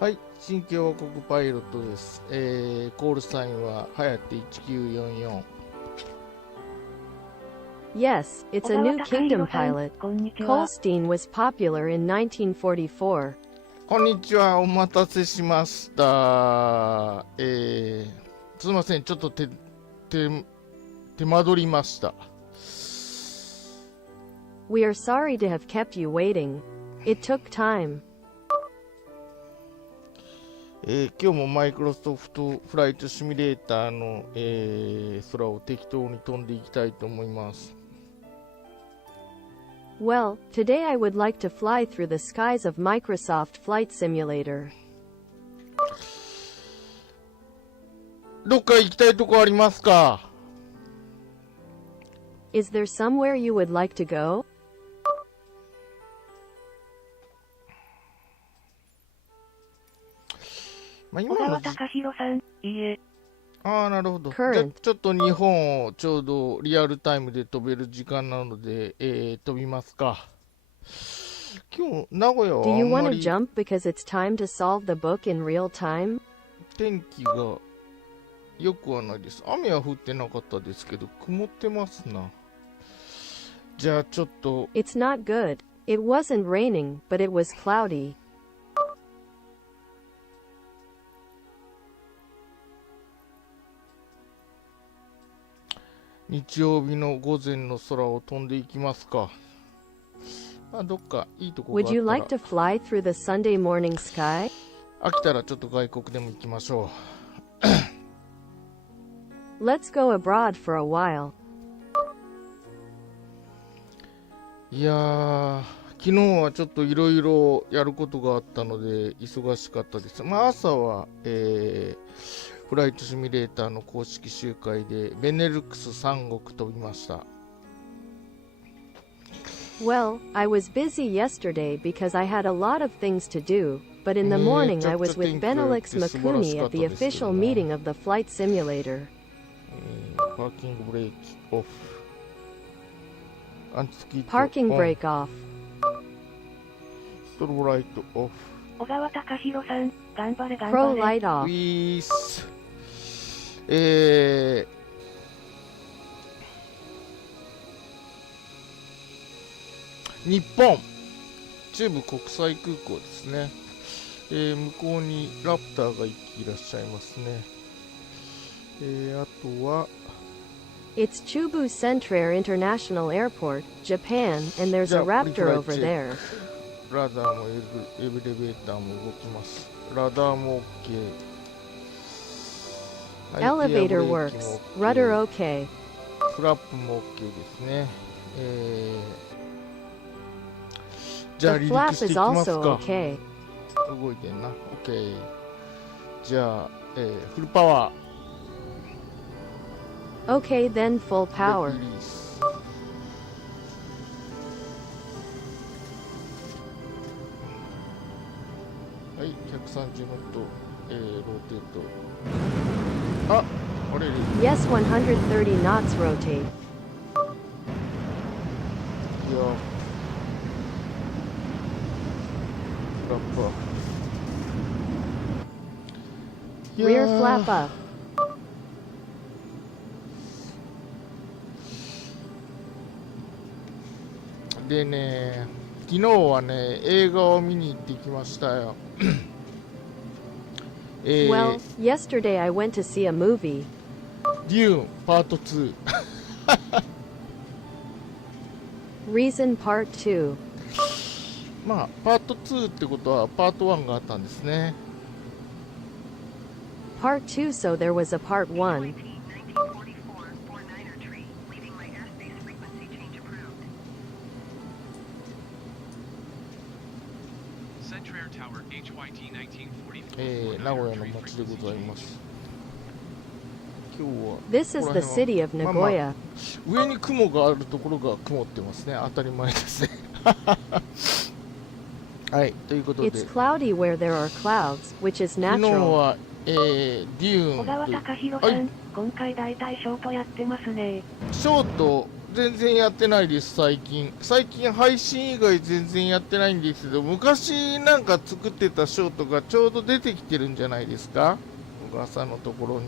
はい、新共和国パイロットです。コールサインははやって1944。Yes, it's a new kingdom pilot. Colstein was popular in 1944. こんにちは、お待たせしました。すみません、ちょっと手間取りました。We are sorry to have kept you waiting. It took time. 今日もマイクロソフトフライトシミュレーターの、空を適当に飛んでいきたいと思います。Well, today I would like to fly through the skies of Microsoft Flight Simulator. どっか行きたいとこありますか？ Is there somewhere you would like to go? まあ、小川貴弘さん、いいえ。ああ、なるほど。じゃあちょっと日本をちょうどリアルタイムで飛べる時間なので、飛びますか。今日、名古屋は Do you あんま want to り jump because it's time to solve the book in real time? 天気が良くはないです。雨は降ってなかったですけど、曇ってますな。じゃあちょっと。It's not good. It wasn't raining, but it was cloudy. 日曜日の午前の空を飛んでいきますか。まあ、どっかいいとこがあったら。Would you like to fly through the Sunday morning sky? 飽きたらちょっと外国でも行きましょう。Let's go abroad for a while. いやー、昨日はちょっといろいろやることがあったので忙しかったです。まあ朝は、フライトシミュレーターの公式集会でベネルクス3国飛びました。Well, I was busy yesterday because I had a lot of things to do, but in the morning I was with Benelux Makuni at the official meeting of the flight simulator. パーキングブレーキオフ。Parking brake off. ストロボライトオフ。小川貴弘さん、頑張れ頑 Pro 張れ。 light off. ウィース。日本中部国際空港ですね。向こうにラプターが1機いらっしゃいますね。あとはIt's Chubu Centrair International Airport, Japan, and there's a Raptor over there. ラダーもエレベーターも動きます。ラダーも OK。Elevator works. Rudder OK. フラップも OK ですね。じゃあ The 離陸 flap してい is きます also か。 OK. 動いてんな。OK。じゃあ、フルパワー。OK, then full power. リリース。はい、130ノット、ローテート。あ、あれれ。Yes, 130 knots rotate. いや。フラッパー。Rear flap up. でね、昨日はね、映画を見に行ってきましたよ。Well, yesterday I went to see a movie. デューンパート2。Reason Part 2. まあ、パート2ってことはパート1があったんですね。Part 2, so there was a Part 1. Centrair Tower HYT 名古屋の街でございます。今日は This is the city of Nagoya. 上に雲があるところが曇ってますね。当たり前ですね。はい、ということで。It's cloudy where there are clouds, which is 昨日 natural. は、デューン。小川貴弘さん、今回大体ショートやってますね。ショート全然やってないです、最近配信以外全然やってないんですけど、昔なんか作ってたショートがちょうど出てきてるんじゃないですか、小川さんのところに。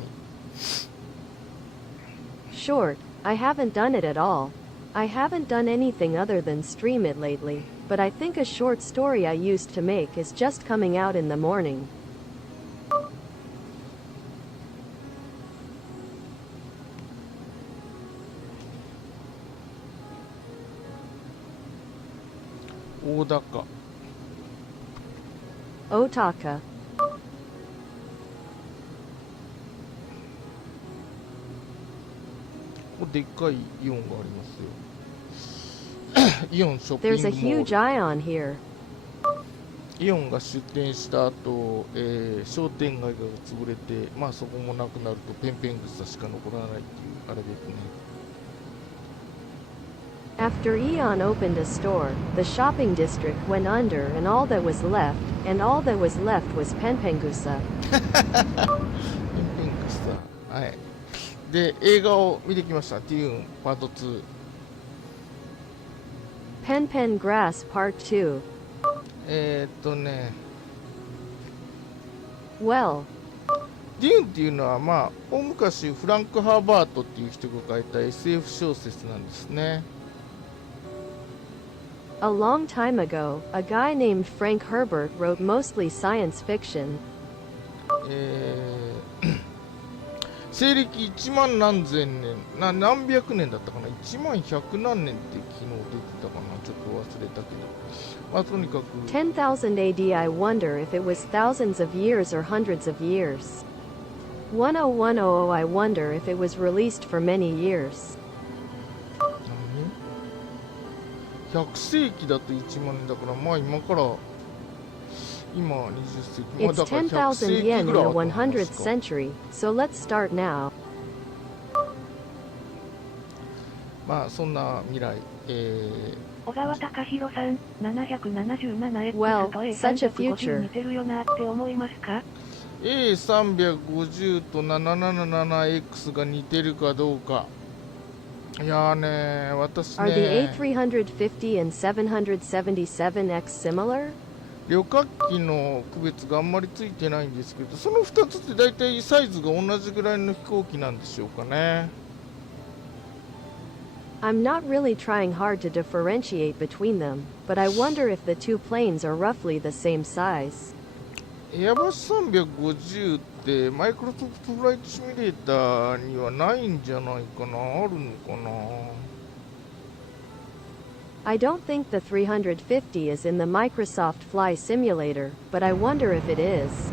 Short, I haven't done it at all. I haven't done anything other than stream it lately, but I think a short story I used to make is just coming out in the morning. 大高 Otaka. ここでっかいイオンがありますよイオンショッピン There's a グモー huge ion here. ル、イオンが出店した後、商店街が潰れて、まあそこもなくなるとペンペン草しか残らないっていうあれですね。 After Aeon opened a store, the shopping district went under and all that was left was Penpengusa. ペンペン草、はい。で、映画を見てきました。ティーンパート2。Pen Grass Part 2. ね、Well, デューンっていうのは、まあ、大昔フランク・ハーバートっていう人が書いた SF 小説なんですね。a long time ago, a guy named Frank Herbert wrote mostly science fiction. 西暦1万何千年何百年だったかな、1万100何年って昨日出てたかな、ちょっと忘れたけど、まあとにかく 10,000 AD. I wonder if it was thousands of years or hundreds of years. 10100. I wonder if it was released for many years. 100世紀だと1万年だから、まあ今から今20世紀、まあ It's だから100 10,000 世 yen 紀 in ぐ the らいあったんで 100th すか。 century, so let's start now. まあそんな未来、小川隆弘さん、777X Well, と such a A350 future. 似てるよなって思いますか？ A350 と 777X が似てるかどうか。いやーね、私 Are the ね、 A350 and 777X similar? 旅客機の区別があんまりついてないんですけど、その2つって大体サイズが同じぐらいの飛行機なんでしょうかね。I'm not really trying hard to differentiate between them, but I wonder if the two planes are roughly the same size. エアバス350ってマイクロソフトフライトシミュレーターにはないんじゃないかな、あるのかな。 I don't think the 350 is in the Microsoft Fly Simulator, but I wonder if it is.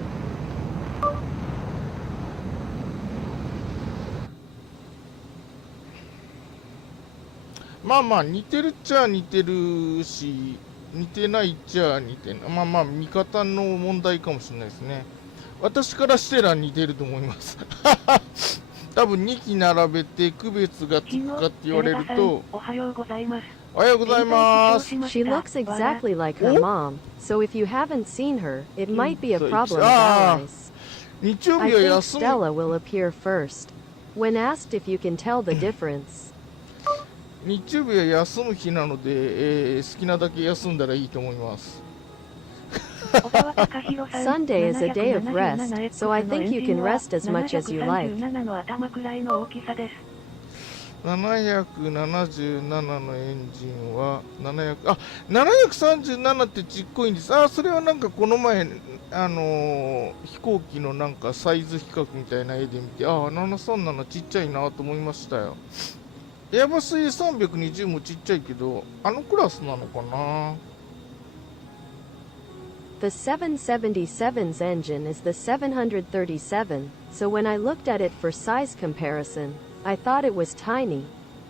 まあまあ似てるっちゃ似てるし、似てないっちゃ似てない。まあまあ見方の問題かもしれないですね。私からしたら似てると思います。多分2機並べて区別がつくかって言われると、おはようございます。おはようございます。 She looks exactly like her mom, so if you haven't seen her, it might be a So problem of ah. ours. 日曜 I 日は think 休む。 Stella will appear first. When asked if you can tell the difference, 日曜日は休む日なので、好きなだけ休んだらいいと思います。小川隆弘さん、 Sunday is a day of rest, so I think you can rest as much as you like. 737の頭くらいの大きさです。777のエンジンは737ってちっこいんです。それはなんかこの前飛行機のなんかサイズ比較みたいな絵で見て、737ちっちゃいなと思いましたよ。エアバス A320 もちっちゃいけど、あのクラスなのかな。 The 777's engine is the 737, so when I looked at it for size comparison, I thought it was tiny.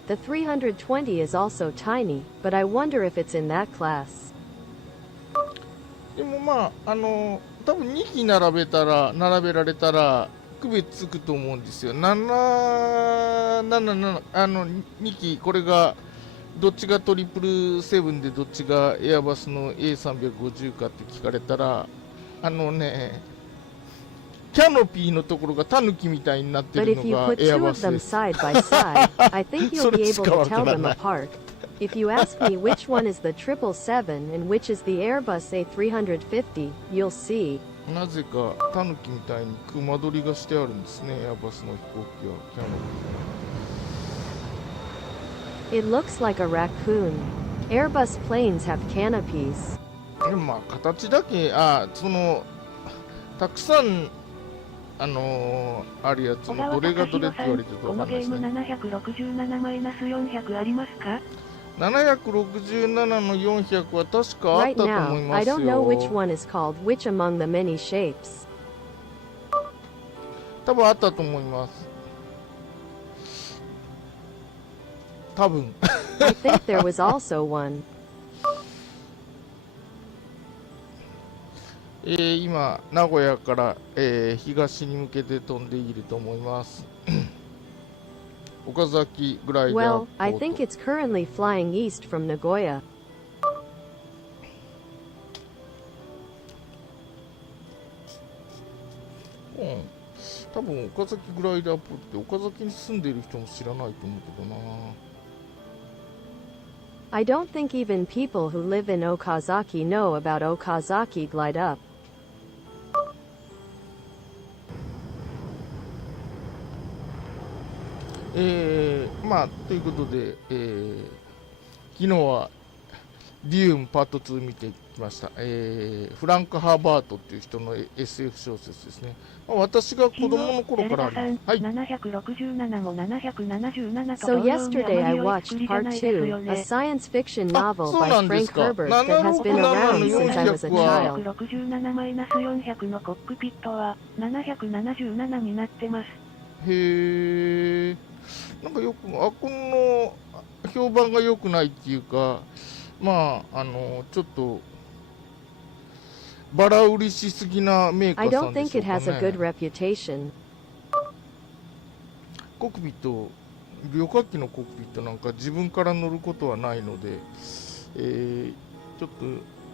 The 320 is also tiny, but I wonder if it's in that class. でもまあ多分2機並べられたら区別つくと思うんですよ。777 2機、これがどっちが777でどっちがエアバスの A350 かって聞かれたら、キャノピーのところがタヌキみたいになって But る if you のが put エア two バ of ス them です。 side by side, I think you'll be able to tell them apart. If you ask me which one is the 777 and which is the Airbus A350, you'll see. なぜかタヌキみたいに熊取りがしてあるんですね、エアバスの飛行機は。キャノピー It looks like a raccoon. Airbus planes have canopies. でもまあ形だけ、そのたくさんあるやつのどれがどれって言われてるかこのわかんないですゲームね。 767-400ありますか？767の400は確かあっ Right たと思い now, ま I す don't know which よ。 one is called which among the many shapes. 多分あったと思います。多分。I think there was also one. 今名古屋から、東に向けて飛んでいると思います。岡崎グライダー Well, ポ I ー think ト。 it's currently flying east from Nagoya. 多分岡崎グライダーポートって岡崎に住んでいる人も知らないと思うけどな。I don't think even people who live in Okazaki know about Okazaki Glide Up. まあということで、昨日はデューンパート2見てきました。フランク・ハーバートっていう人の SF 小説ですね。まあ、私が子供の頃からある。はい。 767も777と So 同様に yesterday あ I まり良い watched 作りじゃ part ないですよ 2, ね。 a science fiction あ、 novel そう by なんです Frank か。 Herbert that has been around since I was a child. 767-400のコックピットは777になってます。へえ。なんかよくこの評判が良くないっていうか、まあちょっとバラ売りしすぎなメーカ I ーさ don't んで think しょう it か has a good ね。 reputation. コックピット、旅客機のコックピットなんか自分から乗ることはないので、ちょっと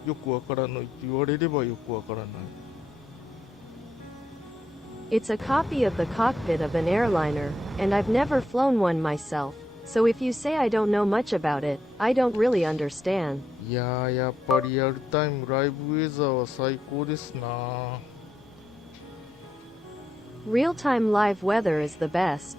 よくわからないって言われればよくわからない。It's a copy of the cockpit of an airliner, and I've never flown one myself. So if you say I don't know much about it, I don't really understand. いやー、やっぱりリアルタイムライブウェザーは最高ですな。 Real-time live weather is the best.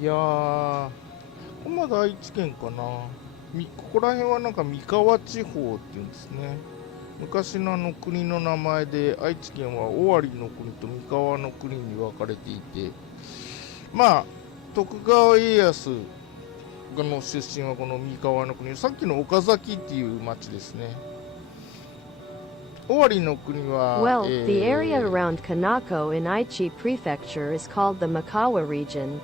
いやー、ここまで愛知県かな。ここら辺はなんか三河地方っていうんですね。昔の国の名前で、愛知県は尾張の国と三河の国に分かれていて、まあ、徳川家康の出身はこの三河の国、さっきの岡崎っていう町ですね。尾張の国は、 Well, the area around Kanako in Aichi Prefecture is called the Mikawa region.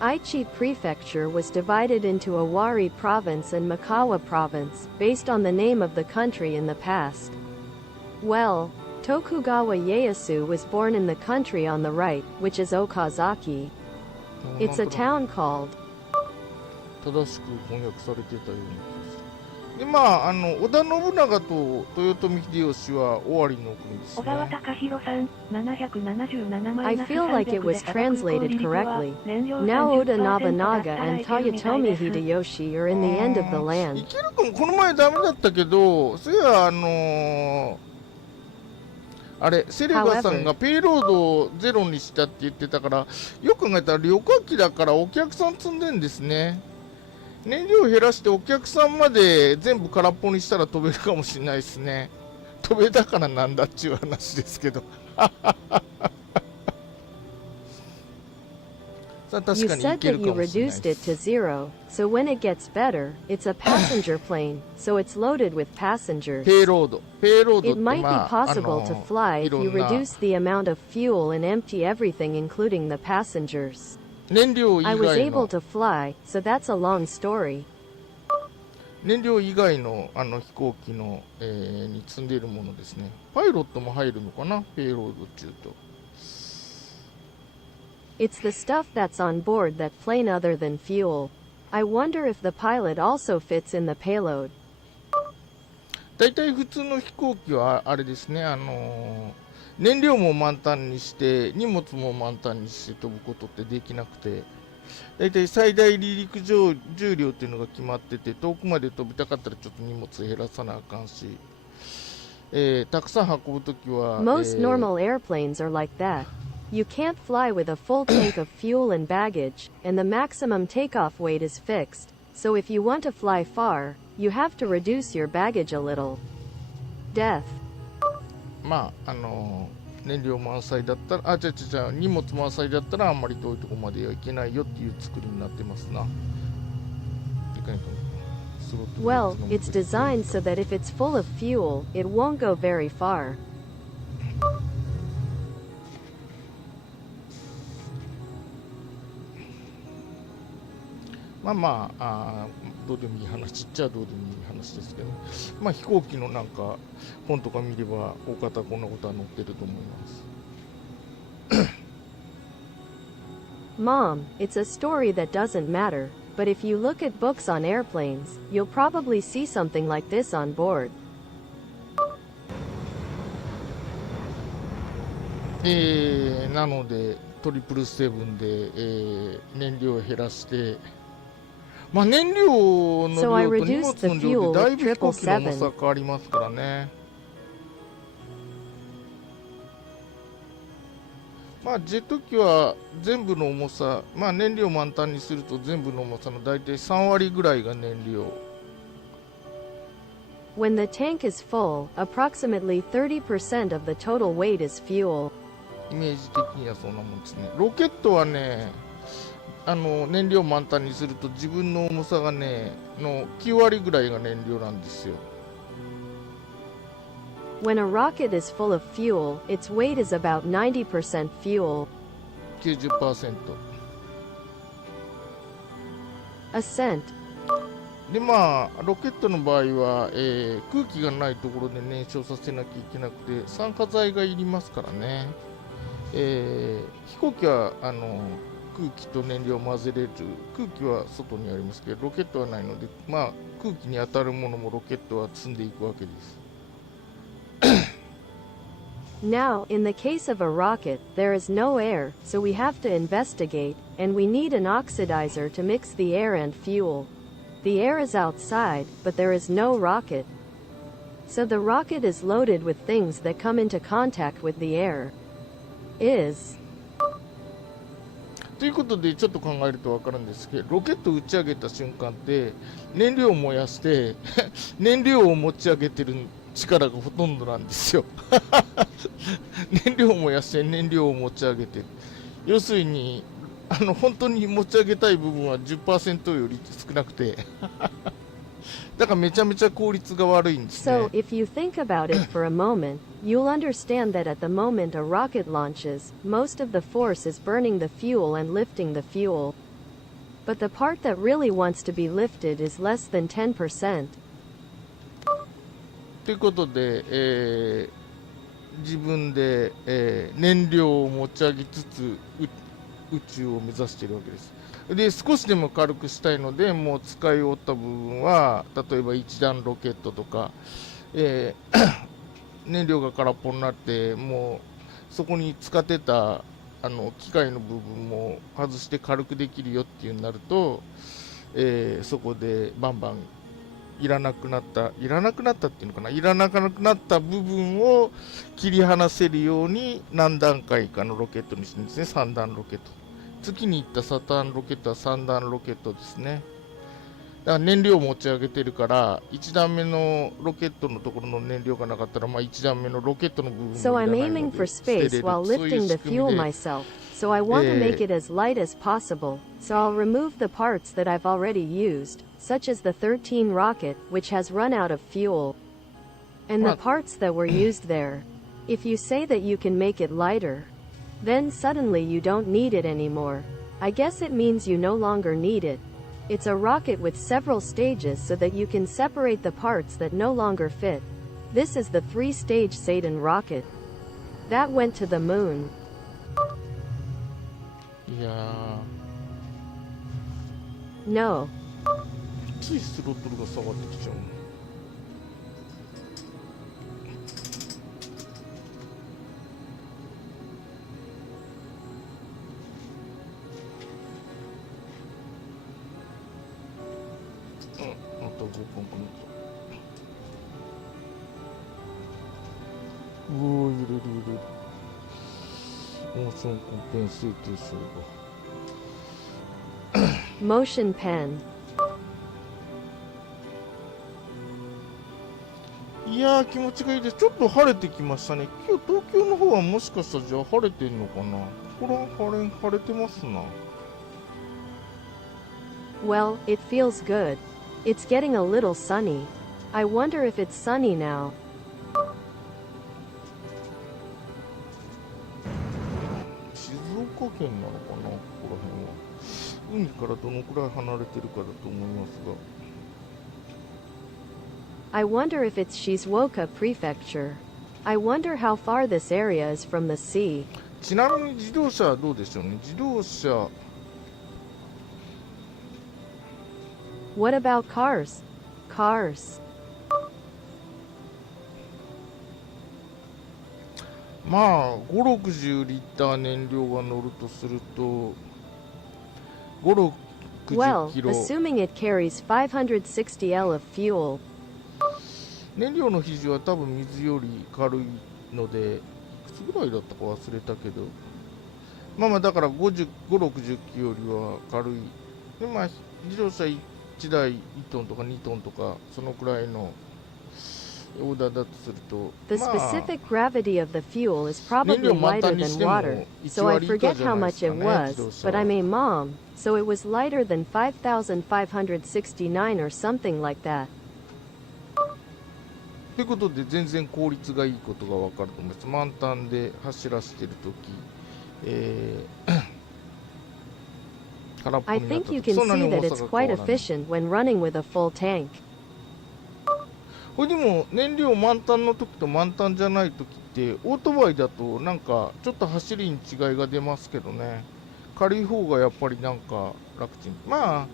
Aichi Prefecture was divided into Owari Province and Mikawa Province, based on the name of the country in the past. Well, Tokugawa Ieyasu was born in the country on the right, which is Okazaki. It's a town called. 正しく翻訳されてたような気がする。で、まあ、織田信長と豊臣秀吉は尾張の国です小川ね。隆弘さん、777 I feel like it was translated correctly. Now Oda Nobunaga and Toyotomi Hideyoshi are in the end of the い land. けるかも、この前ダメだったけど、それはあれ、セレガさんがペイロードをゼロにしたって言ってたから、よく考えたら旅客機だからお客さん積んでんですね。燃料減らしてお客さんまで全部空っぽにしたら飛べるかもしれないですね。飛べたからなんだっていう話ですけど。さあ You 確かにい said ける that か you もしれない reduced で it す。 to zero, so when it gets better, it's a passenger plane, so it's loaded with passengers. ペイロード。ペイロードっ It て might be まあ、possible to fly い if ろ you んな reduce the amount of fuel and empty everything including the passengers. 燃料以 I was 外 able の to fly, so that's a long story. 燃料以外の飛行機の、に積んでいるものですね。パイロットも入るのかな、ペイロード中と。It's the stuff that's on board that plane other than fuel. I wonder if the pilot also fits in the payload. だいたい普通の飛行機はあれですね、燃料も満タンにして荷物も満タンにして飛ぶことってできなくて、だいたい最大離陸重量っていうのが決まってて、遠くまで飛びたかったらちょっと荷物減らさなあかんし、たくさん運ぶときは、Most normal airplanes are like that. You can't fly with a full tank of fuel and baggage, and the maximum takeoff weight is fixed. So if you want to fly far, you have to reduce your baggage a little. Death. まあ燃料満載だったら、荷物満載だったらあんまり遠いところまでは行けないよっていう作りになってますな。Well, it's designed so that if it's full of fuel, it won't go very far. まあどうでもいい話っちゃどうでもいい話ですけど、まあ飛行機のなんか本とか見れば大方こんなことは載ってると思います。Mom, it's a story that doesn't matter, but if you look at books on airplanes, you'll probably see something like this on board. なので777で、燃料を減らして、まあ燃料の量 So I と荷 reduced 物 the の量 fuel でだい with ぶ飛行機の重さ 777. 変わりますからね。まあジェット機は全部の重さ、まあ燃料満タンにすると全部の重さのだいたい3割ぐらいが燃料。When the tank is full, approximately 30% of the total weight is fuel. イメージ的にはそんなもんですね。ロケットはね、燃料満タンにすると自分の重さがねの9割ぐらいが燃料なんですよ。When a rocket is full of fuel, its weight is about 90% fuel. 90%。Ascent. でまあロケットの場合は、空気がないところで燃焼させなきゃいけなくて酸化剤がいりますからね。飛行機は空気と燃料を混ぜれる、空気は外にありますけどロケットはないので、まあ空気に当たるものもロケットは積んでいくわけです。Now, in the case of a rocket, there is no air, so we have to investigate, and we need an oxidizer to mix the air and fuel. The air is outside, but there is no rocket. So the rocket is loaded with things that come into contact with the air. Is. ということでちょっと考えると分かるんですけど、ロケットを打ち上げた瞬間って燃料を燃やして燃料を持ち上げてる力がほとんどなんですよ燃料を燃やして燃料を持ち上げてる、要するに本当に持ち上げたい部分は 10% より少なくてだからめちゃめちゃ効率が悪いんですね。 So, if you think about it for a moment, you'll understand that at the moment a rocket launches, most of the force is burning the fuel and lifting the fuel. But the part that really wants to be lifted is less than 10%. ということで、自分で、燃料を持ち上げつつ宇宙を目指しているわけです。で少しでも軽くしたいのでもう使い終わった部分は例えば一段ロケットとか、燃料が空っぽになってもうそこに使ってた機械の部分も外して軽くできるよっていうになると、そこでバンバンいらなくなったっていうのかな、いらなくなった部分を切り離せるように何段階かのロケットにしてるんですね。3段ロケット、月に行ったサターンロケットは3段ロケットですね。だから燃料を持ち上げてるから1段目のロケットのところの燃料がなかったら、まあ、1段目のロケットの部分もいら So ない I'm の aiming で for 捨てれ space る、 while そういう lifting the 仕組 fuel みで myself. So I want to make it as light as possible. So I'll remove the parts that I've already used, such as the 13 rocket, which has run out of fuel, and the What? parts that were used there. If you say that you can make it lighter, then suddenly you don't need it anymore. I guess it means you no longer need it. It's a rocket with several stages so that you can separate the parts that no longer fit. This is the 3-stage Saturn rocket. That went to the moon. いや No. ー、ついスロットルが下がってきちゃう。また5分くなった。うおー、揺れる揺れる。モーションコンペンセーテーションが。 Motion pen. いやー、気持ちがいいです。ちょっと晴れてきましたね。今日東京の方はもしかしたらじゃあ晴れてんのかな。これは晴れてますな。 Well, it feels good. It's getting a little sunny. I wonder if it's sunny now. 静岡県なのかな、ここら辺は。海からどのくらい離れてるかだと思いますが。 I wonder if it's Shizuoka Prefecture. I wonder how far this area is from the sea. ちなみに自動車はどうでしょうね。自動車、 What about cars? Cars. まあ5、60リッター燃料が乗るとすると5、Well, 60キロ。 assuming it carries 560L of fuel. 燃料の比重は多分水より軽いので、いくつぐらいだったか忘れたけど、まあまあだから50、60キロよりは軽い。でまあ自動車1台1トンとか2トンとかそのくらいのオーダーだとすると、 The まあ specific gravity of the fuel is probably 燃料満タ lighter ンに than しても water, 1 so I 割以下 forget じゃ how ないです much か it ね、 was, 自動車 but は。 I'm a mom, so it was lighter than 5,569 or something like that. ということで全然効率がいいことがわかると思います。満タンで走らせてるとき、空っぽ I になった think you とき、 can そんなに see 重 that さ it's が quite 変わらない。 efficient when running with a full tank. これでも燃料満タンの時と満タンじゃない時ってオートバイだとなんかちょっと走りに違いが出ますけどね。軽い方がやっぱりなんか楽ちん。まあ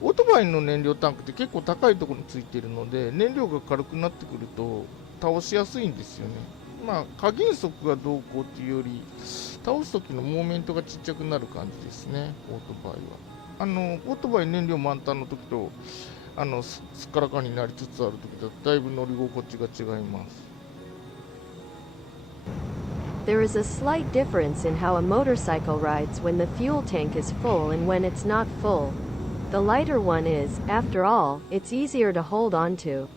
オートバイの燃料タンクって結構高いところについてるので燃料が軽くなってくると倒しやすいんですよね。まあ加減速がどうこうっていうより倒す時のモーメントがちっちゃくなる感じですね、オートバイは。オートバイ燃料満タンの時とすっからかになりつつある時だとだいぶ乗り心地が違います。 There is a slight difference in how a motorcycle rides when the fuel tank is full and when it's not full. The lighter one is, after all, it's easier to hold onto.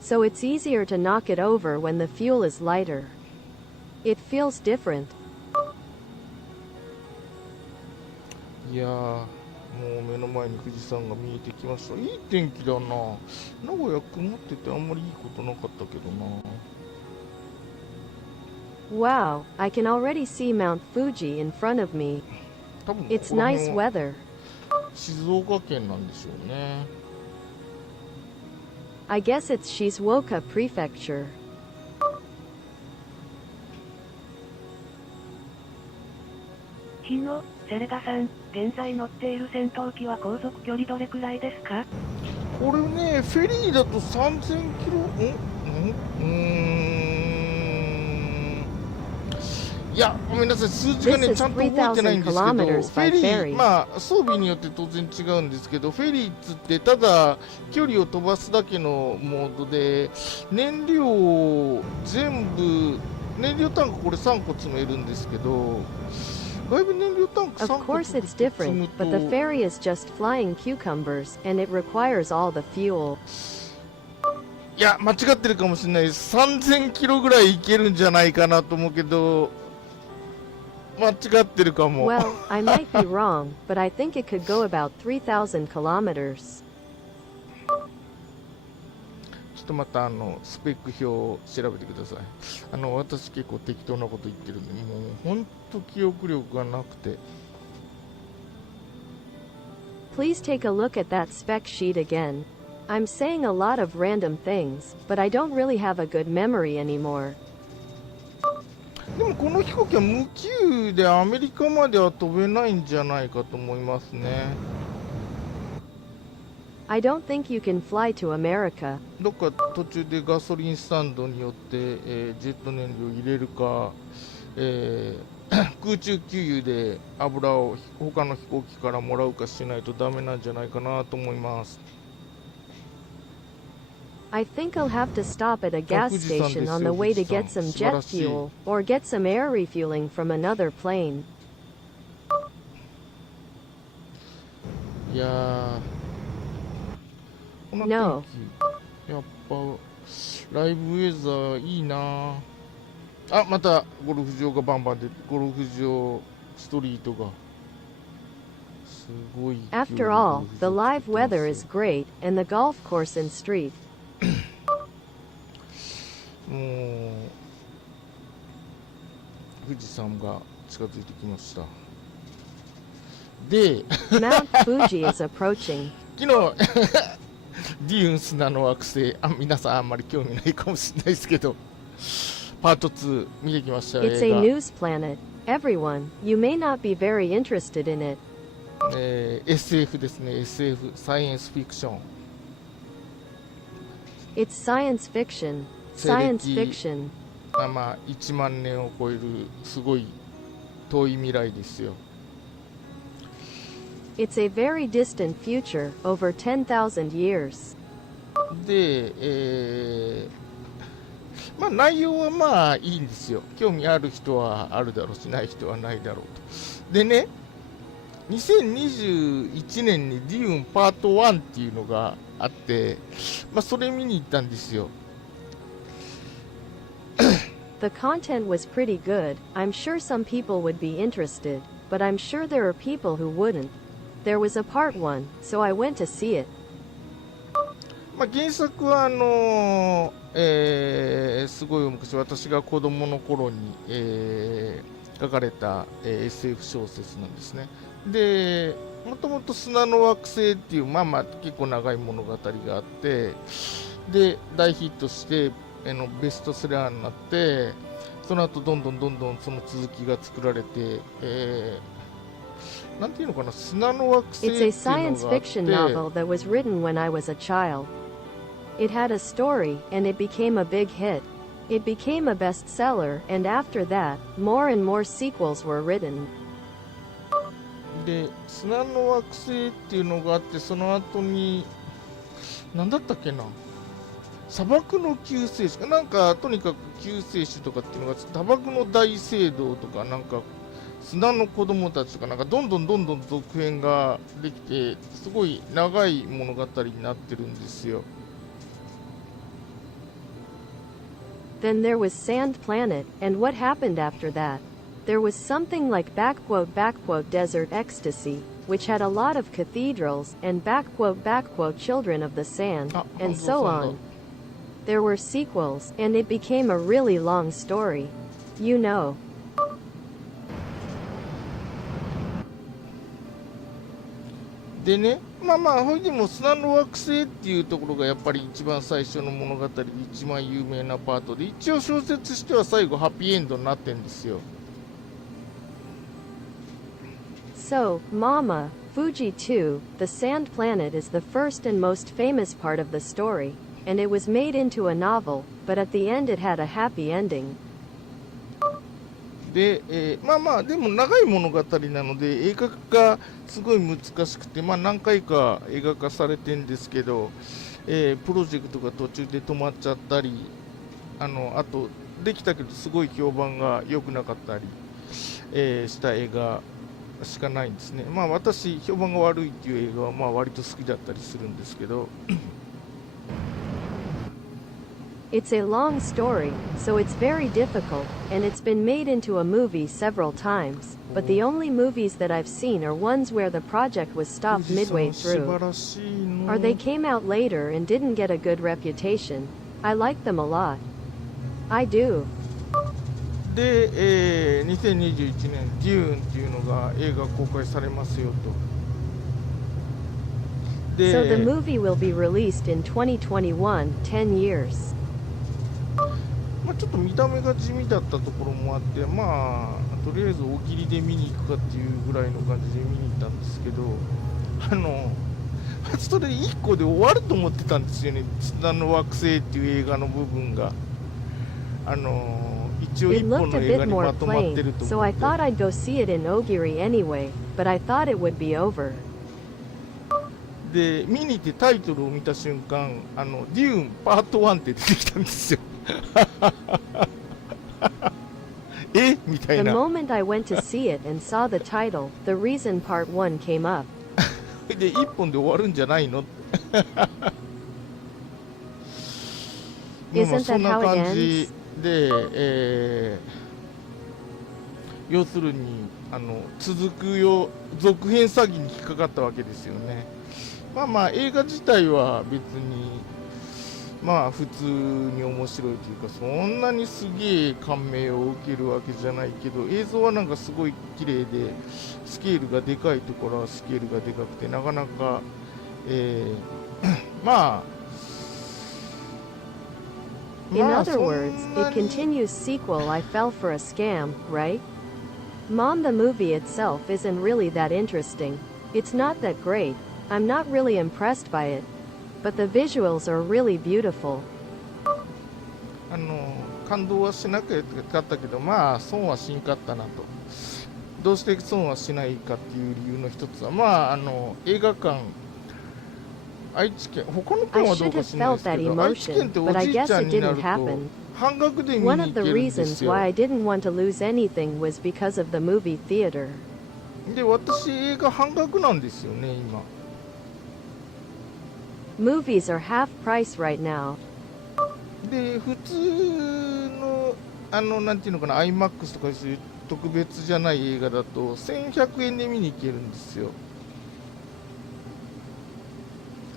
So it's easier to knock it over when the fuel is lighter. It feels different. いやー、もう目の前に富士山が見えてきました。いい天気だな。名古屋曇っててあんまりいいことなかったけどな。 Wow, I can already see Mount Fuji in front of me. 多分こ It's こら nice 辺は weather. 静岡県なんでしょうね。 I guess it's Shizuoka Prefecture. 日野、セレダさん、現在乗っている戦闘機は航続距離どれくらいですか？これね、フェリーだと3000キロ、いや、ごめんなさい、数字が This ね、 is ちゃんと覚えてないんですけど、フ 3,000 kilometers ェ by リー、 ferry. まあ、装備によって当然違うんですけど、フェリーっつって、ただ、距離を飛ばすだけのモードで、燃料を全部、燃料タンクこれ3個積めるんですけど、外部燃料タンク Of 3個 course 積 it's different, む but the と、 ferry is just flying cucumbers, and it requires all the fuel. いや、間違ってるかもしれないです。3000キロぐらいいけるんじゃないかなと思うけど、間違ってるかも。 Well, I might be wrong, but I think it could go about 3,000 kilometers. ちょっとまたスペック表を調べてください。私結構適当なこと言ってるんで、もうほんと記憶力がなくて。Please take a look at that spec sheet again. I'm saying a lot of random things, but I don't really have a good memory anymore. でもこの飛行機は無給でアメリカまでは飛べないんじゃないかと思いますね。I don't think you can fly to America. どっか途中でガソリンスタンドによって、ジェット燃料を入れるか、空中給油で油を他の飛行機からもらうかしないとダメなんじゃないかなと思います。I think I'll have to stop at a gas station on the way to get some jet fuel, or get some air refueling from another plane. いやー、この天 No. 気やっぱライブウェザーいいなあ。またゴルフ場がバンバンで、ゴルフ場ストリートがすごい勢いで After all, the live weather is great, and the golf course and street. もう富士山が近づいてきました。でMount Fuji is approaching. 昨日デューン砂の惑星、皆さんあんまり興味ないかもしれないですけど、パート2見てきました。 It's 映 a 画 news planet. Everyone, you may not be very interested in it. SF ですね。 SF サイエンスフィクション。 It's science fiction. Science fiction. まあ1万年を超えるすごい遠い未来ですよ。 It's a very distant future, over 10,000 years. で、まあ内容はまあいいんですよ。興味ある人はあるだろうし、ない人はないだろうと。でね、2021年にデューンパート1っていうのがあって、まあそれ見に行ったんですよ。The content was pretty good. I'm sure some people would be interested, but I'm sure there are people who wouldn't. There was a part 1, so I went to see it. まあ原作はすごい昔、私が子供の頃に、書かれた、SF 小説なんですね。で、もともと砂の惑星っていう、まあまあ結構長い物語があって、で、大ヒットして、ベストセラーになって、その後どんどんその続きが作られて、なんていうのかな、砂の惑星っていう It's a の science があっ fiction て、 novel that was written when I was a child. It had a story, and it became a big hit. It became a bestseller, and after that, more and more sequels were written. で、砂の惑星っていうのがあって、その後に、なんだったっけな、砂漠の救世主かなんか、とにかく救世主とかっていうのが、砂漠の大聖堂とか、なんか、砂の子供たちとか、なんか、どんどん続編ができて、すごい長い物語になってるんですよ。Then there was Sand Planet, and what happened after that? There was something like "desert ecstasy," which had a lot of cathedrals, and "children of the sand," and so on. There were sequels, and it became a really long story. You know. でね、まあまあ、ほいでも砂の惑星っていうところがやっぱり一番最初の物語で一番有名なパートで、一応小説しては最後ハッピーエンドになってんですよ。So, Mama, Fuji 2, the Sand Planet is the first and most famous part of the story, and it was made into a novel, but at the end it had a happy ending. で、まあまあでも長い物語なので映画化がすごい難しくて、まあ何回か映画化されてんですけど、プロジェクトが途中で止まっちゃったり、あとできたけどすごい評判が良くなかったり、した映画しかないんですね。まあ私評判が悪いっていう映画はまあ割と好きだったりするんですけど。It's a long story, so it's very difficult, and it's been made into a movie several times, but the only movies that I've seen are ones where the project was stopped midway through, or they came out later and didn't get a good reputation. I like them a lot. I do. で、2021年デューンっていうのが映画公開されますよと。So the で、movie will be released in 2021, 10 years. まあ、ちょっと見た目が地味だったところもあって、まあとりあえず大喜利で見に行くかっていうぐらいの感じで見に行ったんですけど、それ1個で終わると思ってたんですよね。津田の惑星っていう映画の部分が一応 It 1本 looked の a 映画 bit に more まとまってる plain, と so 思っ I て、 thought I'd go see it in Ogiri anyway, but I thought it would be over. で見に行ってタイトルを見た瞬間デューンパート1って出てきたんですよ。えみた The いな。 moment I went to see it and saw the title, the reason part 1 came up. で1本で終わるんじゃないのってまあまあ Isn't そん that な how it 感じ ends? で、要するに続編詐欺に引っかかったわけですよね。まあまあ映画自体は別にまあ普通に面白いというか、そんなにすげえ感銘を受けるわけじゃないけど、映像はなんかすごい綺麗で、スケールがでかいところはスケールがでかくて、なかなか、まあ In まあ other そ words, んな it に continues sequel I fell for a scam, right? Mom, the movie itself isn't really that interesting. It's not that great. I'm not really impressed by it. But the visuals are really beautiful. 感動はしなかったけど、まあ損はしんかったなと。どうして損はしないかっていう理由の一つは、まあ映画館、愛知県、他の I 県はどう should か have 知らないです felt け that ど、愛知県っ emotion, てお but I じいち guess ゃん it にな didn't ると happen. 半額で見 One に of 行 the けるんです reasons よ。 why I didn't want to lose anything was because of the movie theater. で、私映画半額なんですよね、今。 Movies are half price right now. で、普通のなんていうのかな、IMAX とかそういう特別じゃない映画だと1100円で見に行けるんですよ。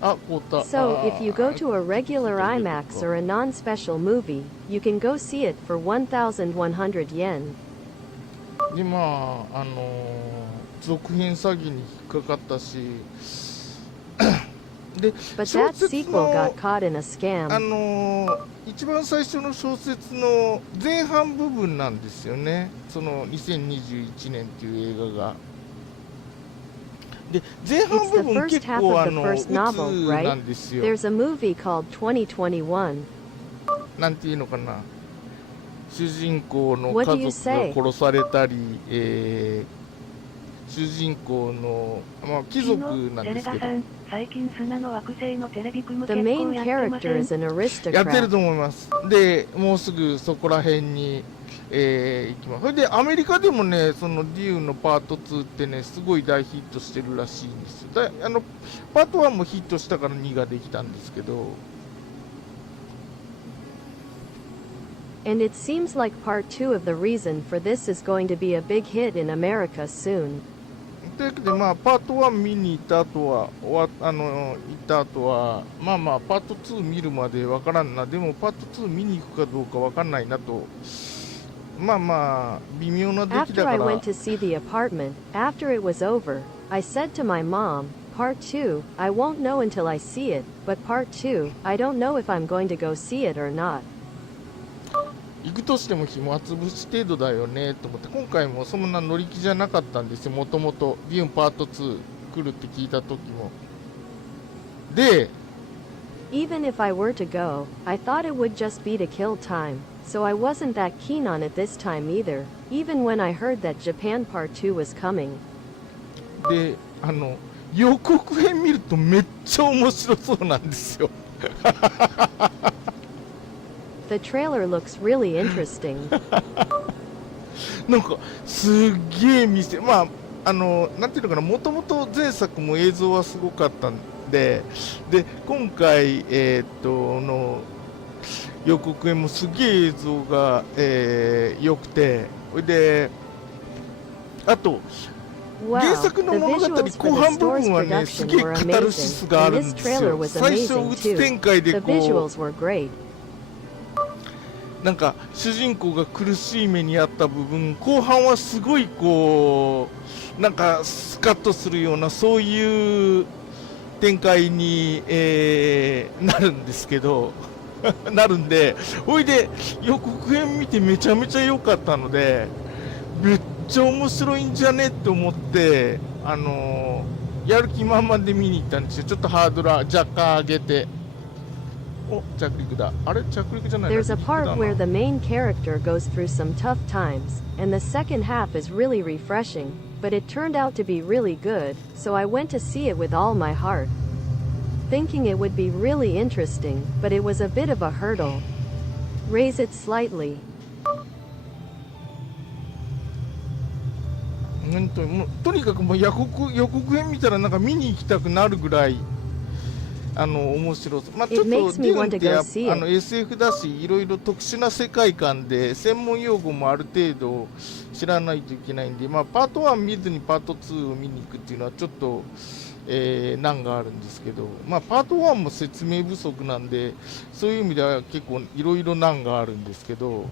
あ、凍った。 So, あー if you go to a regular IMAX or a non-special movie, you can go see it for 1,100 yen. で、まあ続編詐欺に引っかかったしで、 But 小 that 説 sequel の got caught in a scam. 一番最初の小説の前半部分なんですよね、その2021年っていう映画が。で、前半 It's 部 the 分 first 結 half 構 of the first 鬱 novel, な right? んですよ。 There's a movie called 2021. なんていうのかな、主人公の What do 家 you 族が say? 殺されたり、主人公の、まあ、貴族なんセですけど、レガさん、最近砂の惑星のテレビ組 The 結 main 構やってま character せ is ん？ an やってる aristocrat. と思います。で、もうすぐそこら辺に、行きます。それでアメリカでもね、そのデューンのパート2ってね、すごい大ヒットしてるらしいんですよ。パート1もヒットしたから2ができたんですけど、 And it seems like part 2 of the reason for this is going to be a big hit in America soon. というわけで、まあ、パート1見に行った後は、行った後は、まあまあ、パート2見るまでわからんな、でもパート2見に行くかどうかわかんないなと、まあまあ、微妙な出来 After だか I ら、 went to see the apartment, after it was over, I said to my mom, Part 2, I won't know until I see it, but Part 2, I don't know if I'm going to go see it or not. 行くとしても暇つぶし程度だよねと思って、今回もそんな乗り気じゃなかったんですよ、もともと。デューンパート2来るって聞いた時も。で、 Even if I were to go, I thought it would just be to kill time, so I wasn't that keen on it this time either, even when I heard that Japan Part 2 was coming. で、予告編見るとめっちゃ面白そうなんですよ。The trailer looks really interesting. なんかすっげえまあなんていうのかな、もともと前作も映像はすごかったんで、今回の予告編もすげえ映像が良くて、それであと Wow, 原作の the 物語 visuals 後 for the 半部 story's 分はね、す production げえ were カタルシス amazing, があ and るん this です trailer よ。 was 最初 amazing うつ展 too. 開で The こう visuals were great. なんか主人公が苦しい目にあった部分、後半はすごいこうなんかスカッとするような、そういう展開に、なるんですけどなるんで、ほいで予告編見てめちゃめちゃ良かったので、めっちゃ面白いんじゃねって思って、やる気満々で見に行ったんですよ。ちょっとハードルは若干上げて。お、着陸だ。あれ、着陸じゃないな。 There's a part where the main character goes through some tough times, and the second half is really refreshing, but it turned out to be really good, so I went to see it with all my heart. Thinking it would be really interesting, but it was a bit of a hurdle. Raise it slightly. もうとにかくもう予告編見たらなんか見に行きたくなるぐらい面白そう。まあ、ちょっとデューンってSF だし、いろいろ特殊な世界観で専門用語もある程度知らないといけないんで、まあ、パート1見ずにパート2を見に行くっていうのはちょっと、難があるんですけど、まあ、パート1も説明不足なんで、そういう意味では結構いろいろ難があるんですけど。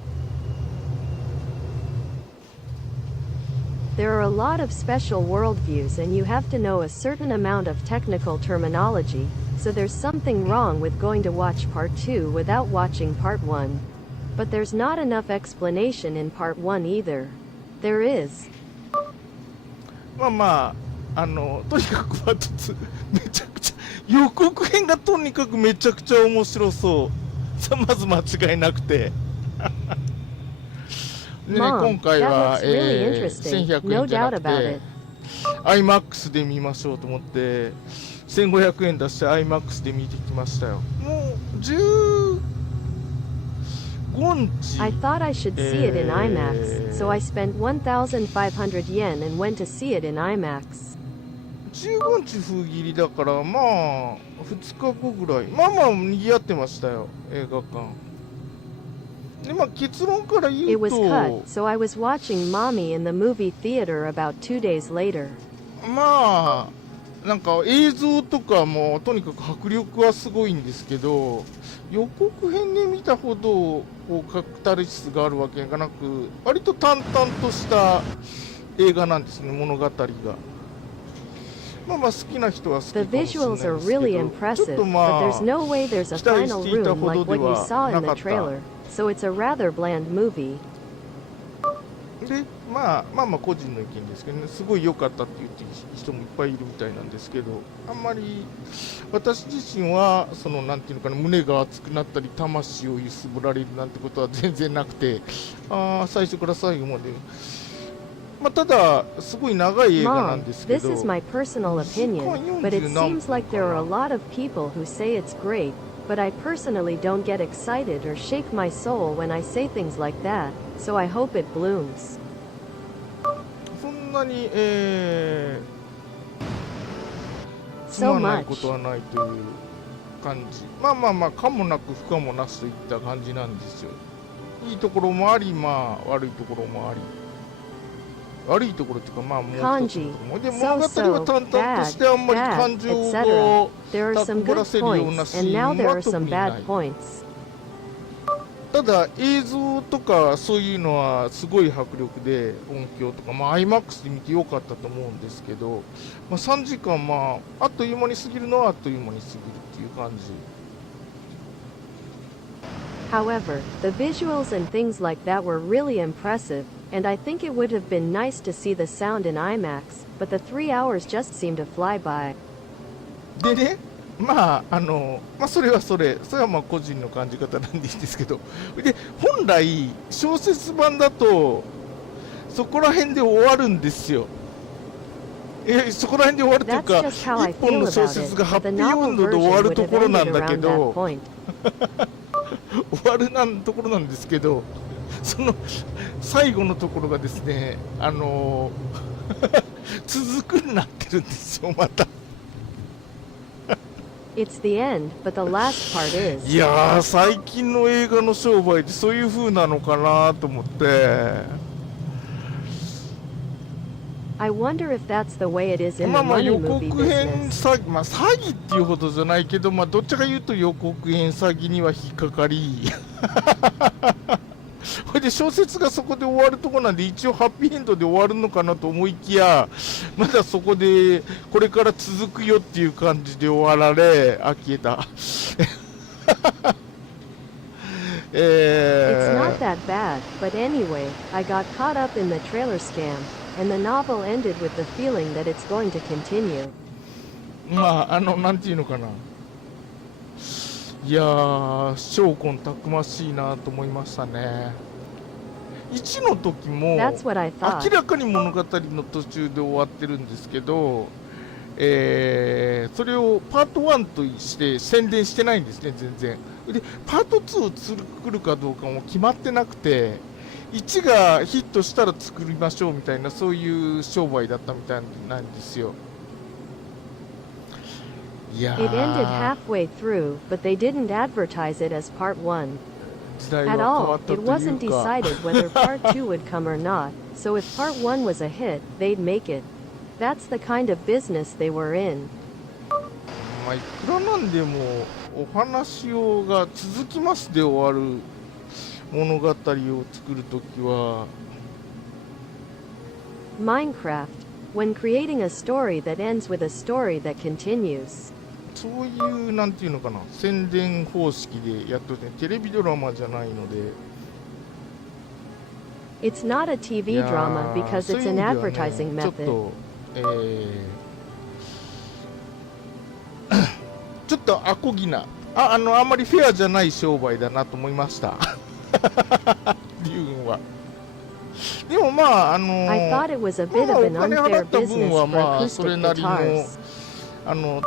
There are a lot of special worldviews and you have to know a certain amount of technical terminology, so there's something wrong with going to watch part 2 without watching part 1. But there's not enough explanation in part 1 either. There is. まあまあ、とにかくパート2、めちゃくちゃ、予告編がとにかくめちゃくちゃ面白そう。さまず間違いなくて。でね、今回は、1100円じゃなくて IMAX で見ましょうと思って1500円出して IMAX で見てきましたよ。もう15日 I thought I should see it in IMAX, so I spent 1,500 yen and went to see it in IMAX. 15日封切りだからまあ2日後ぐらい、まあまあ賑わってましたよ映画館で。まあ、結論から言 It う was と cut, so I was watching Mommy in the movie theater about 2 days later. まあなんか映像とかもとにかく迫力はすごいんですけど、予告編で見たほどこうカタルシスがあるわけがなく、割と淡々とした映画なんですね、物語が。まあまあ好きな人は好きか The もしれない visuals ですけ are ど、 really ちょっ impressive, と but ま there's あ no way there's a 期待 final していた room ほ like どで what you は saw な in か the った。 trailer, so it's a rather bland movie. でまあ個人の意見ですけどね、すごい良かったって言ってる人もいっぱいいるみたいなんですけど、あんまり私自身はそのなんていうのかな、胸が熱くなったり魂を揺すぶられるなんてことは全然なくて、最初から最後まで、まあ、ただすごい長い映画なん Mom, ですけ this ど、 is my personal opinion, but it seems like there are a lot of people who say it's great, but I personally don't get excited or shake my soul when I say things like that, so I hope it blooms. そんなに、つ So まらない much. ことはないという感じ。まあ可もなく不可もなしといった感じなんですよ。いいところもあり、まあ悪いところもあり。悪いところというか、まあもう一つのところで、物語は淡々としてあんまり感情をこう There are some 高ぶ good らせるよう points, なシ and ー now ン there は are 特 some にない。 bad points. ただ映像とかそういうのはすごい迫力で、音響とか、まあ IMAX で見てよかったと思うんですけど、まあ、3時間まああっという間に過ぎるのはあっという間に過ぎるっていう感じ。However, the visuals and things like that were really impressive, and I think it would have been nice to see the sound in IMAX, but the 3 hours just seemed to fly by. でね、まあそれはまあ個人の感じ方なんでいいんですけど、で本来小説版だとそこら辺で終わるんですよ。そこら辺で終わるというか、 That's just how I 一本 feel の小 about 説 it, がハッ but ピ the ーエ novel ンドで version 終わる would と have ころな ended んだけ around that ど、 point. 終わるところなんですけど、その最後のところがですね、続くになってるんですよ、また。It's the end, but the last part is. いやー、最近の映画の商売ってそういう風なのかなと思って。I wonder if that's the way it is in ま the あ予 money 告 movie 編 business. 詐欺、まあ詐欺っていうほどじゃないけど、まあどっちか言うと予告編詐欺には引っかかりこれで小説がそこで終わるとこなんで、一応ハッピーエンドで終わるのかなと思いきや、まだそこでこれから続くよっていう感じで終わられ、消えた。It's not that bad, but anyway, I got caught up in the trailer scam, and the novel ended with the feeling that it's going to continue. まあ、なんていうのかな。いやー、将軍たくましいなと思いましたね。1の時も、That's what I thought. 明らかに物語の途中で終わってるんですけど、それをパート1として宣伝してないんですね、全然。で、パート2を作るかどうかも決まってなくて、1がヒットしたら作りましょうみたいな、そういう商売だったみたいなんですよ。いやー、 It ended halfway through, but they didn't advertise it as part 1. 時代は At 変わ all, ったと it いう wasn't か。 decided whether part 2 would come or not, so if part 1 was a hit, they'd make it. That's the kind of business they were in. まあ、いくらなんでもお話が続きますで終わる物語を作るときは、 Minecraft, when creating a story that ends with a story that continues. そういうなんていうのかな、宣伝方式でやってて、テレビドラマじゃないので。 It's not a TV いやー、 drama because そうい it's う意 an 味ではね、 advertising ちょっ method. と、ちょっとアコギな、あんまりフェアじゃない商売だなと思いました。リュウンは。でもまあ、I thought it was a ま bit あ of お an 金 unfair 払った分 business は for まあそれ acoustic なりの guitars.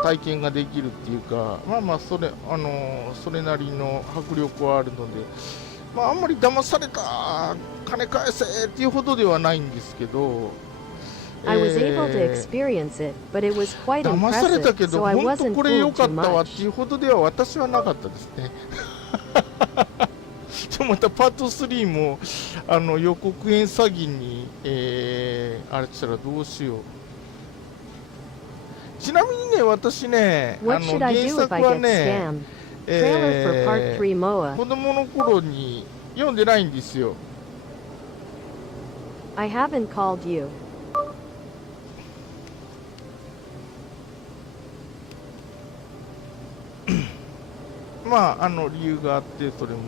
体験ができるっていうか、まあまあそれなりの迫力はあるので、まああんまり騙された、金返せっていうほどではないんですけど、I was able to experience it, but it was quite 騙されたけ impressive, ど so I 本当 wasn't これ良 fooled かっ too たわって much. いうほどでは私はなかったですね。でもまたパート3も予告編詐欺に、あれしたらどうしよう。ちなみにね、私ね、 What should I 原 do 作 if I は get ね、 scammed? Trailer for part 3 MOA. 子供の頃に読んでないんですよ。 I haven't called you. まあ理由があって、それも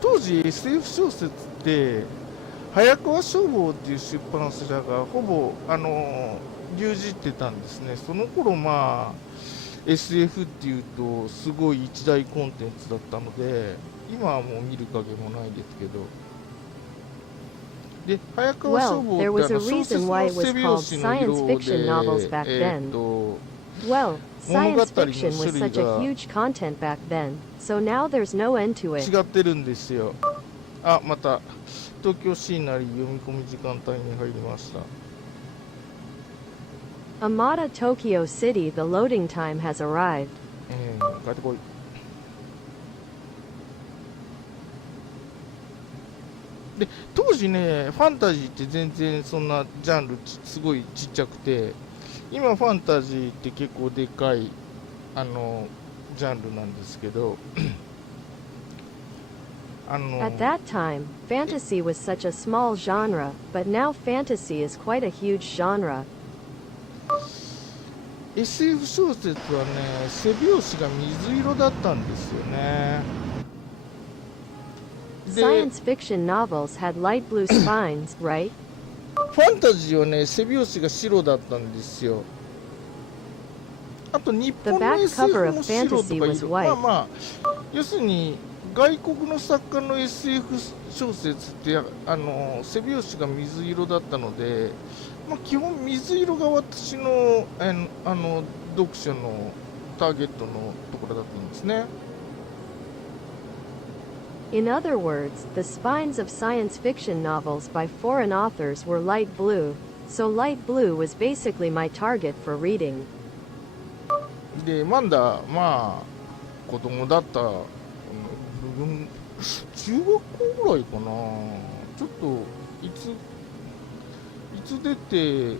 当時 SF 小説って早川書房っていう出版社がほぼ牛耳ってたんですね。その頃まあ SF っていうとすごい一大コンテンツだったので、今はもう見る影もないですけど。で、早川書 Well, 房 there っ was て a 小説 reason の why it was 背 called 表紙の science 色 fiction novels back で、then. Well, science物語の fiction was 種類 such a が huge content back then, so now there's no end to it. 違ってるんですよ。あ、また東京シーナリー読み込み時間帯に入りました。 Amada Tokyo City, the loading time has arrived. 帰ってこい。で、当時ね、ファンタジーって全然そんなジャンルすごいちっちゃくて、今ファンタジーって結構でかいジャンルなんですけど、At that time, fantasy was such a small genre, but now fantasy is quite a huge genre. SF 小説はね、背表紙が水色だったんですよね。で、 Science fiction novels had light blue spines, right? ファンタジーはね、背表紙が白だったんですよ。あと日本の The back SF cover of も白とか fantasy was 色。 white. まあまあ、要するに外国の作家の SF 小説って背表紙が水色だったので、まあ、基本水色が私の読書のターゲットのところだったんですね。In other words, the spines of science fiction novels by foreign authors were light blue, so light blue was basically my target for reading. で、まだまあ子供だった中学校ぐらいかな。ちょっといつ出て、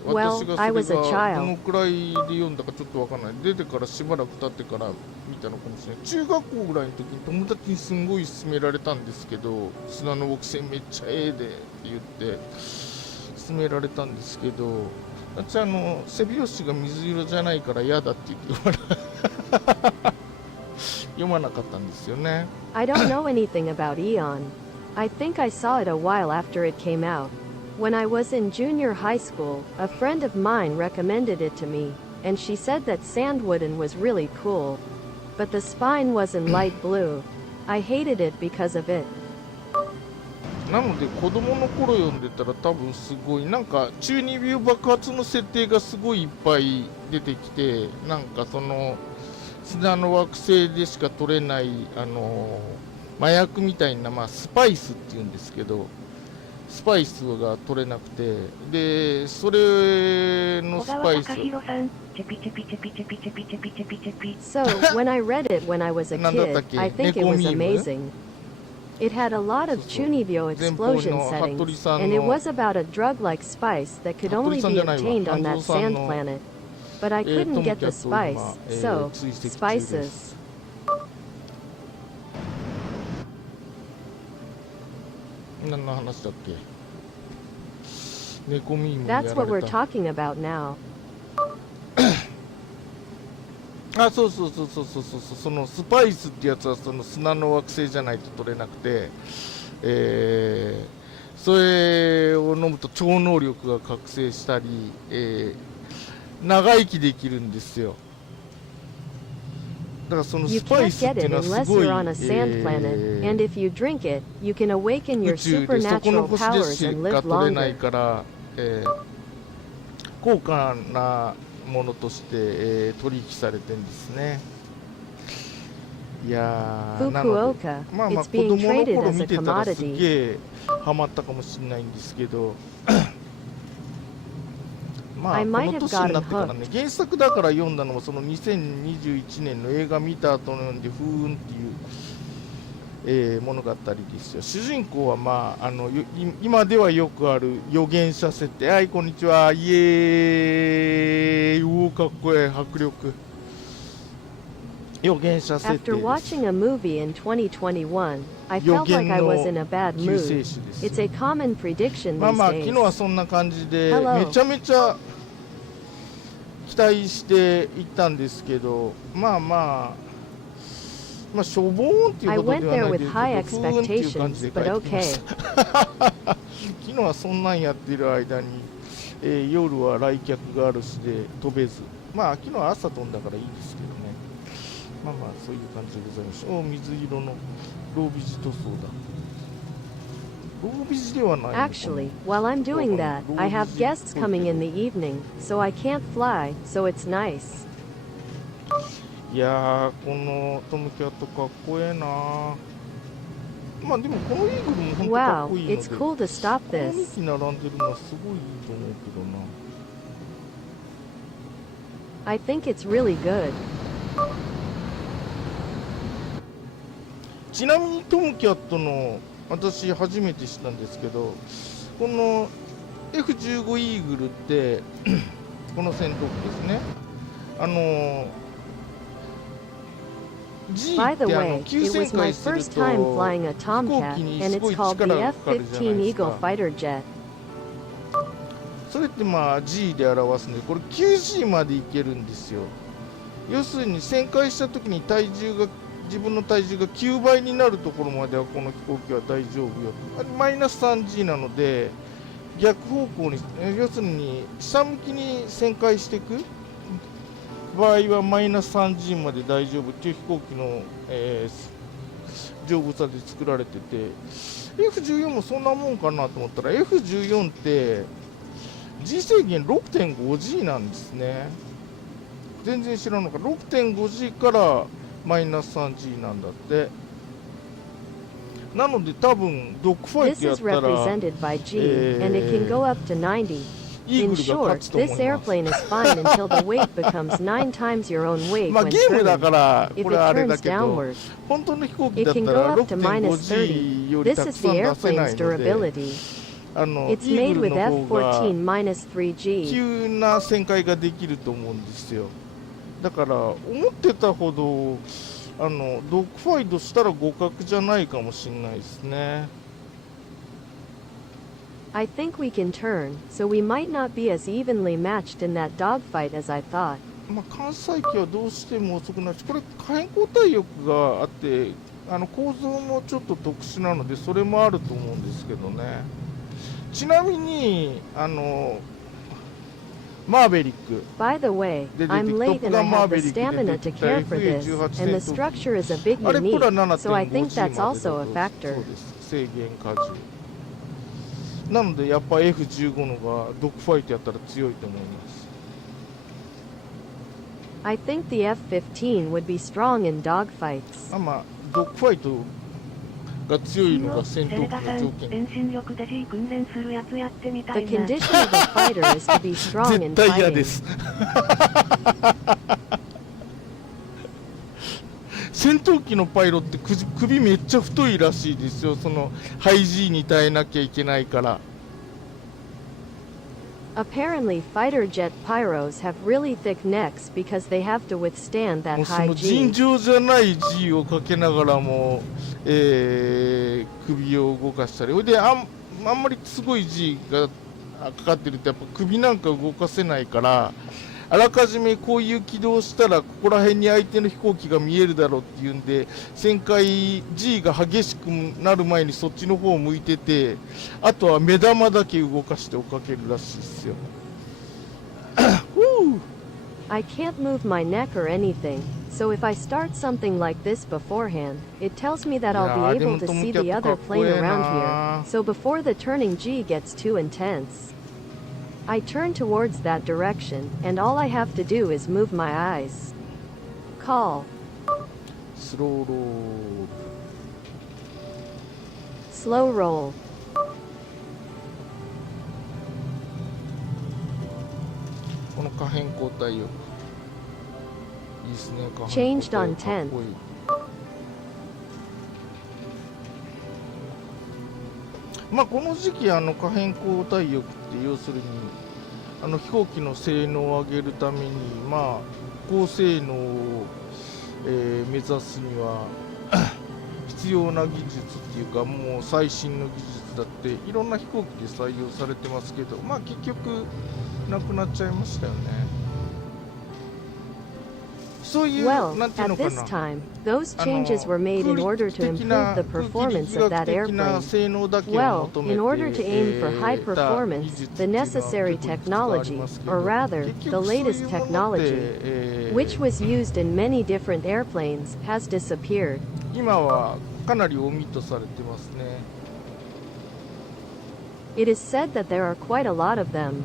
Well, 私が I そ was a れが child. どのくらいで読んだかちょっとわかんない。出てからしばらく経ってから見たのかもしれない。中学校ぐらいの時に友達にすんごい勧められたんですけど、砂の惑星めっちゃええでって言って勧められたんですけど、私背拍子が水色じゃないから嫌だって言って読まなかったんですよね。I don't know anything about Eon. I think I saw it a while after it came out. When I was in junior high school, a friend of mine recommended it to me, and she said that sandwooden was really cool. But the spine was in light blue. I hated it because of it. なので子供の頃読んでたら多分すごいなんか中二病爆発の設定がすごいいっぱい出てきて、なんかその砂の惑星でしか取れない麻薬みたいな、まあ、スパイスっていうんですけど、スパイスが取れなくて、でそれのスパイス So, when I read it when I was a kid, I think it was amazing. It had a lot of Chunibyo explosion settings, and it was about a drug-like spice that could only be obtained on that sand planet. But I couldn't get the spice, so, spices. 何の話だっけ？猫ミームやられ That's た。 what we're talking about now. あ、そう、そのスパイスってやつはその砂の惑星じゃないと取れなくて、それを飲むと超能力が覚醒したり、長生きできるんですよ。だからその You スパイ can't スっ get ていう it のはす unless ごい、 you're on a sand planet, and if you drink it, you can awaken 宇 your 宙でそこの supernatural 星で powers し and か live 取れない longer. から、高価なものとして、取引されてるんですね。いやー、なので Fukuoka, まあまあ it's 子 being 供の traded 頃 as 見 a てたらす commodity. げえハマったかもしれないんですけどまあ I こ might の have 年になってからね gotten 原作だから読んだのもその2021年の映画見た後なんでふーんっていう、物語ですよ。主人公はまあ今ではよくある預言者設定。はい、こんにちは。イエーイ。うお、かっこいい。迫力。預言者設定 After です。 watching a movie in 2021, I felt like I was in a bad 救世 mood. 主です It's a common prediction まあ these まあ昨日 days. はそんな感じで Hello. めちゃめちゃ期待していったんですけどまあしょぼーんっていう I ことで went はな there い with ですけ high どふーんっていう感じ expectations, で帰 but ってきま okay. した昨日はそんなんやってる間に、夜は来客があるしで飛べずまあ昨日は朝飛んだからいいですけどねまあそういう感じでございました。お水色のロービジ塗装だ。ロービジではないのかな Actually, while I'm doing that, I have guests coming in the evening, so I can't fly, so it's nice. いやーこのトムキャットかっこええなまあでもこのイーグルも本当かっ Wow, こいいので it's cool to stop この2 this. 機並んでるのはすごいいいと思うけどな I think it's really good. ちなみにトムキャットの私初めて知ったんですけどこの F15 イーグルってこの戦闘機ですねG っ By て the way, 急 it 旋 was my 回する first と time flying a 飛 Tomcat, 行機に and す it's ごい called the 力がかかるじゃない F-15 です Eagle か fighter jet. それってまあ G で表すんでこれ 9G までいけるんですよ。要するに旋回した時に自分の体重が9倍になるところまではこの飛行機は大丈夫よ。マイナス 3G なので逆方向に要するに下向きに旋回していく場合はマイナス 3G まで大丈夫っていう飛行機の、丈夫さで作られてて F14 もそんなもんかなと思ったら F14 って G 制限 6.5G なんですね。全然知らんのか 6.5G からマイナス 3G なんだってなので多分ドッグファイ This トやっ is たら represented by G, and it can go up to 90. イー In グルが勝 short, つと思 this います airplane is fine until the weight becomes 9 times your own weight まあ when ゲームだ turning. からこ If れはあ it れだ turns けど downward, 本当の飛行機 it だった can go ら up to minus 6.5G よ 30. り This たく is さ the ん出せな airplane's いので durability. イ It's ー made グル with の方が F-14 minus 3G. 急な旋回ができると思うんですよだから思ってたほどドッグファイトしたら互角じゃないかもしれないですね。I think we can turn, so we might not be as evenly matched in that dogfight as I thought. まあ、関西機はどうしても遅くなるし、これ可変交代翼があって構造もちょっと特殊なのでそれもあると思うんですけどね。ちなみにマーベリック By the way, I'm late and I have the stamina to care for this, and the structure is a bit あれプ unique, ラ so I think7.5G that's までだ also a と factor. そうです、制限荷重なのでやっぱ F15 のがドッグファイトやったら強いと思います。I think the F-15 would be strong in dogfights. まあドッグファイトが強いのが戦闘機の条件。遠心力で G 訓練するやつやってみた The いな。 condition of a fighter is to be strong in 絶対嫌 fighting. です。戦闘機のパイロって首めっちゃ太いらしいですよ。そのハイ G に耐えなきゃいけないから。Apparently, fighter jet pyros have really thick necks because they have to withstand も that うそ high の尋 G. 常じゃない G をかけながらも、首を動かしたり、ほいであんまりすごい G がかかってるとやっぱ首なんか動かせないから、あらかじめこういう軌道したらここら辺に相手の飛行機が見えるだろうっていうんで、旋回 G が激しくなる前にそっちの方を向いてて、あとは目玉だけ動かして追っかけるらしいですよ。I can't move my neck or anything, so if I start something like this beforehand, it tells me that I'll be able to see the other plane around here, so before the turning G gets too intense. I turn towards that direction, and all I have to do is move my eyes. Call. スローロール。 Slow roll. この可変交代翼いいですね。可 Changed 変 on 交代翼かっこいい。まあこの時期可変交代翼って要するに飛行機の性能を上げるためにまあ高性能を、目指すには必要な技術っていうかもう最新の技術だっていろんな飛行機で採用されてますけど、まあ結局なくなっちゃいましたよね。そういう Well, なんていうの at か this な。 time, those changes were made in order to improve the performance of that airplane. Well, in order to aim for high performance, the necessary technology, or rather, the latest technology, which was used in many different airplanes, has disappeared. 今はかなりオミットされてますね。 It is said that there are quite a lot of them.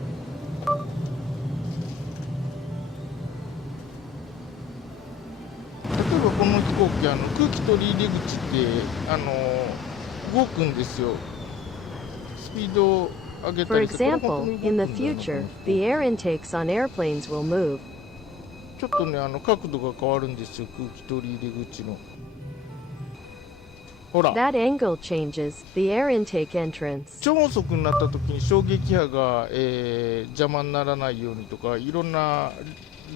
例えばこの飛行機空気取り入れ口って動くんですよ。スピードを上げた For りする。 example, in the future, the air intakes on airplanes will move. ちょっとね角度が変わるんですよ。空気取り入れ口のほら That angle changes the air intake entrance. 超音速になった時に衝撃波が、邪魔にならないようにとかいろんな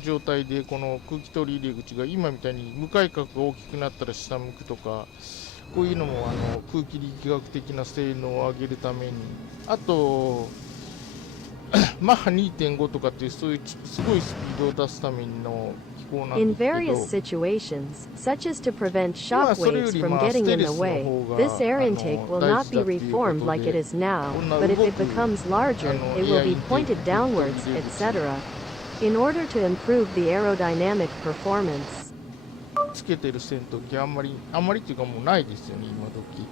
状態でこの空気取り入れ口が今みたいに向かい角が大きくなったら下向くとかこういうのも空気力学的な性能を上げるためにあとマッハ 2.5 とかっていうそういうすごいスピードを出すための機構なん In ですけ various ど situations, such as to prevent shock waves from getting in the way, this air intake will not be reformed like it is now, but if it becomes larger, it will be pointed downwards, etc. In order to improve the aerodynamic performance. つけてる戦闘機あんまりっていうかもうないですよね今時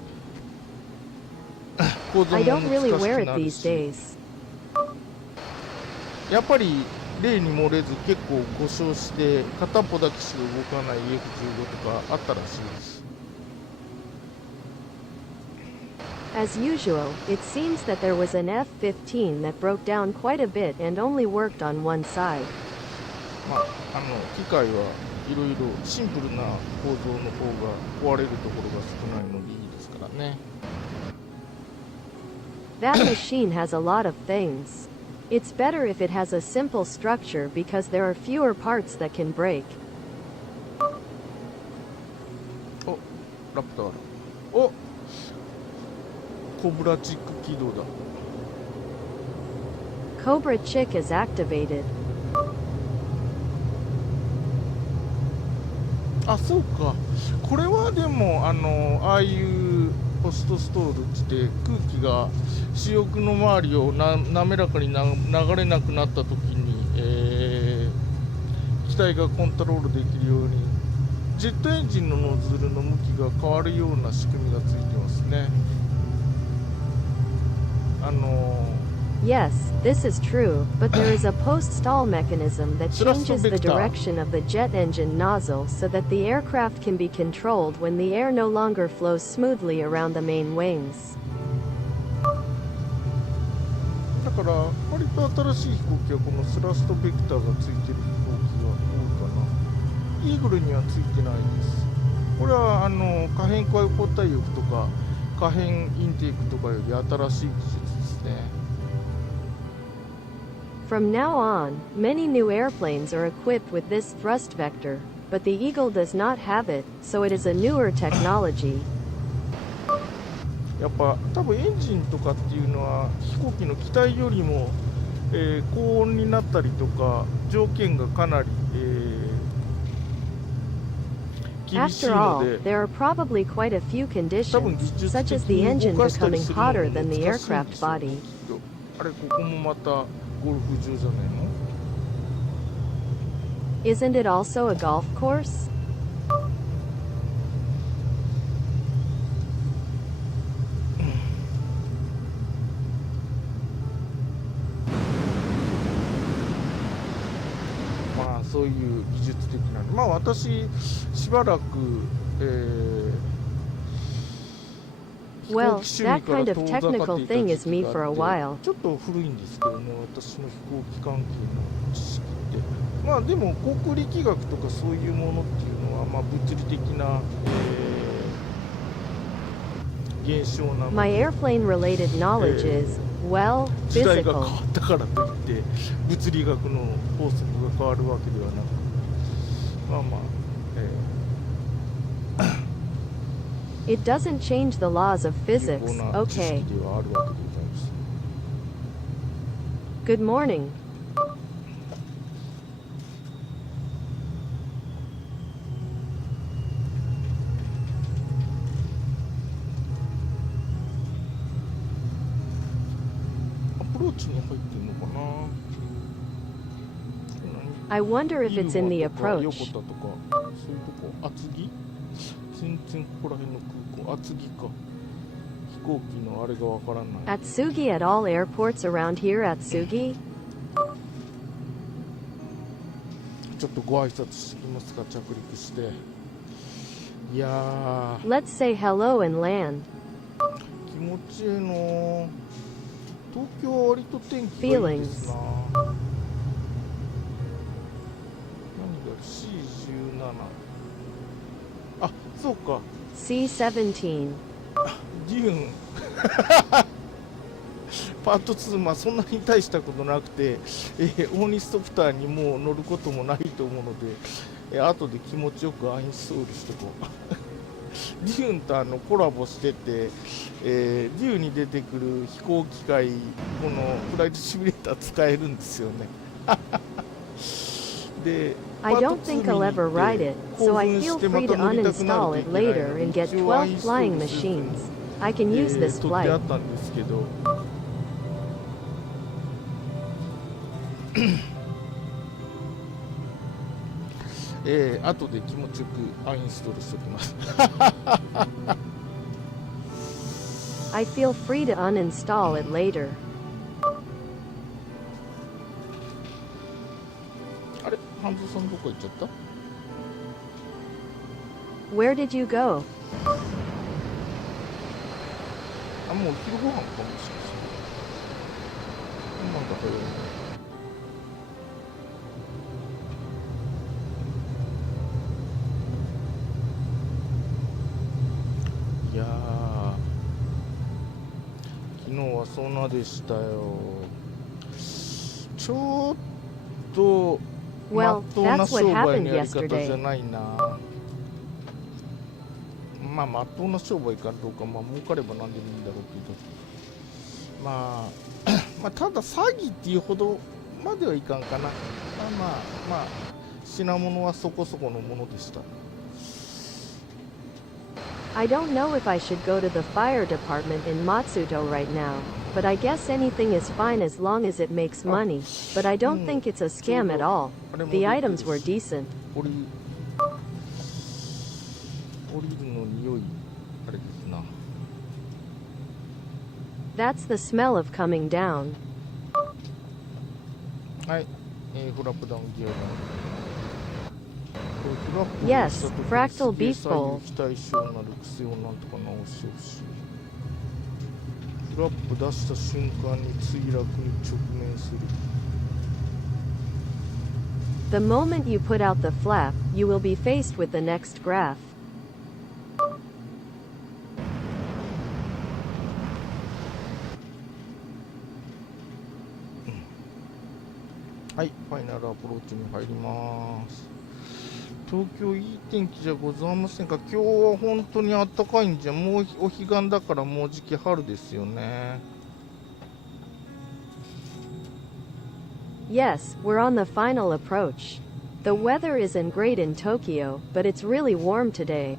構造 I も don't really 難し wear く it なる these し days. やっぱり例に漏れず結構故障して片っぽだけしか動かない F15 とかあったらしいです。 As usual, it seems that there was an F-15 that broke down quite a bit and only worked on one side. まあ機械はいろいろシンプルな構造の方が壊れるところが少ないのでいいですからね。 That machine has a lot of things. It's better if it has a simple structure because there are fewer parts that can break. お、ラプターある。お、コブラチック起動だ。Cobra Chick is activated. あ、そうか。これはでもああいうポストストールって言って空気が主翼の周りを滑らかに流れなくなった時に、機体がコントロールできるようにジェットエンジンのノズルの向きが変わるような仕組みがついてますね。Yes, this is true, but there is a post-stall mechanism that changes the direction of the jet engine nozzle so that the aircraft can be controlled when the air no longer flows smoothly around the main wings. だから割と新しい飛行機はこのスラストベクターがついてる飛行機が多いかな。イーグルにはついてないです。これは可変化横対翼とか可変インテークとかより新しい技術ですね。From now on, many new airplanes are equipped with this thrust vector, but the Eagle does not have it, so it is a newer technology. やっぱ多分エンジンとかっていうのは飛行機の機体よりも、高温になったりとか条件がかなり、厳しい After の all, で there are probably quite a few conditions, such as the engine becoming hotter than the aircraft body. あれここもまたゴルフ場じゃねえの？ Isn't it also a golf course? まあそういう技術的なまあ私しばらく、Well, that kind of technical thing is me for a while. ちょっと古いんですけどね、私の飛行機関係の知識って。まあでも航空力学とかそういうものっていうのはまあ物理的な、現象なので。My airplane-related knowledge is, well, 時代が変 physical. わったからといって物理学の法則が変わるわけではなく、まあまあ、It doesn't change the laws of 有 physics, 効な知 okay. 識ではあるわけでございます。Good morning. アプローチに入ってるのかな。 I wonder if it's in the 横田 approach. とかそういうとこ厚木全然ここら辺の空港厚木か飛行機のあれがわからない。 Atsugi at all airports around here, Atsugi? ちょっとご挨拶してきますか。着陸して。いやー Let's say hello and land. 気持ちいいの。東京は割と天気がいいですな。何が C17。あ、そうか。 C-17. デューンパート2、まあそんなに大したことなくて、オーニストプターにもう乗ることもないと思うので、後で気持ちよくアインストールしてこうデューンとコラボしてて、デューンに出てくる飛行機械このフライトシミュレーター使えるんですよねで I don't think I'll ever ride it, so I feel free to uninstall it later and get 12 flying machines. I can use this 取ってあ flight. ったんですけど後で気持ちよくアインストールしておきます I feel free to uninstall it later. あれ半蔵さんどこ行っちゃった Where did you go? あ、もうお昼ご飯かもしれないなんだかよいやー昨日はそんなでしたよちょっとま Well, っとうな that's 商 what 売 happened のやり方じゃ yesterday. ないな。まっとうな商売かどうか、儲かれば何でもいいんだろうけど、ただ詐欺っていうほどまではいかんかな。品物はそこそこのものでした。I don't know if I should go to the fire department in Matsudo right now, but I guess anything is fine as long as it makes money. But I don't think it's a scam at all. The items were decent. 降りるのに良いあれですな。That's the smell of coming down. はい、フラップダウンギアダウン。Yes, fractal beef bowl. 非対称なる癖をなんとか直してほしい。フラップ出した瞬間に墜落に直面する。The moment you put out the flap, you will be faced with the next graph. はい、ファイナルアプローチに入ります。東京いい天気じゃございませんか。今日は本当に暖かいんじゃ、もうお彼岸だからもうじき春ですよね。Yes, we're on the final approach. The weather isn't great in Tokyo, but it's really warm today.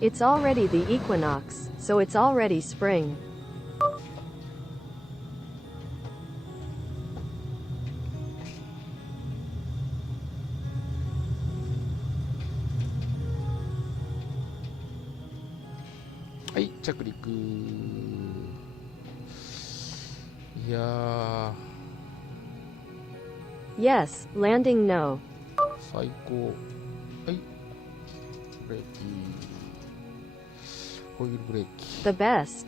It's already the equinox, so it's already spring. はい、着陸。いや Yes, landing no. 最高。はい、ブレーキ。ホイールブレーキ。 The best.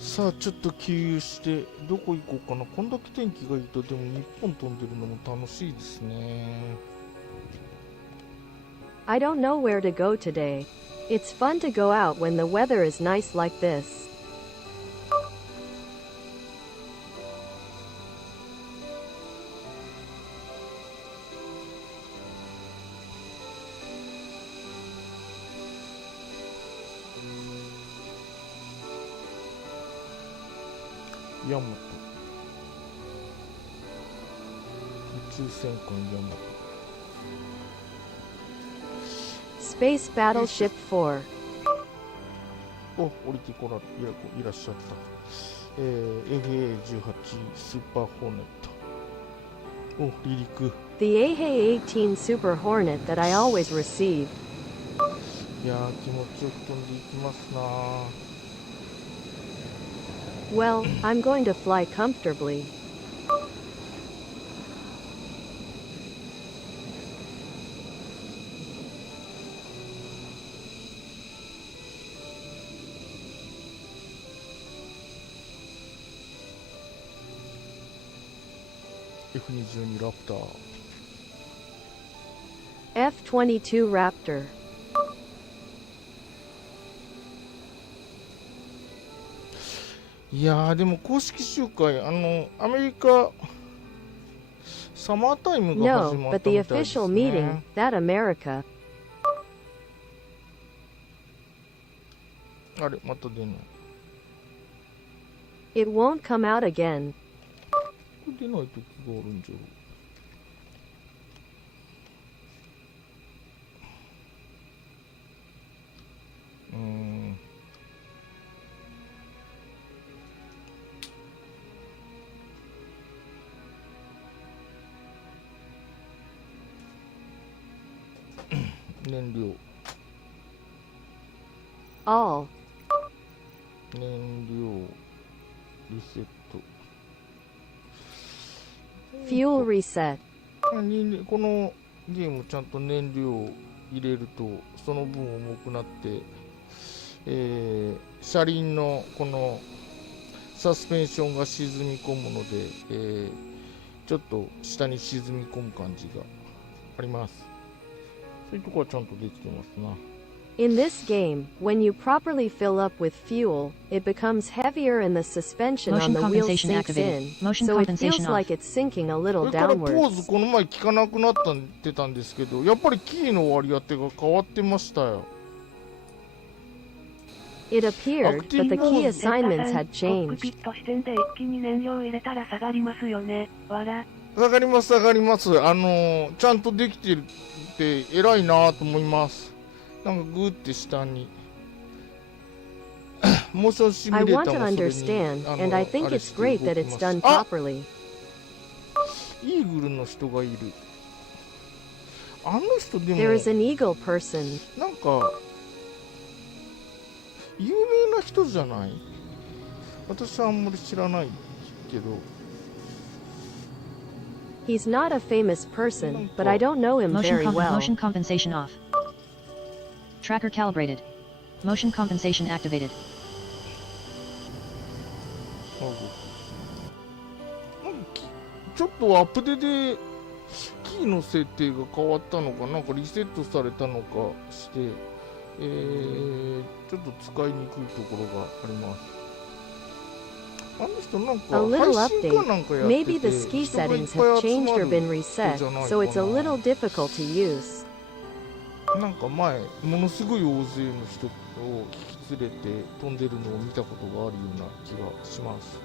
さあちょっと給油してどこ行こうかな。こんだけ天気がいいとでも日本飛んでるのも楽しいですね。I don't know where to go today. It's fun to go out when the weather is nice like this. ヤマト宇宙戦艦ヤマト Space Battleship 4. お、降りていらっしゃった。FA18 スーパーホーネット。お、離陸。The AHA-18 Super Hornet that I always receive. いやー、気持ちよく飛んでいきますなー。Well, I'm going to fly comfortably. F22 ラプター。F-22 Raptor. いやーでも公式集会アメリカサマータイムが始 No, まっ but た the みたいです official ね。 meeting, that America. あれまた出ない。 It won't come out again. これ出ない時があるんじゃろう。燃料 All. 燃料リセット Fuel reset. このゲームちゃんと燃料を入れるとその分重くなって、車輪のこのサスペンションが沈み込むので、ちょっと下に沈み込む感じがあります。そういうとこはちゃんとできてますな。In this game, when you properly fill up with fuel, it becomes heavier and the suspension on the wheel sinks in, so it feels like it's sinking a こ little れからポーズ downwards. この前効かなくなってたんですけど、やっぱりキーの割り当てが変わってましたよ。It appeared, but the key assignments had コック changed. ピット視点で一気に燃料入れたら下がりますよね。わら。下がります下がります。ちゃんとできてるって偉いなと思います。なんかグーって下にモーションシミュ I レー want タ to ーもそれに understand, and I think あれ it's して great 動 that き it's ます。 done あ、 properly. イーグルの人がいる。あの人でも There is an eagle person. なんか有名な人じゃない？私はあんまり知らないけど。He's not a famous person, but I don't know him very well. Motion compensation off. Tracker calibrated. Motion compensation activated. ちょっとアップデでキーの設定が変わったのかなんかリセットされたのかして、ちょっと使いにくいところがあります。あの人なん A か little 配信かなんかやって update. Maybe て the ski 人がいっ settings ぱい have 集 changed ま or る been 人 reset, じゃない so it's a か little difficult to use. な。なんか前ものすごい大勢の人を引き連れて飛んでるのを見たことがあるような気がします。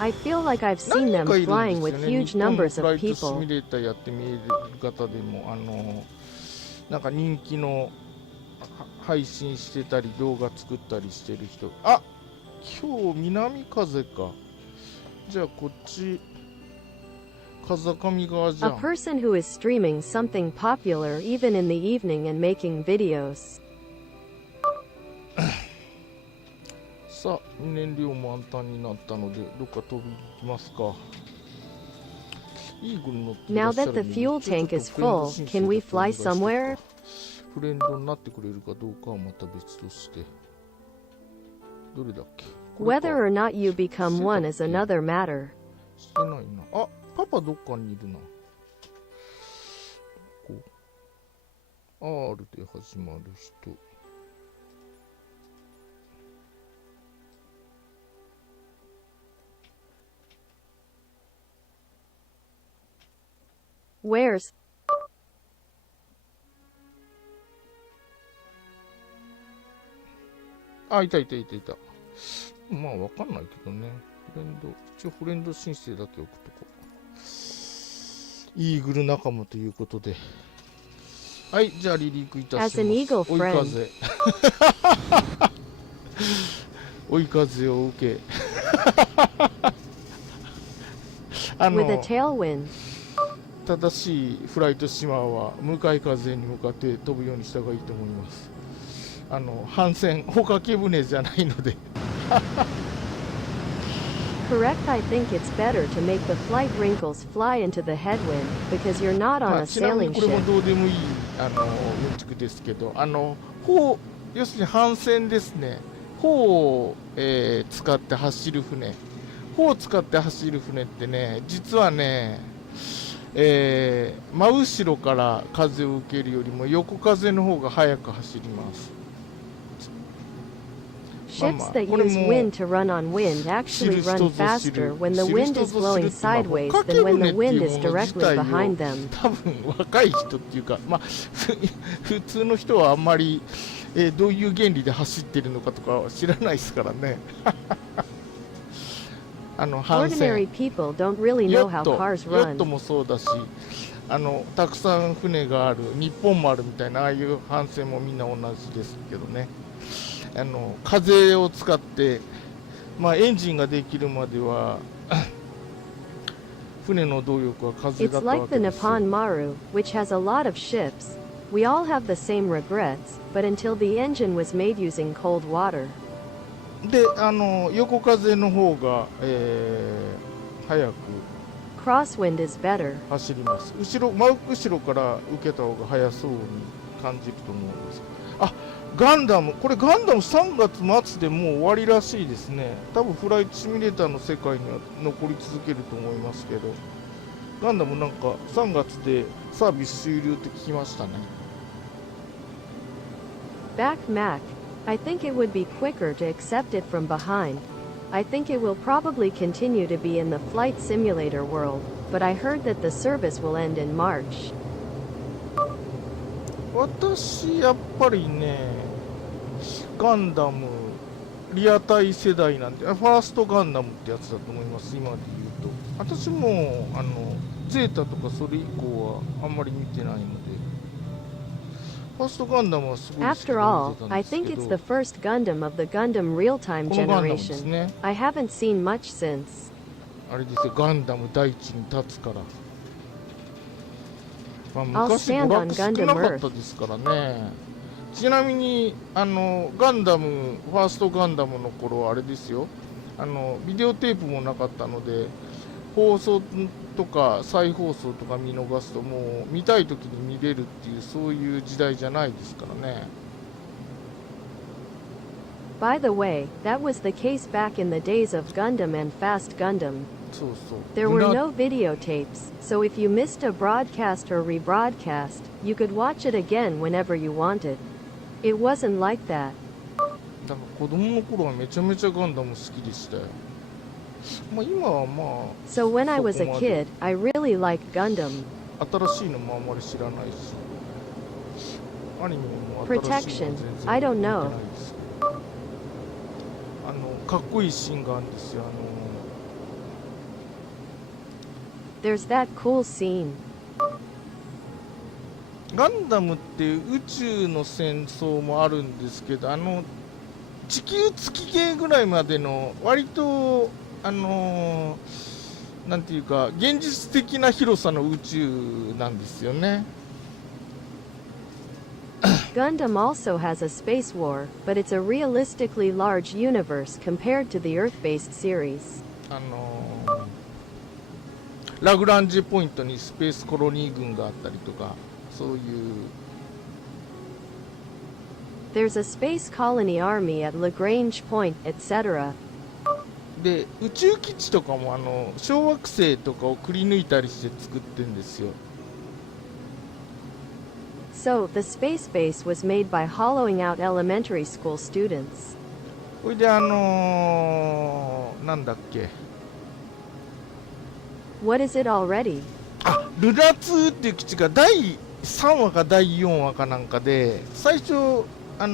I feel like I've seen 何 them かいるん flying です with よね。 huge 日本の numbers フラ of イトシ people. ミュレーターやって見える方でもなんか人気の配信してたり動画作ったりしてる人。あ、今日南風か。じゃあこっち風上側じゃ A ん。 person who is streaming something popular even in the evening and making videos. さあ燃料満タンになったのでどっか飛び行きますか。イーグル乗っていら Now っしゃ that る the ので fuel ちょっ tank と is フレンド full, 申請 can we だけお願 fly いしてか somewhere? フレンドになってくれるかどうかはまた別として。どれだっけ？これか Whether or not you become one is another matter. してないな。あ、パパどっかにいるな。こう R で始まる人。Where's あ、いたいたいたいた。まあわかんないけどね。一応フレンド申請だけ送っとこう。イーグル仲間ということで。はい、じゃあ離陸いたします。 As an eagle 追い friend. 風。追い風を受け。with a tailwind? 正しいフライトシマーは向かい風に向かって飛ぶようにした方がいいと思います。帆船、帆掛け船じゃないので。Correct. I think it's better to make the flight wrinkles fly into the headwind because you're not ま on あ a ちなみ sailing にこれも ship. どうでもいいうんちくですけど、要するに帆船ですね。帆を、使って走る船。帆を使って走る船ってね、実はね、真後ろから風を受けるよりも横風の方が速く走ります。Ships that use wind to run on wind actually run faster when the wind is blowing sideways than when the wind is directly behind them. 多分若い人っていうか、まあ、普通の人はあんまり、どういう原理で走ってるのかとかは知らないですからね。帆船 Ordinary people don't really know how cars ヨット run. もそうだし、たくさん船がある日本丸みたいなああいう帆船もみんな同じですけどね。風を使って、まあ、エンジンができるまでは船の動力は風だ It's ったわ like け the ですよ。 Nippon Maru, which has a lot of ships. We all have the same regrets, but until the engine was made using cold water. で、横風の方が、速く Crosswind is better. 走ります。真後ろから受けた方が速そうに感じると思うんです。あ、ガンダム、これガンダム3月末でもう終わりらしいですね。多分フライトシミュレーターの世界には残り続けると思いますけど、ガンダムなんか3月でサービス終了って聞きましたね。Back Mac. I think it would be quicker to accept it from behind. I think it will probably continue to be in the flight simulator world, but I heard that the service will end in March. 私やっぱりね、ガンダムリアタイ世代なんで、ファーストガンダムってやつだと思います。今で言うと私もゼータとかそれ以降はあんまり見てないので、ファーストガンダムはすごい好きで After all, 見てたん I ですけ think ど、 it's the first Gundam of the Gundam real-time このガンダムです generation. ね。 I haven't seen much since. あれですよ、ガンダム大地に立つから。まあ、 I'll 昔 stand 娯 on 楽少 Gundam なかったですからね。ちなみにガンダムファーストガンダムの頃はあれですよ、ビデオテープもなかったので、放送とか再放送とか見逃すともう見たい時に見れるっていう、そういう時代じゃないですからね。 By the way, that was the case back in the days of Gundam and Fast Gundam. そうそう。 There were no videotapes, so if you missed a broadcast or rebroadcast, you could watch it again whenever you wanted. It wasn't like that. だから子供の頃はめちゃめちゃガンダム好きでしたよ。まあ今はまあ So when I was a そこまで kid, I really liked Gundam. 新しいのもあんまり知らないし、アニメも新しいのは全然 Protection. I don't 見て know. ないですけど、かっこいいシーンがあるんですよ。 There's that cool scene. ガンダムって宇宙の戦争もあるんですけど、地球月系ぐらいまでの割となんていうか現実的な広さの宇宙なんですよね。 Gundam also has a space war, but it's a realistically large universe compared to the Earth-based series. ラグランジポイントにスペースコロニー軍があったりとか、そういう。 There's a space colony army at Lagrange Point, etc. で宇宙基地とかも小惑星とかをくり抜いたりして作ってんですよ。 So, the space base was made by hollowing out elementary school students. これでなんだっけ、 What is it already? ルナ2っていう基地が第3話か第4話かなんかで、最初なん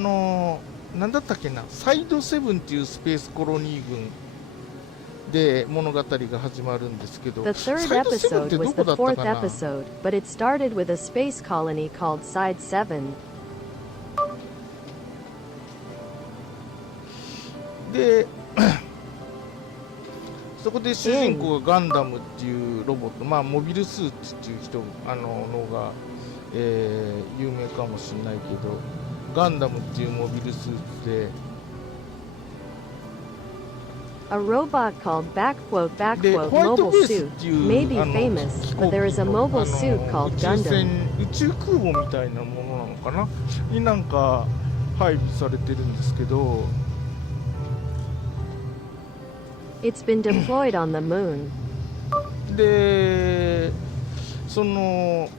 だったっけな、サイドセブンっていうスペースコロニー軍で物語が始まるんですけど、 The third サイドセブンって episode ど was こ the だった fourth かな。 episode, but it started with a space colony called Side 7. でそこで主人公がガンダムっていうロボット、まあモビルスーツっていう人のが、有名かもしれないけど、ガンダムっていうモビルスーツで、 A robot calledでホワイト mobile ベース suit っていう may be famous, 飛行 but there 機 is a の mobile suit called 宇宙 Gundam. 船宇宙空母みたいなものなのかなになんか配備されてるんですけど、 It's been deployed on the moon. でその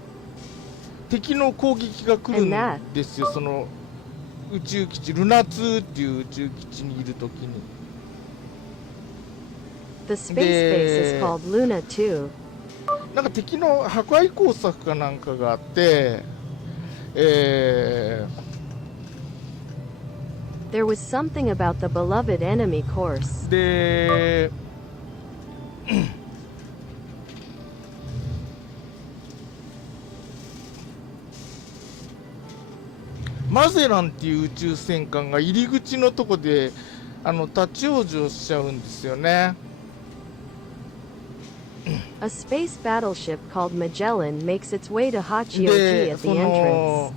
敵の攻撃が来るんですよ。その宇宙基地ルナ2っていう宇宙基地にいるときに。 The space base is called Luna 2. なんか敵の破壊工作かなんかがあって、There was something about the beloved enemy course. でマゼランっていう宇宙戦艦が入り口のとこで立ち往生しちゃうんですよね。 A space battleship called Magellan makes its way to Hachioji で at そ the の entrance.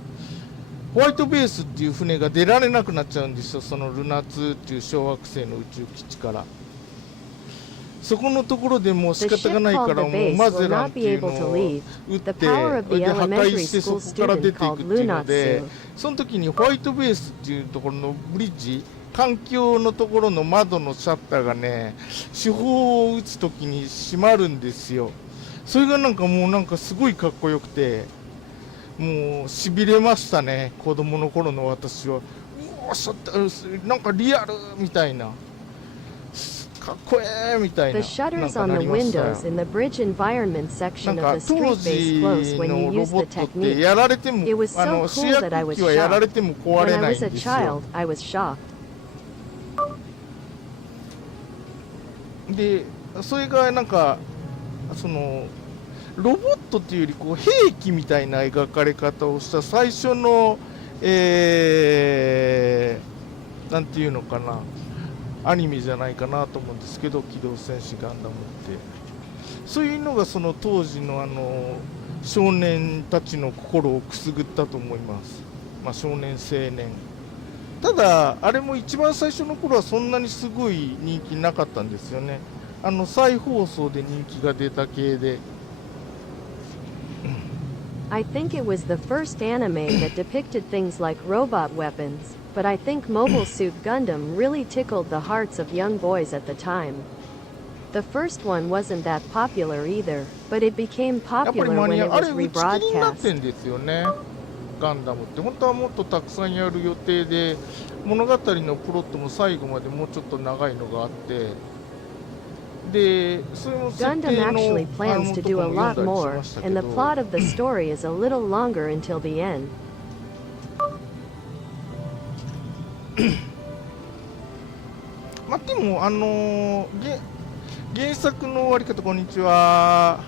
ホワイトベースっていう船が出られなくなっちゃうんですよ。そのルナ2っていう小惑星の宇宙基地から。そこのところでもう仕 The 方が ship ないか called ら the もう base マ will ゼランっ not て be いうの able to を leave. 撃っ The て power of それ the で破壊 elementary してそ school こから出 student ていく called っていうので Lunatsu. その時にホワイトベースっていうところのブリッジ環境のところの窓のシャッターがね手法を打つ時に閉まるんですよ。それがなんかもうなんかすごいかっこよくてもうしびれましたね子供の頃の私は。うおシャッターなんかリアルみたいなかっこええみたいな The なん shutters か on な the りましたよ。 windows in the bridge environment section なん of か the 当 street base 時 close when の you ロ use ボ the ットって technique. やられても It was so 主 cool that I 役 was 機はやられ shocked. ても壊 When れ I ないん was a ですよ。 child, I was shocked. でそれがなんかそのロボットっていうよりこう兵器みたいな描かれ方をした最初のなんていうのかなアニメじゃないかなと思うんですけど、機動戦士ガンダムってそういうのがその当時の少年たちの心をくすぐったと思います。まあ、少年青年。ただあれも一番最初の頃はそんなにすごい人気なかったんですよね。再放送で人気が出た系で。I think it was the first anime that depicted things like robot weapons, but I think Mobile Suit Gundam really tickled the hearts of young boys at the time. The first one wasn't that popular either, but it became やっぱり popular マ when ニ it アあ was れ打ち切りになってん rebroadcast. ですよね。ガンダムって本当はもっとたくさんやる予定で物語のプロットも最後までもうちょっと長いのがあってでそれも設定 Gundam の actually plans to と do か a も lot 読んだりし more, ましたけ and the ど plot of the story is a little longer until the end. まあでも原作の終わり方こんにちは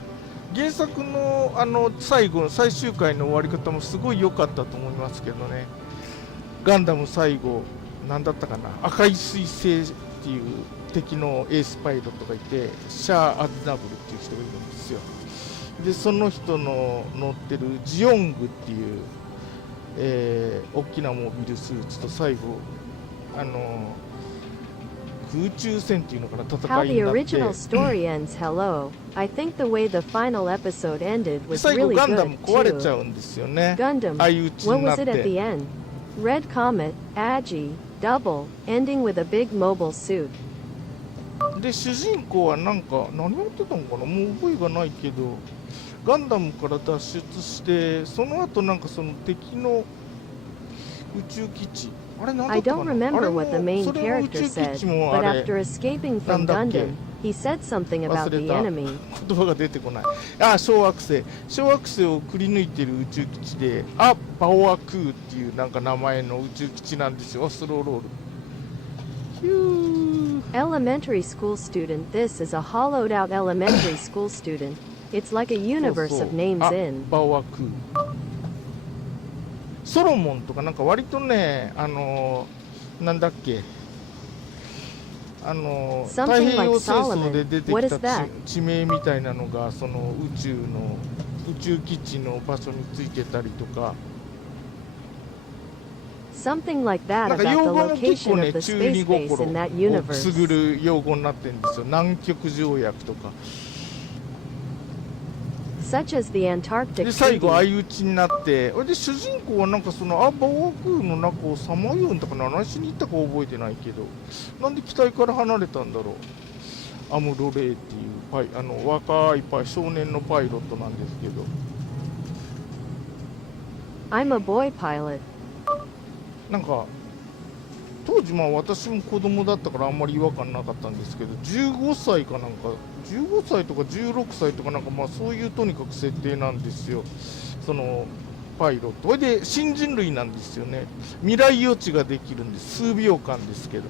原作の最後の最終回の終わり方もすごい良かったと思いますけどね。ガンダム最後何だったかな赤い彗星っていう敵のエースパイロットがいてシャア・アズナブルっていう人がいるんですよ。でその人の乗ってるジオングっていう、大きなモビルスーツと最後空中戦っていうのかな How 戦い the になって original story ends, hello. I think the way the final episode ended で was 最後 really ガンダム good 壊れちゃ too. うんですよね。 Gundam, 相打ち what になっ was it at the て end? Red Comet, Agi, Double, ending with a big mobile suit. で主人公はなんか何やってたのかなもう覚えがないけどガンダムから脱出してその後なんかその敵の宇宙基地あれなんだ I ったか don't なあ remember れ what the も main それも宇 character 宙基 said, 地も but あれ after escaping from なんだっけ Gundam, he said something 忘 about れ the た enemy. 言葉が出てこない小惑星をくり抜いてる宇宙基地でバオアクーっていうなんか名前の宇宙基地なんですよ。スローロールヒュー Elementary school student. This is a hollowed out elementary school student. It's like a universe そうそう of names in. バオアクーソロモンとかなんか割とねなんだっけ太 Something 平洋 like 戦争で出て Solomon. What き is た that? 地名みたいなのがその宇宙基地の場所についてたりとか Something like that なんか about 用 the 語も結構 location ね of the 中二 space base 心 in that をくす universe. ぐる用語になってるんですよ。南極条約とか Such as the Antarctic で最後 Treaty. 相打ちになってそれで主人公はなんかそのバオアクーの中をさまようんだかな何しに行ったか覚えてないけどなんで機体から離れたんだろう。アムロレイっていう若い少年のパイロットなんですけど I'm a boy pilot. なんか当時私も子供だったからあんまり違和感なかったんですけど15歳かなんか15歳とか16歳とかなんかそういうとにかく設定なんですよそのパイロット。それで新人類なんですよね。未来予知ができるんです数秒間ですけど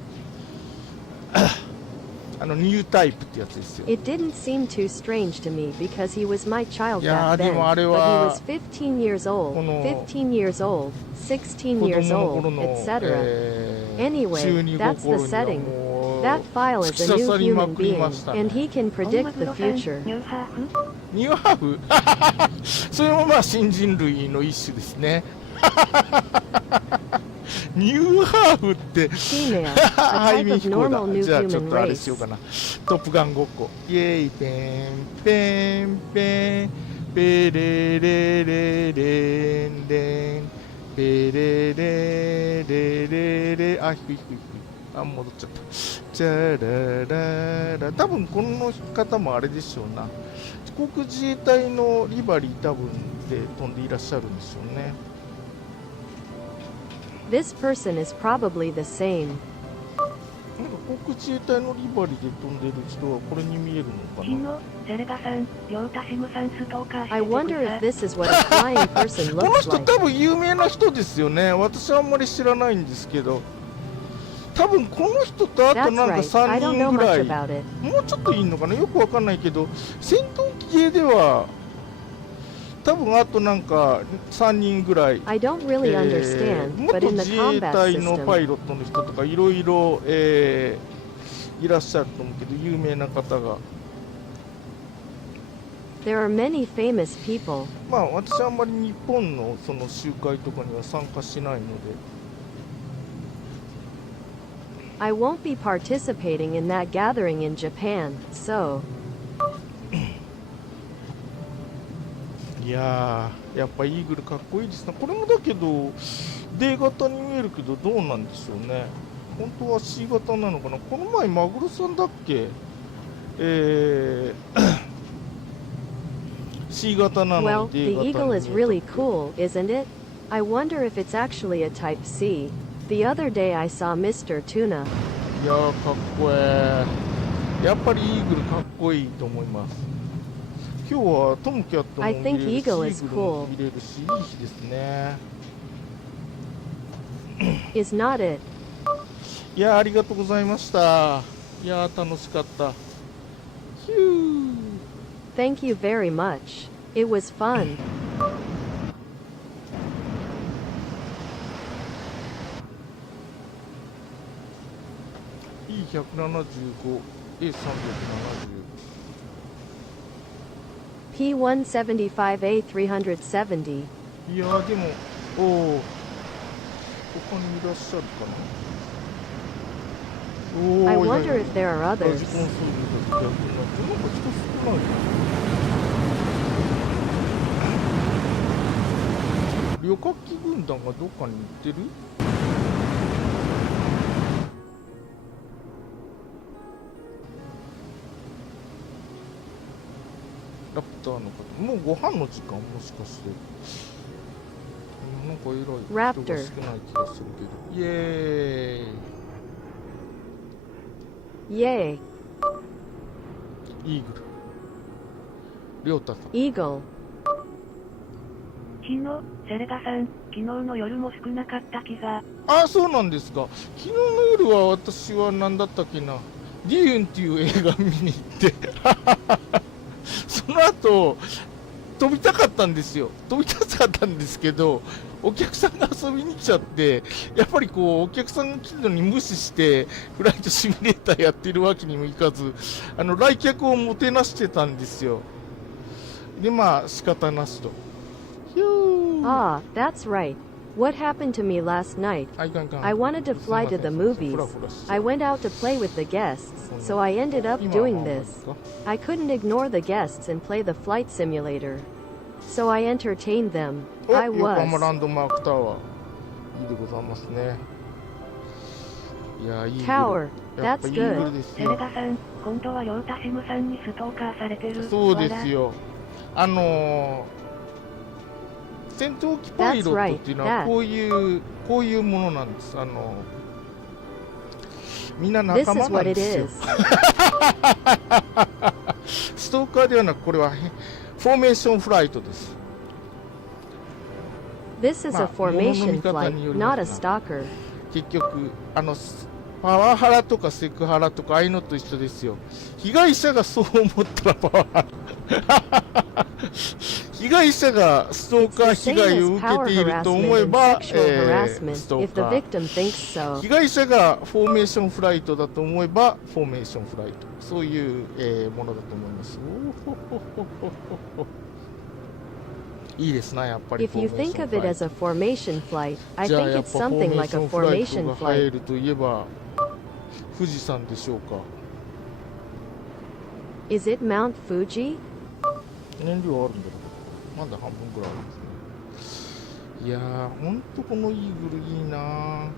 ニュータイプってやつですよ。 It didn't seem too strange to me because he was my child いや back で then, もあれ but he は was 15 years old, この 15 years old, 16子 years 供の old, 頃の、 etc. Anyway, 中二 that's the 心には setting. もう That file 突 is き a 刺 new さりま human くり being, ましたね and he can 本 predict 松 the 戸さん future. ニューハーフニューハーフそれも新人類の一種ですねニューハーフって Female, ハ a イ type ミン of 飛行 normal だ。 new じゃあちょっ human とあれしよう race. かな。トップガンごっこ。イエーイ、ペンペンペンペレレレレンレンペレレレレレ、あ、低い低い低い。あ、戻っちゃった。チャラララ。多分この方もあれでしょうな。航空自衛隊のリバリー多分で飛んでいらっしゃるんでしょうね。This person is probably the same. なんか航空自衛隊のリバリーで飛んでる人はこれに見えるのか日な。野、セレガさん、りょうたしむさんストーカーして I てく wonder さ if this is what a flying person この looks 人 like. 多分有名な人ですよね。私はあんまり知らないんですけど、多分この人とあと That's なんか right. I 3 don't 人 know ぐら much い、 about it. もうちょっといいのかな、よくわかんないけど、戦闘機系では多分あとなんか3人ぐらい、 I don't really understand, 元 but in the 自衛 combat 隊のパ system, イロットの人とかいろいろいらっしゃると思うけど、有名な方が。 there are many famous people. まあ私はあんまり日本のその集会とかには参加しないので、 I won't be participating in that gathering in Japan, so いやー、やっぱイーグルかっこいいですね。これもだけど D 型に見えるけど、どうなんでしょうね。本当は C 型なのかな。この前マグロさんだっけ、C 型な well, のに D the 型に Eagle 見え is た。 really cool, isn't it? I wonder if it's actually a Type C. The other day I saw Mr. Tuna. いやー、かっこええ。やっぱりイーグルかっこいいと思います。今日はトムキャットも I 見 think れるし、イ Eagle is ーグルも cool. 見れるし、いい日ですね。 Is not it? いやー、ありがとうございました。いやー、楽しかった。ヒュー。 Thank you very much. It was fun. E175、A370。 P175A370. いやー、でも、おお、他にいらっしゃるかな。おお、 I いやい wonder や if there are ラジ others. コンソールだと逆になって、なんか人少ないな。旅客機軍団がどっかに行ってる？ラプターの方、もうご飯の時間もしかして。なんか偉い人が少ない気がするけど。イエーイ。 Yay. イーグル。りょうたさん。Eagle. 日野、セレガさん、昨日の夜も少なかった気が。あ、そうなんですか。昨日の夜は私は何だったっけな。デューンっていう映画見に行ってその後飛びたかったんですよ。飛びたかったんですけど、お客さんが遊びに来ちゃって、やっぱりこうお客さんが来るのに無視してフライトシミュレーターやってるわけにもいかず、来客をもてなしてたんですよ。で、まあ仕方なしと。ヒュー。 Ah, that's right. What happened to me last night? あ、いかんいかん。 I wanted to fly to the すいません、 movies. フラフラしちゃう。 I went out to play with the guests, so I ended up 今 doing は this. 何ですか？ I couldn't ignore the guests and play the flight simulator. So I entertained them. お、 I 横浜ラ was. ンドマークタワー。いいでございますね。いや、いい。 Tower. やっぱ That's イーグ good. ルですセレよ。ガさん、今度はりょうたしむさんにストーカーされてる。そうですよ。戦闘機パイロットっていうのは That's right. こういうものなんです。みんな This 仲 is 間な what ん it ですよ。 is. ストーカーではなく、これはフォーメーションフライトです。 This is a formation flight, not a stalker. 結局パワハラとかセクハラとかああいうのと一緒ですよ。被害者がそう思ったらパワハラ被害者がストー It's カー the 被 same 害 as を受け power ていると思え harassment ば、 and sexual ス harassment ト if ー the カー victim thinks so. 被害者がフォーメーションフライトだと思えばフォーメーションフライト、そういう、ものだと思います。いいですな、やっぱり If フォ you ーメーシ think ョン of フ it ライ as ト a formation flight, I じゃあ think やっ it's ぱフォー something メー like シ a ョンフライト formation が flight. 入るといえば富士山でしょうか。 Is it Mount Fuji? 燃料あるんだろう。まだ半分ぐらいあるんですね。いやー、ほんとこのイーグルいいな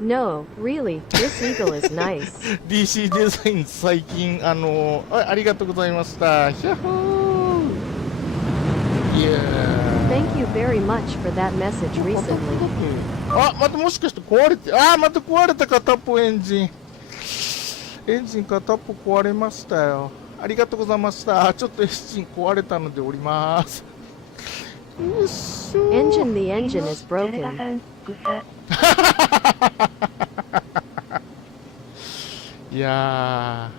No, really, this eagle is nice. DC デザイン最近ありがとうございました。ヒャッホー。いやー。 Thank you very much for that message recently. あ、またもしかして壊れて、また壊れた片っぽエンジン片っぽ壊れましたよ。ありがとうございました。ちょっとエンジン壊れたので降ります。よっしょー。 Engine, the engine is セレガ broken. さん、草。いや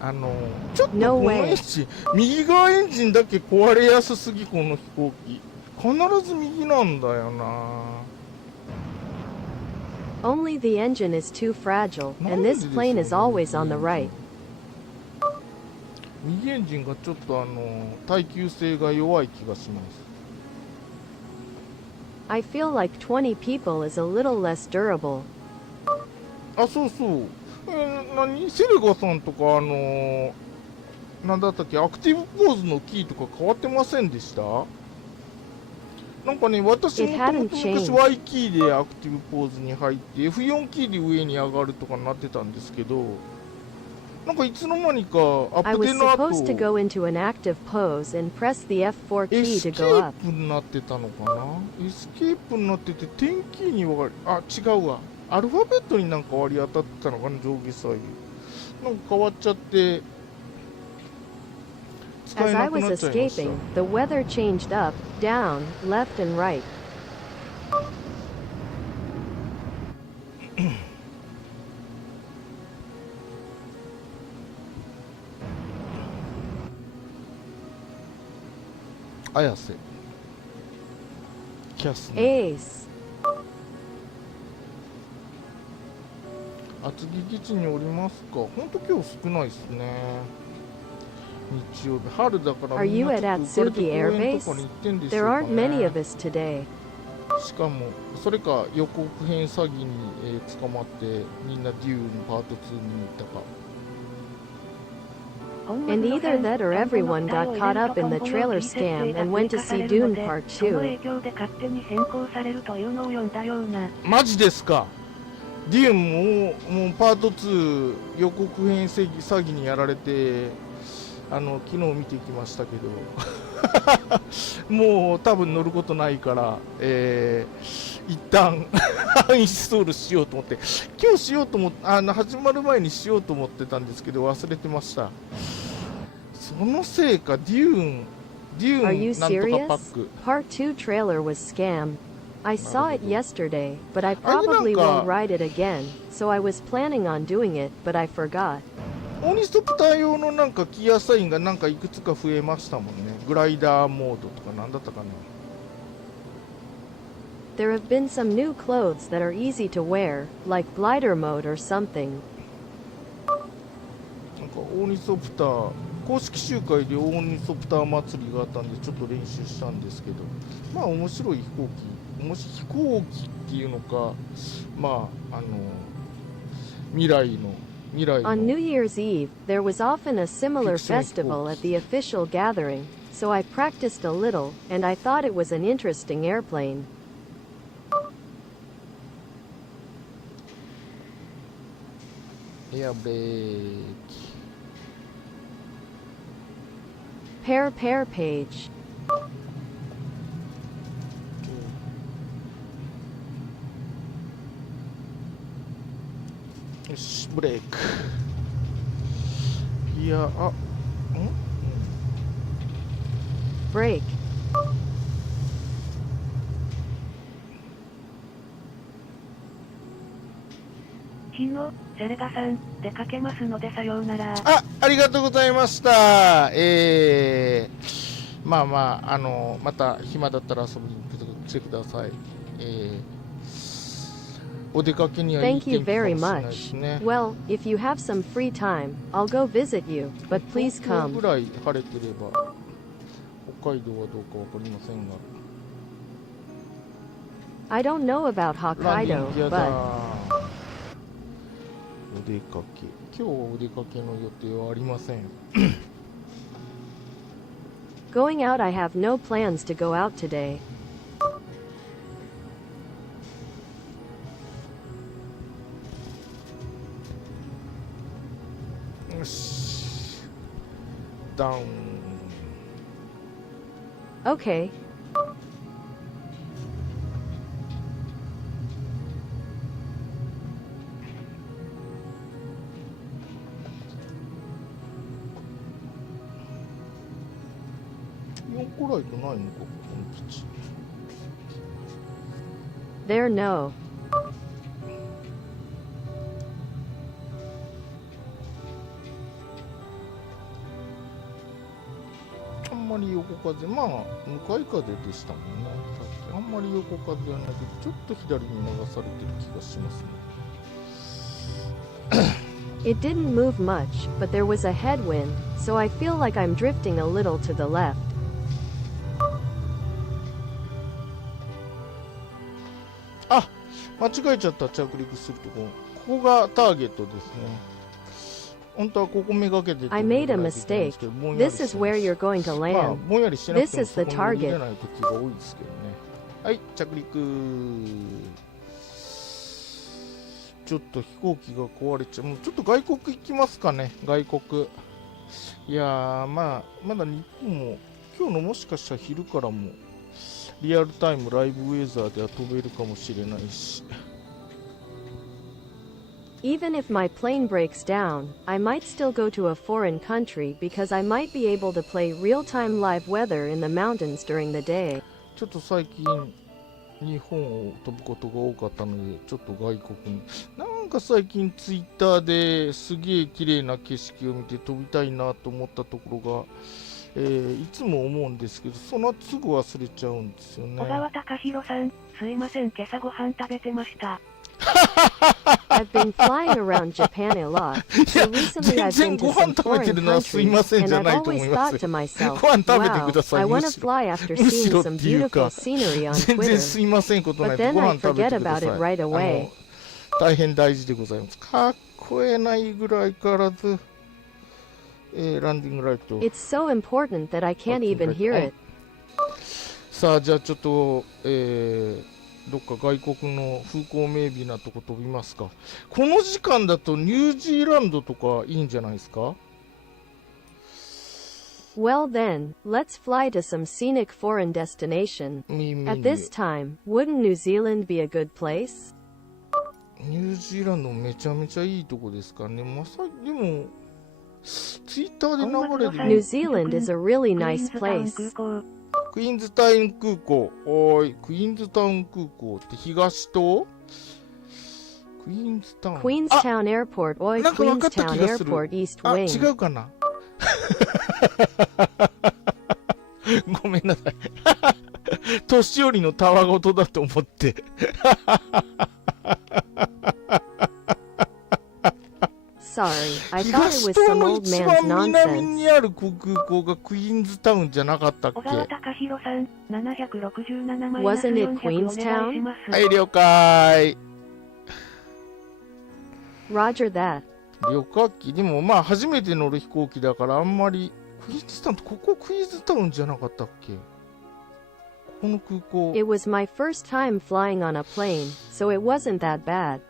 ー、ちょっとこ No の way. エンジン、右側エンジンだけ壊れやすすぎ、この飛行機。必ず右なんだよな。 Only the engine is too fragile, and this plane is always on the right. 右エンジンがちょっと耐久性が弱い気がします。 I feel like 20 people is a little less durable. あ、そうそう。セレガさんとかなんだったっけ、アクティブポーズのキーとか変わってませんでした？なんかね、私もともと昔 Y キーでアクティブポーズに入って F4 キーで上に上がるとかなってたんですけど、なんかいつの間にかア I ップ was デの後 supposed to go into an active pose and press the F4 エ key ス to ケ go ー up. プになってたのかな。エスケープになってて点キーに分かれ、あ、違うわ。アルファベットになんか割り当たってたのかな、上下左右。なんか変わっちゃって使え As な I くな was っちゃいました。 escaping, the weather changed up, down, left, and right. 綾瀬キャスね。 Ace. 厚木基地におりますか。ほんと今日少ないですね。日曜日春だから Are みん you な at ちょっと浮かれて Atsugi 公 Air 園 Base? とかに行ってんでしょ There うか aren't many ね。 of us today. しかもそれか予告編詐欺に、捕まってみんなデューンパート2に行ったか。 And either that or everyone got caught up in the trailer scam and went to see Dune Part その影 2. 響で勝手に変更されるというのを読んだような。マジですか。デューンもうパート2予告編詐欺にやられて昨日見てきましたけどもう多分乗ることないから、一旦アンインストールしようと思って、今日しようと思って、始まる前にしようと思ってたんですけど忘れてました。そのせいか、デュ Are you ーンなんとかパ serious? ック。 Part 2 trailer was scam. I saw it yesterday, but I あれなんか probably won't ride it again, so I was planning on doing it, but I forgot. オーニストプター用のなんかキーアサインがなんかいくつか増えましたもんね。グライダーモードとかなんだったかな。 There have been some new clothes that are easy to wear, like glider mode or something. なんかオーニソプター公式集会でオーニソプター祭りがあったんでちょっと練習したんですけど、まあ面白い飛行機っていうのか、まあ未来の On New Year's Eve, there was often a similar Fiction festival sports. at the official gathering, so I practiced a little, and I thought it was an interesting airplane. エアブレーキ Pair page. よしブレークいやBrake. 日野、セレガさん、出かけますのでさようなら。ありがとうございました。まあまあまた暇だったら遊びに来てください。お出かけにはいい Thank you 天気かもし very れないです much. ね。 Well, if you have some free time, I'll go visit you, but please 東京 come. ぐらい晴れてれば北海道はどうかわかりませんが。I don't know about ランディ Hokkaido, ングギアだ。 but お出かけ。今日はお出かけの予定はありません。 going out, I have no plans to go out today. よし。ダウン。 Okay. 4個ライトないのか、この基地。 There, no. あんまり横風、まあ向かい風でしたもんね。さっきあんまり横風はないけど、ちょっと左に流されてる気がしますね。 It didn't move much, but there was a headwind, so I feel like I'm drifting a little to the left. あ、間違えちゃった。着陸するとこ。ここがターゲットですね。本当はここめがけて I made a mistake. This is where you're going to まあ land. ぼんやりしてなくて This も is そ the こに降りれ target. ない時が多いですけどね。はい、着陸。ちょっと飛行機が壊れちゃう。もうちょっと外国行きますかね、外国。いやー、まあまだ日本も今日のもしかしたら昼からもリアルタイムライブウェザーでは飛べるかもしれないし。 Even if my plane breaks down, I might still go to a foreign country because I might be able to play real-time live weather in the mountains during the day. ちょっと最近日本を飛ぶことが多かったので、ちょっと外国になんか最近ツイッターですげえ綺麗な景色を見て飛びたいなと思ったところが、いつも思うんですけど、そのすぐ忘れちゃうんですよね。小川隆弘さん、すいません、今朝ごはん食べてました。I've been flying around Japan a lot, so recently I've been to some foreign countries, and I've always thought to myself, wow, I want to fly after seeing some beautiful scenery on 全然 Twitter. すいませんことない But で then ご I 飯食べ forget てくだ about さい。 it right away. 大変大事でございます。かっこえないぐらいからず、ランディングライト。 It's so important that I can't even hear it. さあ、じゃあちょっと、どっか外国の風光明媚なとこ飛びますか。この時間だとニュージーランドとかいいんじゃないですか。 Well then, let's fly to some scenic foreign destination. いいメニ At ュ this ー。 time, wouldn't New Zealand be a good place? ニュージーランドめちゃめちゃいいとこですからね。まさでもツイッターで流れる New Zealand is a really nice place. クイーンズタウン空港。クイーンズタウン空港。おーい、クイーンズタウン空港って東とクイーンズタウン。あ、 Queenstown Airport, oi なんか分かった気 Queenstown がする。 Airport, East あ、 Wing. 違うかな。ごめんなさい。年寄りのたわごとだと思って。Sorry, I thought it 東 was 島 some の old 一 man's 番南 nonsense. にある空港がクイーンズタウンじゃなかったっけ。小川隆弘さん、767万 Wasn't it 400お願いし Queenstown? ます。はい、了解。 Roger that. 旅客機でもまあ初めて乗る飛行機だからあんまり。クイーンズタウンってここクイーンズタウンじゃなかったっけ。ここの空港。 It was my first time flying on a plane, so it wasn't that bad.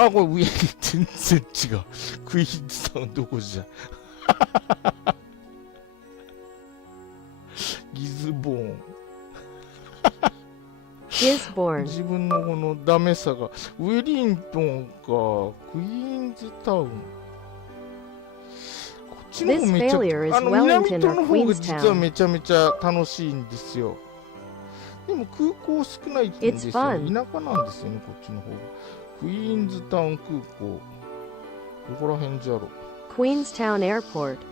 あ、これ上に全然違う。クイーンズタウンどこじゃ。ギズボーン。 Gisborne. 自分のこのダメさが。ウェリントンか。クイーンズタウン。こっちの方 This めちゃくち failure is ゃ。南 Wellington 島 or の方が実は Queenstown. めちゃめちゃ楽しいんですよ。でも空港少ないんですよ。 It's 田 fun. 舎なんですよね、こっちの方が。クイーンズタウン空港。どこら辺じゃろ。 Queenstown Airport. ク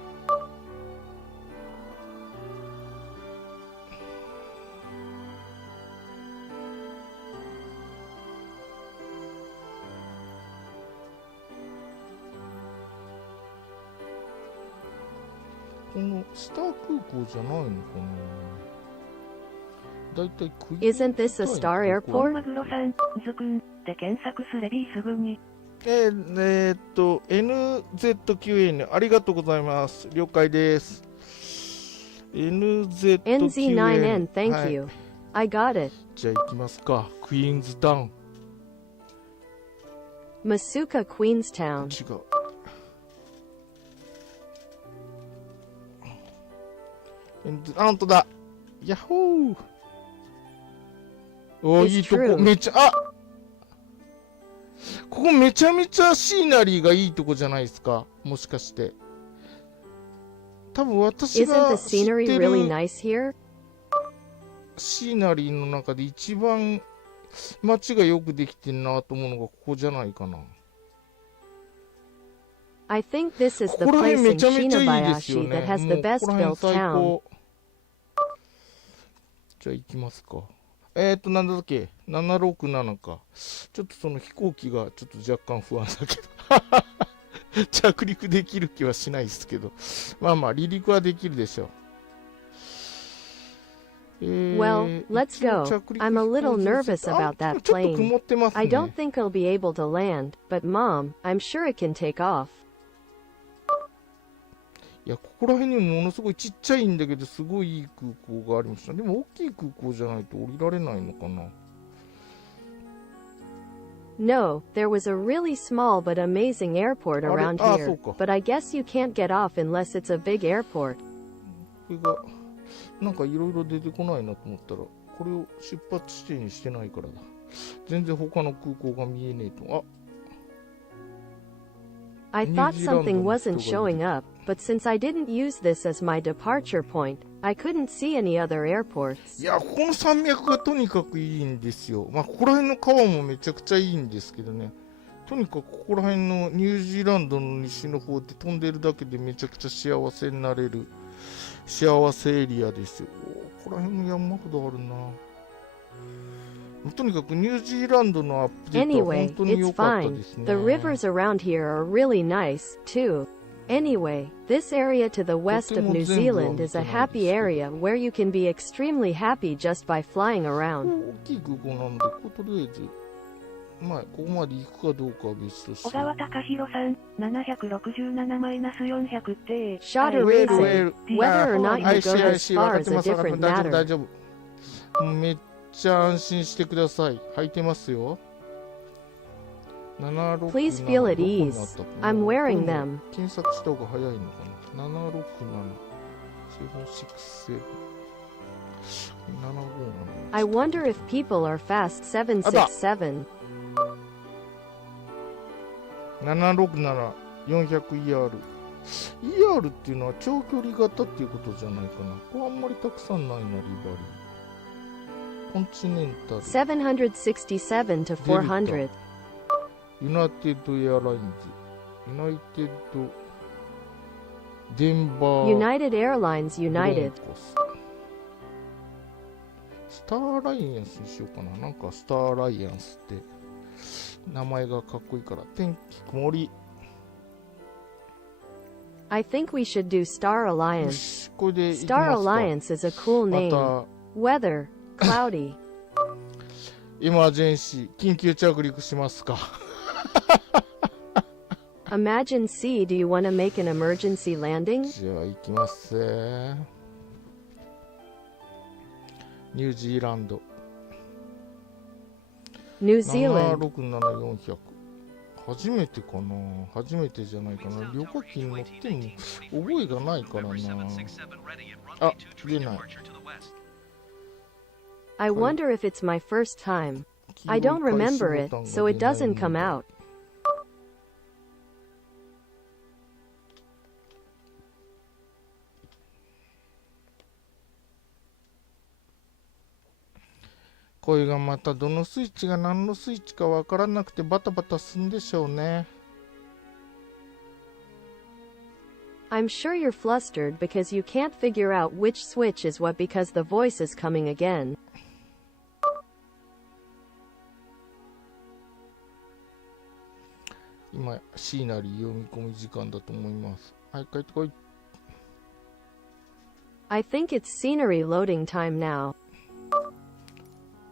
このスター空港じゃないのかな。だいたいクイーン Isn't this a star 本 airport? マグロさん、ずくんで検索すれびすぐに。NZ9N ありがとうございます。了解です。NZ9N NZ9N, は thank い you. I got it. じゃあ行きますか。クイーンズタウン。 Masuka, Queenstown. 違う。本当だ。ヤッホー。おー、 It's いいとこ。 true. めちゃ、ここめちゃめちゃシーナリーがいいとこじゃないですか。もしかして。多分私 Isn't が the 知っ scenery て really る nice here? シーナリーの中で一番街がよくできてんなと思うのがここじゃないかな。 I think this is こ the こら place 辺め in ちゃめちゃいいですよ Shinabayashi ね。 that has も the うこ best こら辺 built 最 town. 高。じゃあ行きますか。なんだっけ ?767 か。ちょっとその飛行機がちょっと若干不安だけど。着陸できる気はしないですけど。まあまあ、離陸はできるでしょう。Well, let's go. I'm a little nervous about that ちょっと曇 plane. ってますね。 I don't think I'll be able to land, but Mom, I'm sure it can take off. いや、ここら辺にもものすごいちっちゃいんだけど、すごいいい空港がありました。でも大きい空港じゃないと降りられないのかな。No, there was a really small but amazing airport around Ah, here. そうか。 But I guess you can't get off unless it's a big airport. これが、なんかいろいろ出てこないなと思ったら、これを出発地点にしてないからだ。全然他の空港が見えねえと。I thought something wasn't New Zealand showing up, but since I didn't use this as my departure point, I couldn't see any other い airports. や、ここの山脈がとにかくいいんですよ。まあ、ここら辺の川もめちゃくちゃいいんですけどね。とにかくここら辺のニュージーランドの西の方で飛んでるだけでめちゃくちゃ幸せになれる幸せエリアですよ。ここら辺も山ほどあるな。とにかくニュージーランドのアップデートは Anyway, 本当に it's 良かった fine. ですね。 The rivers around here are really nice, too. Anyway, this area to the west of New Zealand is a happy area where you can be extremely happy just by flying around. 大きい空港なので、とりあえず、まあ、ここまで行くかどうかは別として。小川隆弘さん、767-400って。 Shot erasing. Whether or not you go this far is a different 大丈夫、大 matter. 丈夫。めっちゃ安心してください。履いてますよ。767 Please feel at ease. I'm wearing them. 検索した方が早いのかな。767 767 757 I wonder if people are fast 767. 767 400ER。ER っていうのは長距離型っていうことじゃないかな。これあんまりたくさんないな、リバリー。コンチネンタル。767 to 400. ユナイテッドエアラインズ。ユナイテッド。デンバー。 United Airlines ブロン United. コスターライアンスにしようかな。なんかスターライアンスって名前がかっこいいから。天気曇り。 I think we should do Star よ Alliance. し、これで行き Star ますか。 Alliance is a cool ま name. た、 Weather, cloudy. エマージェンシー、緊急着陸しますか。Imagine C, do you want to make an emergency landing? じゃあ行きますぜ。ニュージーランド。 New Zealand. 767-400。初めてかな。初めてじゃないかな。旅客機に乗っても覚えがないからな。あ、出ない。 I wonder if it's my first time. I don't remember it, so it doesn't come out. これがまたどのスイッチが何のスイッチかわからなくてバタバタすんでしょうね。 I'm sure you're flustered because you can't figure out which switch is what because the voice is coming again. 今、シーナリー読み込み時間だと思います。はい、帰ってこい。I think it's scenery loading time now.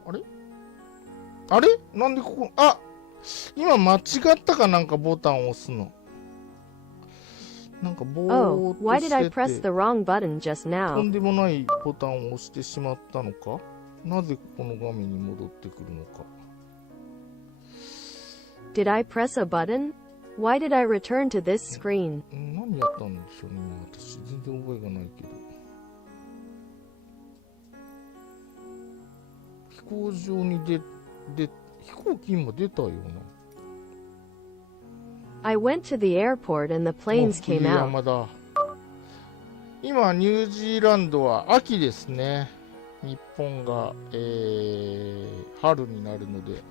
あれあれなんでここ、あ、今間違ったかなんかボタンを押すの。なんかぼーっ Oh, と why し did I て press て、 the wrong button just と now? んでもないボタンを押してしまったのか。なぜこの画面に戻ってくるのか。Did I press a button? Why did I return to this screen? 何やったんでしょうね、私全然覚えがないけど。飛行場に飛行機今出たよな。I went to the airport and the planes 冬 came out. 山だ。今ニュージーランドは秋ですね。日本が、春になるので。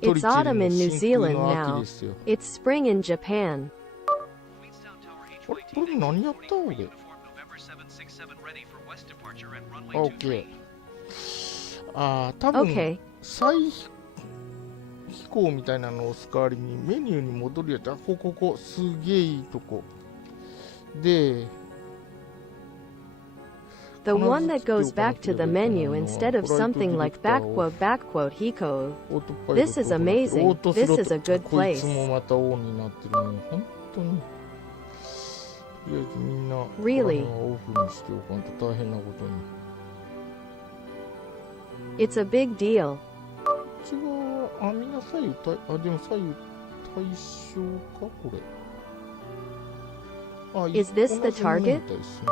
It's autumn in New 真 Zealand 空の秋 now. ですよ。 It's spring in Japan. あれこれ何やった俺。あ、OK。あー、多分、 Okay. 再飛行みたいなのを押す代わりにメニューに戻るやつ。あ、ここ、すげえいいとこ。で、 The one that goes back to the menu instead of something like __hiko. オートパイロット This is amazing. オートスロッ This ト is a good こいつ place. もまたオンになってるの。本当に。とりあえずみんな、Really? オフにしておかんと大変なことに。 It's a big deal. こっち側、あ、みんな左右あ、でも左右対称かこれ。あ、 Is this the 同じものみ target? たいですね。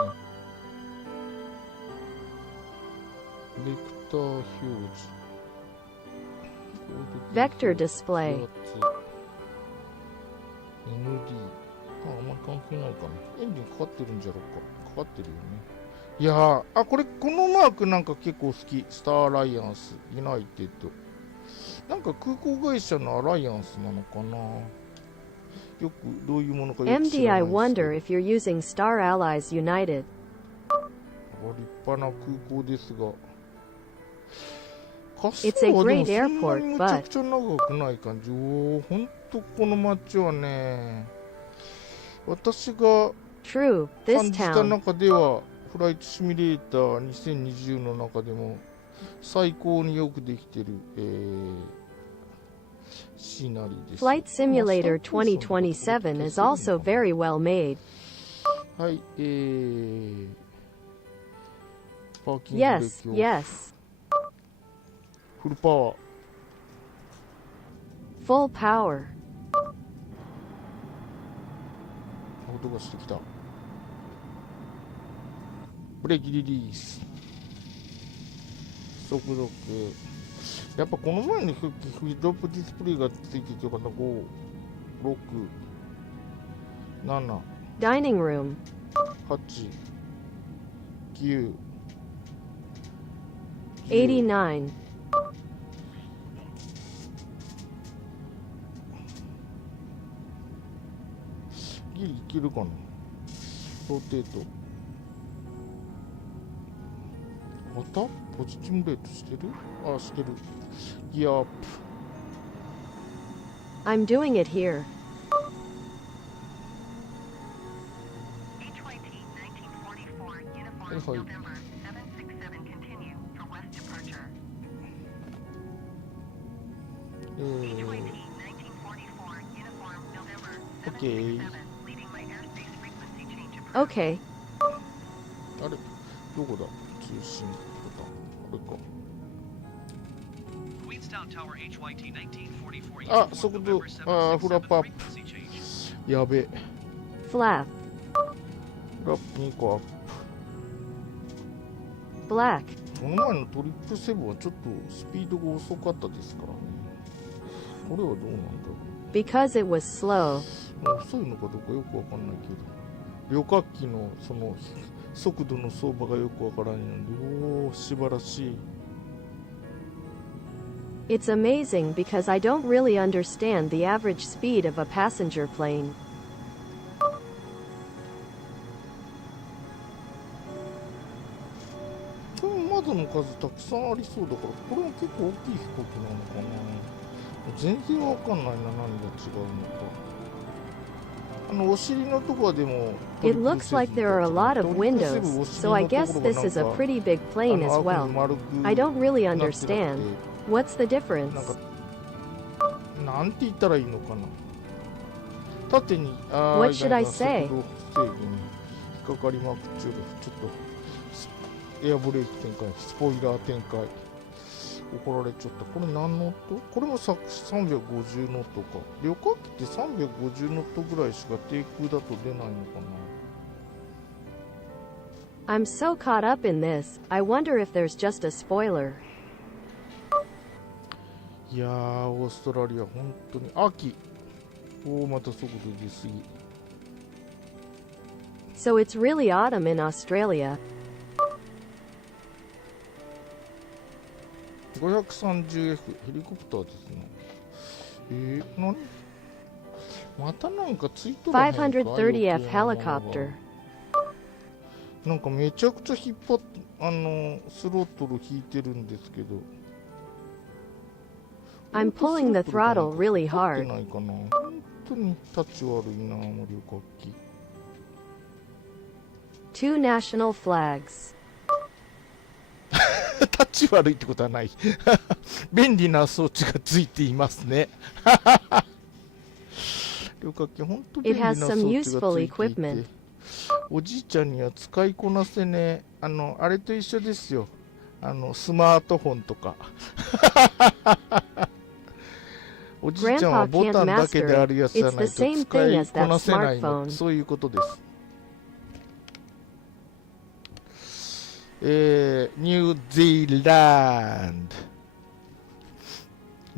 ベクター表示。 Vector display. ND。あんまり関係ないかな。エンジンかかってるんじゃろうか。かかってるよね。いやー、あ、このマークなんか結構好き。スターアライアンス、ユナイテッド。なんか空港会社のアライアンスなのかな。よくどういうものかよく知 MD, ら I ないですけど。 wonder if you're using Star Allies United. 立派な空港ですが。滑 It's 走 a はでも great そんな airport, にむちゃくちゃ長くない感じ。おー、ほんとこの街はね、私が True, 感 this じた town. 中では、フライトシミュレーター2020の中でも最高によくできてる、シナリーです。 Flight Simulator 2027 is also very well made. はい、パーキングブレー Yes, キを yes. フルパワー。 Full power. 音がしてきた。ブレーキリリース。速度計。やっぱこの前のフロップディスプレイがついててよかった。5、6、7、 Dining room. 8、9、 89. ギリいけるかな。ローテート。またポジティブレートしてる？あ、してる。ギアアップ。 I'm doing it here. HYT 1944 Uniform November 767 continue for west departure. HYT 1944 Uniform November 767 leaving my airspace frequency change approved. Okay. あれどこだ通信ボタン。これか。 Queenstown Tower HYT 1944あ、速度、あ、フラップアップ。やべ。 Flap. フラップ2個アップ。 Black. この前のトリプルセブンはちょっとスピードが遅かったですからね。これはどうなんだろう。 Because it was slow. 遅いのかどうかよくわかんないけど。旅客機のその速度の相場がよくわからないので、おー、素晴らしい。 It's amazing because I don't really understand the average speed of a passenger plane. これ窓の数たくさんありそうだから、これも結構大きい飛行機なのかな。全然わかんないな、何が違うのか。お尻のとこでも It looks like there are a lot of windows, so I guess this is a pretty big plane as well. I don't really understand. What's the difference? なんて言ったらいいのかな。縦に、What should I say? 速度制限に引っかかりまくっちゅうで、ちょっとエアブレーキ展開、スポイラー展開。怒られちゃった。これ何ノット？これも350ノットか。旅客機って350ノットぐらいしか低空だと出ないのかな。I'm so caught up in this, I wonder if there's just a spoiler. いやー、オーストラリア、本当に秋。また速度出過ぎ。So it's really autumn in Australia. 530F ヘリコプターですね。何またなんかついとるねんか。 530F helicopter. なんかめちゃくちゃ引っ張ってスロットル引いてるんですけど。I'm pulling the throttle really 合って hard. ないかな。本当に立ち悪いな、旅客機。Two national flags. 立ち悪いってことはない。便利な装置がついていますね。旅客機、本当便利な装置がついていて、おじいちゃんには使いこなせね。あれと一緒ですよ。スマートフォンとか。おじいちゃんはボタンだけであるやつじゃないと使いこなせないの。そういうことです。ニュージーランド。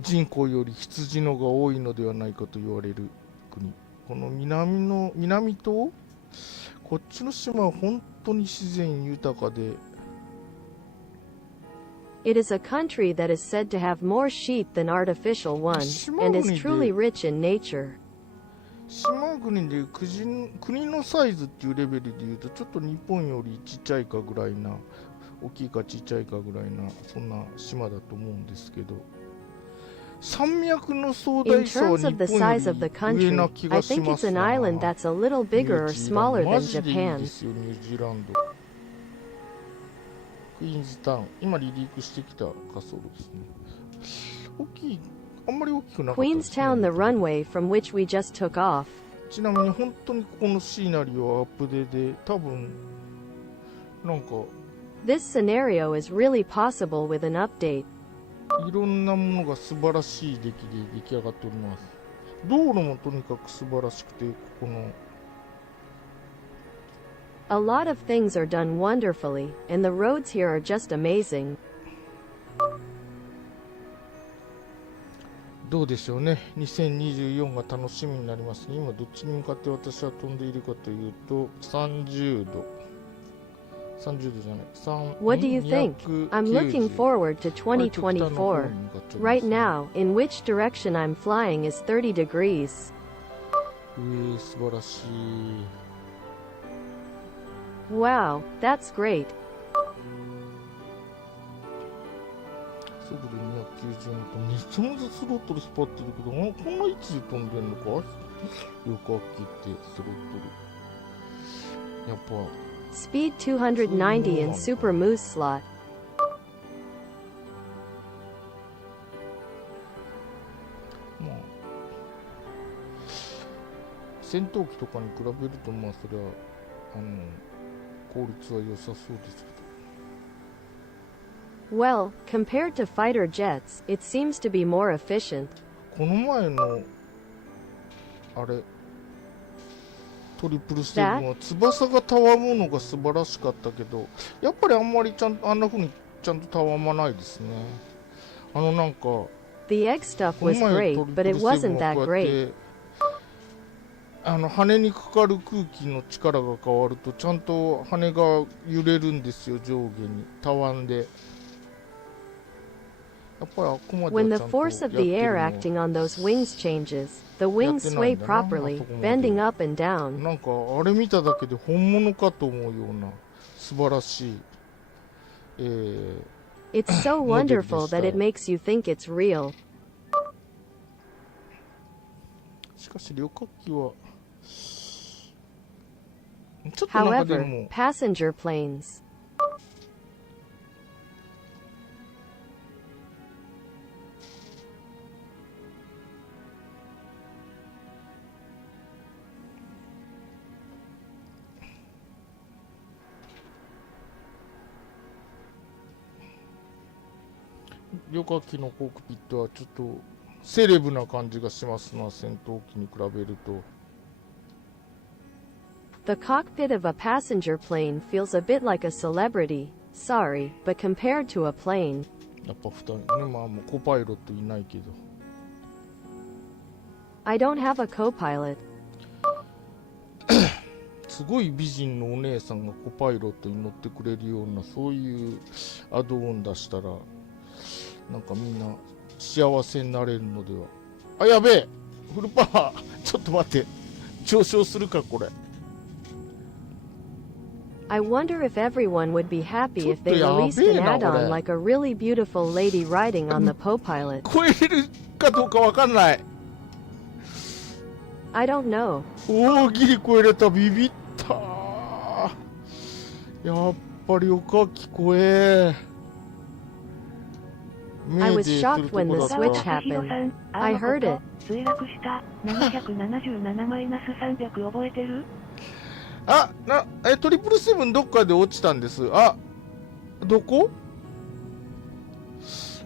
人口より羊のが多いのではないかと言われる国。この南島、こっちの島は本当に自然豊かで、It is a country that is said to have more sheep than artificial ones, and is truly rich in nature. 島国で国のサイズっていうレベルで言うと、ちょっと日本よりちっちゃいかぐらいな、大きいかちっちゃいかぐらいな、そんな島だと思うんですけど、山脈の壮 In 大さは terms 日 of the 本 size of the より上 country, な気 I がし think ま it's す an な。 island that's a little bigger or smaller マ than ジでいい Japan. ですよ、ニュージーランド。クイーンズタウン、今離陸してきた滑走路ですね。大きい、あんまり大きくなかったですね。 Queenstown, the runway from which we just took off. ちなみに本当にここのシーナリオはアップデで、多分なんか This scenario is really possible with an update. いろんなものが素晴らしい出来で出来上がっております。道路もとにかく素晴らしくて、ここの A lot of things are done wonderfully, and the roads here are just amazing. どうでしょうね。2024が楽しみになりますね。今どっちに向かって私は飛んでいるかというと、30度。30度じゃない。What do you think? I'm looking forward to 2024. Right now, in which direction I'm flying is 30 degrees. 素晴らしい。Wow, that's great. 速度290ノット、めちゃめちゃスロットル引っ張ってるけど、こんな位置で飛んでんのか。旅客機ってスロットル。やっぱ。Speed 290 in Super Moose slot. まあ、戦闘機とかに比べると、まあそれは効率は良さそうですけど。Well, compared to fighter jets, it seems to be more efficient. この前のあれトリプルセブンは翼がたわむのが素晴らしかったけど、やっぱりあんまりあんな風にちゃんとたわまないですね。なんか The egg stuff was great, but it wasn't that great. 羽にかかる空気の力が変わるとちゃんと羽が揺れるんですよ、上下にたわんで。やっぱりあくまで When は the ちゃんと force of the air acting on those wings changes, the wings sway properly, bending up and down. なんかあれ見ただけで本物かと思うような素晴らしい、It's so wonderful that it makes you think it's real. しかし旅客機はちょっとなんかで However, も passenger planes. 旅客機のコークピットはちょっとセレブな感じがしますな、戦闘機に比べると。The cockpit of a passenger plane feels a bit like a celebrity. Sorry, but compared to a plane. やっぱ2人ね、まあもうコパイロットいないけど。I don't have a co-pilot. すごい美人のお姉さんがコパイロットに乗ってくれるような、そういうアドオン出したら、なんかみんな幸せになれるのでは。あ、やべえ、フルパワーちょっと待って、上昇するかこれ。I wonder if everyone would be happy if they ちょっとやべえな、released an これ。 add-on like a really beautiful lady riding on the co-pilot. 超えれるかどうかわかんない。 I don't know. おお、ギリ超えれた、ビビった。やっぱりよか聞こえ。 I was shocked when the 目で言ってるとこだった。 switch happened. I heard it. 墜落した777-300覚えてる？あ、777どっかで落ちたんです。あ、どこ？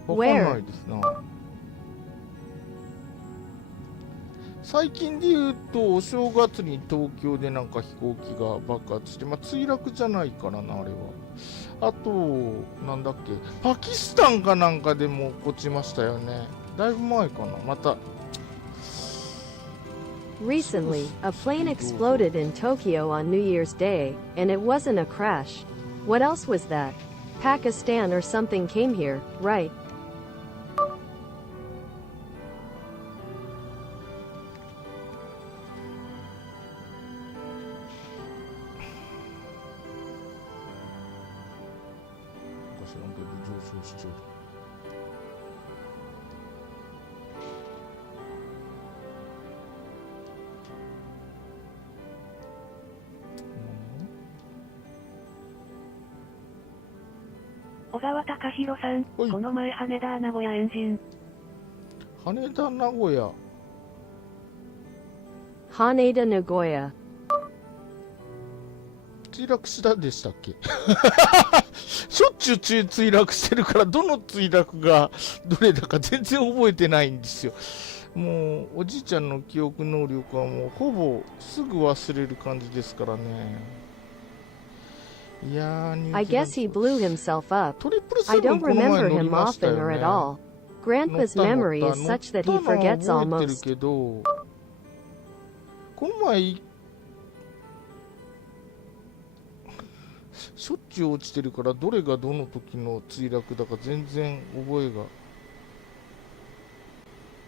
わかんないですな。最近で言うと、お正月に東京でなんか飛行機が爆発して、まあ、墜落じゃないからな、あれは。あと、なんだっけ、パキスタンかなんかでも落ちましたよね。だいぶ前かな、また。 Recently, a plane exploded in Tokyo on New Year's Day, and it wasn't a crash. What else was that? Pakistan or something came here, right? Ogawa Takahiro さん、はいこの前羽田名古屋エンジン。羽田名古屋。 Haneda Nagoya. 墜落したでしたっけ？しょっちゅう墜落してるから、どの墜落がどれだか全然覚えてないんですよ。もうおじいちゃんの記憶能力はもうほぼすぐ忘れる感じですからね。いやー、ニュー I ジーラン guess he ド blew himself up. トリプルセ I ブン don't この前 remember 乗り him ました often よ or ね。 at all. Grandpa's memory is such that he 乗ったの forgets は覚えてる almost. けど、この前しょっちゅう落ちてるから、どれがどの時の墜落だか全然覚えが。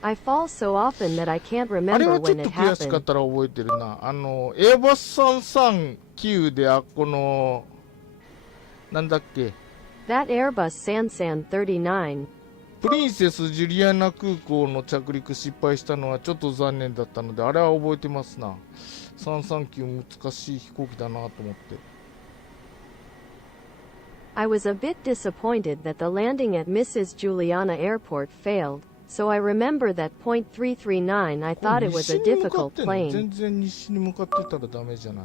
I fall so often that I can't あれ remember はちょっ when と it 悔しかっ happened. たら覚えてるな。エアバス339で、この、なんだっけ、 That Airbus Sansan 39. プリンセスジュリアナ空港の着陸失敗したのはちょっと残念だったので、あれは覚えてますな。339難しい飛行機だなと思って。 I was a bit disappointed that the landing at Mrs. Juliana Airport failed, so I remember that point 339 I thought it was a 西に向かっ difficult てんの？ plane. 全然西に向かってたらダメじゃない。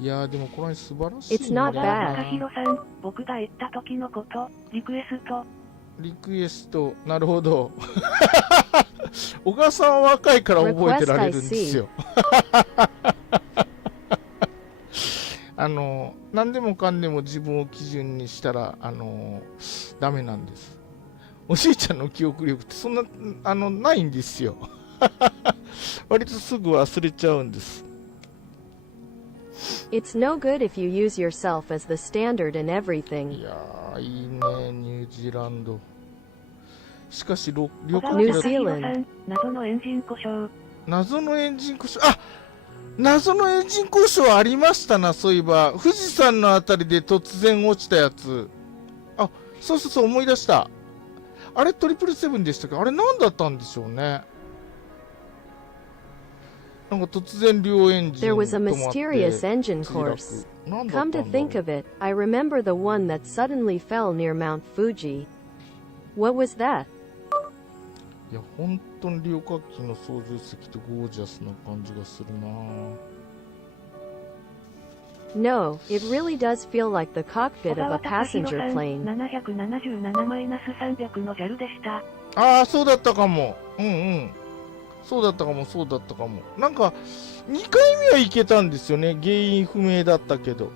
いやー、でもこれ素晴らしい It's not な。 bad. 高弘さん、僕が言った時のこと、リクエスト。リクエスト、なるほど。小川さんは若いから覚えてられるんですよ。何でもかんでも自分を基準にしたら、ダメなんです。おじいちゃんの記憶力ってそんな、ないんですよ。割とすぐ忘れちゃうんです。It's no good if you use yourself as the standard in い everything. やー、いいね、ニュージーランド。しかし、旅小川行 New 高 で Zealand 弘さん、謎のエンジン故障。謎のエンジン故障、謎のエンジン故障ありましたな、そういえば。富士山のあたりで突然落ちたやつ。あ、そうそうそう、思い出した。あれ、777でしたっけ？あれ、何だったんでしょうね。なんか突然両エンジン There was a 止まって mysterious engine 墜落 course. なんだっ Come た to んだろ think of it, I remember the one that suddenly fell near Mount Fuji. What was that? いや本当に旅客機の操縦席ってゴージャスな感じがするな。 No, it really does feel like the cockpit of a passenger plane. 777-300の JAL でした。ああそうだったかも。うんうん、そうだったかもそうだったかも。なんか2回目は行けたんですよね。原因不明だったけど。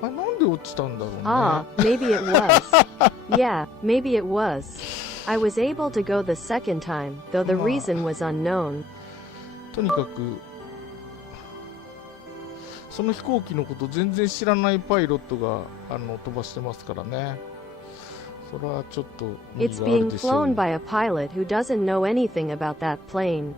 あ、なんで落ちたんだろうね。Ah, maybe it was. Yeah, maybe it was. I was able to go the second time, though the reason was unknown. とにかくその飛行機のこと全然知らないパイロットが飛ばしてますからね。それはちょっと無理 It's がある being でしょう。 flown by a pilot who doesn't know anything about that plane.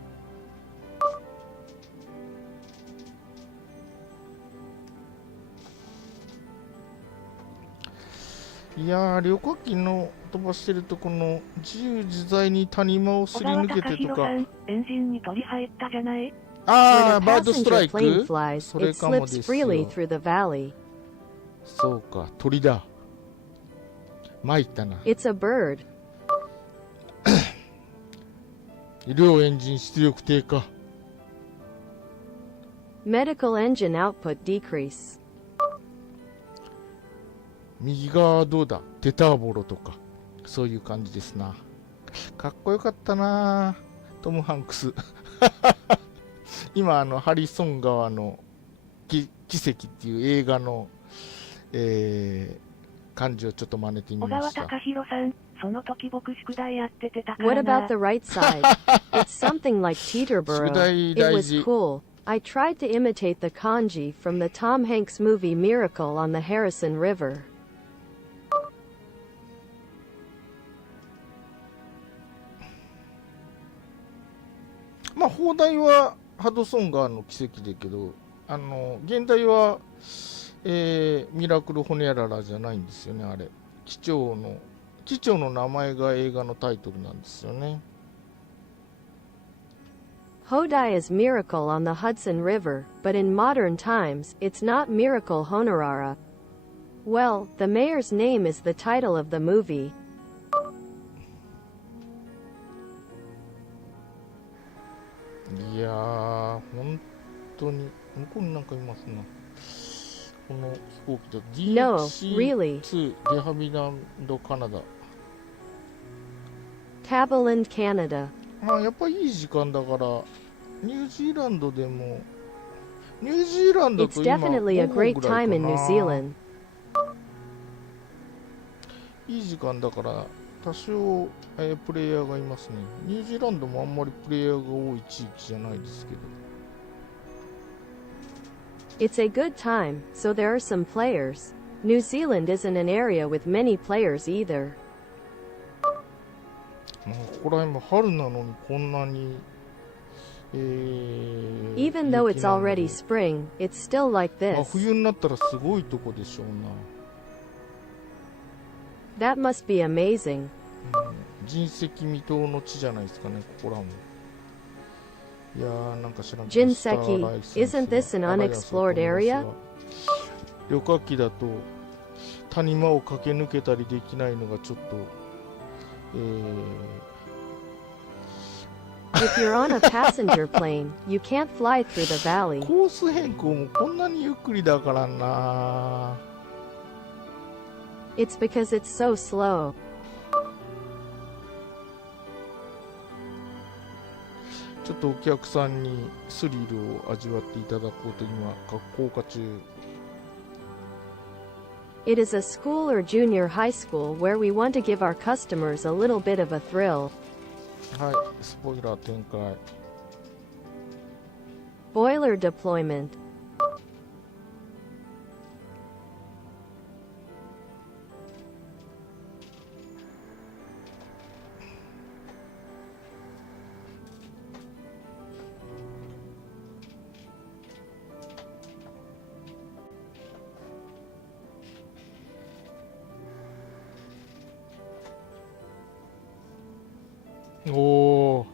いやー、旅客機の飛ばしてるとこの自由自在に谷間をすり抜けてとか。エンジンに鳥入ったじゃない？ あ When あ、 a バードストラ passenger イ plane ク flies, それ it かも slips です freely よ。 through the valley. そうか、鳥だ。参ったな。 It's a bird. 両エンジン出力低下。 Medical engine output decrease. 右側はどうだ、テターボロとかそういう感じですな。かっこよかったなトム・ハンクス。今ハリソン川の奇跡っていう映画の、感じをちょっと真似てみ小川ました。隆弘さん、その時僕宿題やっててたか What らな。 about the right side? It's something like 宿 Teterboro. 題 It 大 was 事。 cool. I tried to imitate the kanji from the Tom Hanks movie Miracle on the Harrison River. まあ放題はハドソン川の奇跡だけど、現代は、ミラクルホニャララじゃないんですよね。あれ機長の名前が映画のタイトルなんですよね。 Hodai is Miracle on the Hudson River, but in modern times, it's not Miracle Honorara. Well, the mayor's name is the title of the movie. いやー、本当に向こうになんかいますな。この飛行機だ。 No, really. DC2 デハビランドカナダ。 Tabaland, Canada. まあやっぱいい時間だからニュージーランドでもニュージーランド It's と今 definitely a 午後ぐらい great か time in New な。 Zealand. いい時間だから多少、プレイヤーがいますね。ニュージーランドもあんまりプレイヤーが多い地域じゃないですけど。 It's a good time, so there are some players. New Zealand isn't an area with many players either. まあここら辺も春なのにこんなに、Even though 雪 it's なので already spring, it's still like まあ this. 冬になったらすごいとこでしょうな。 That must be amazing. 人石未踏の地じゃないですかね、ここらも。いやー、なんか知らんけど。 Jinseki, スターライセンス isn't this an あらや unexplored そこの area? 旅客機だと谷間を駆け抜けたりできないのがちょっと、If you're on a passenger plane, you can't fly through the valley. コース変更もこんなにゆっくりだからな。 It's because it's so slow. ちょっとお客さんにスリルを味わっていただこうと今降下中。 It is a school or junior high school where we want to give our customers a little bit of a thrill. はい、スポイラー展開。 Boiler deployment. おー、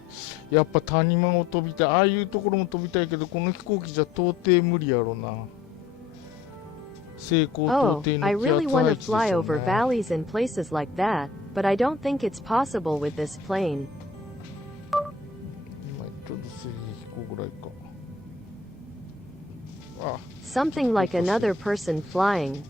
いやっぱ谷間を飛びたい。ああいうところも飛びたいけど、この飛行機じゃ到底無理やろな。成功到 Oh, 底 I の気 really 圧 want 配 to 置でし fly ょう over ね。 valleys and places like that, but I don't think it's possible with this plane. 今ちょっと水平飛行ぐらいか。あ、 Something like another person flying.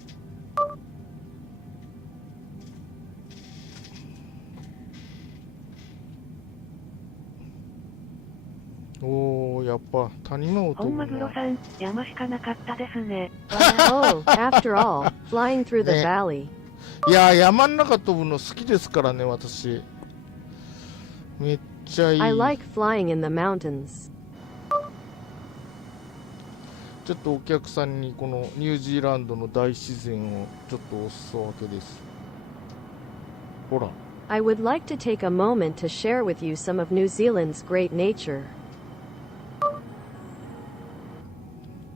おー、やっぱ谷間を飛本ぶな。マグロさん、山しかなかったですね。 Oh, after all, flying through the valley. いやー、山の中飛ぶの好きですからね、私。めっちゃいい。 I like flying in the mountains. ちょっとお客さんにこのニュージーランドの大自然をちょっとおすそ分けです。ほら。 I would like to take a moment to share with you some of New Zealand's great nature.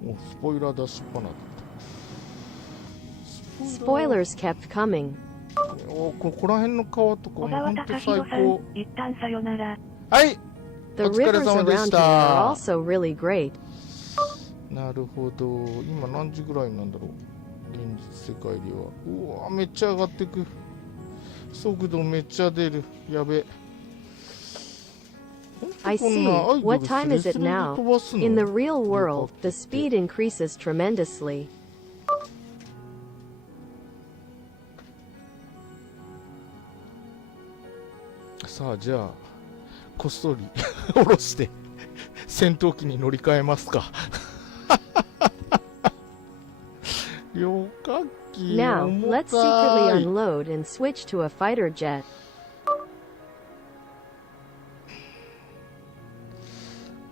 もうスポイラー出しっぱなだった。 Spoilers kept coming. おここら辺の川とか小もほんと川隆最弘さん高。、一旦さよなら。はい、 The お疲れ rivers 様で around し here are た。 also really great. なるほど。今何時ぐらいなんだろう。現実世界では。うわめっちゃ上がってく。速度めっちゃ出る。やべ。 I see. What time is it now? In the real world, the speed increases tremendously. さあじゃあこっそり下ろして戦闘機に乗り換えますか。旅客機 Now, 重 let's た secretly い。 unload and switch to a fighter jet.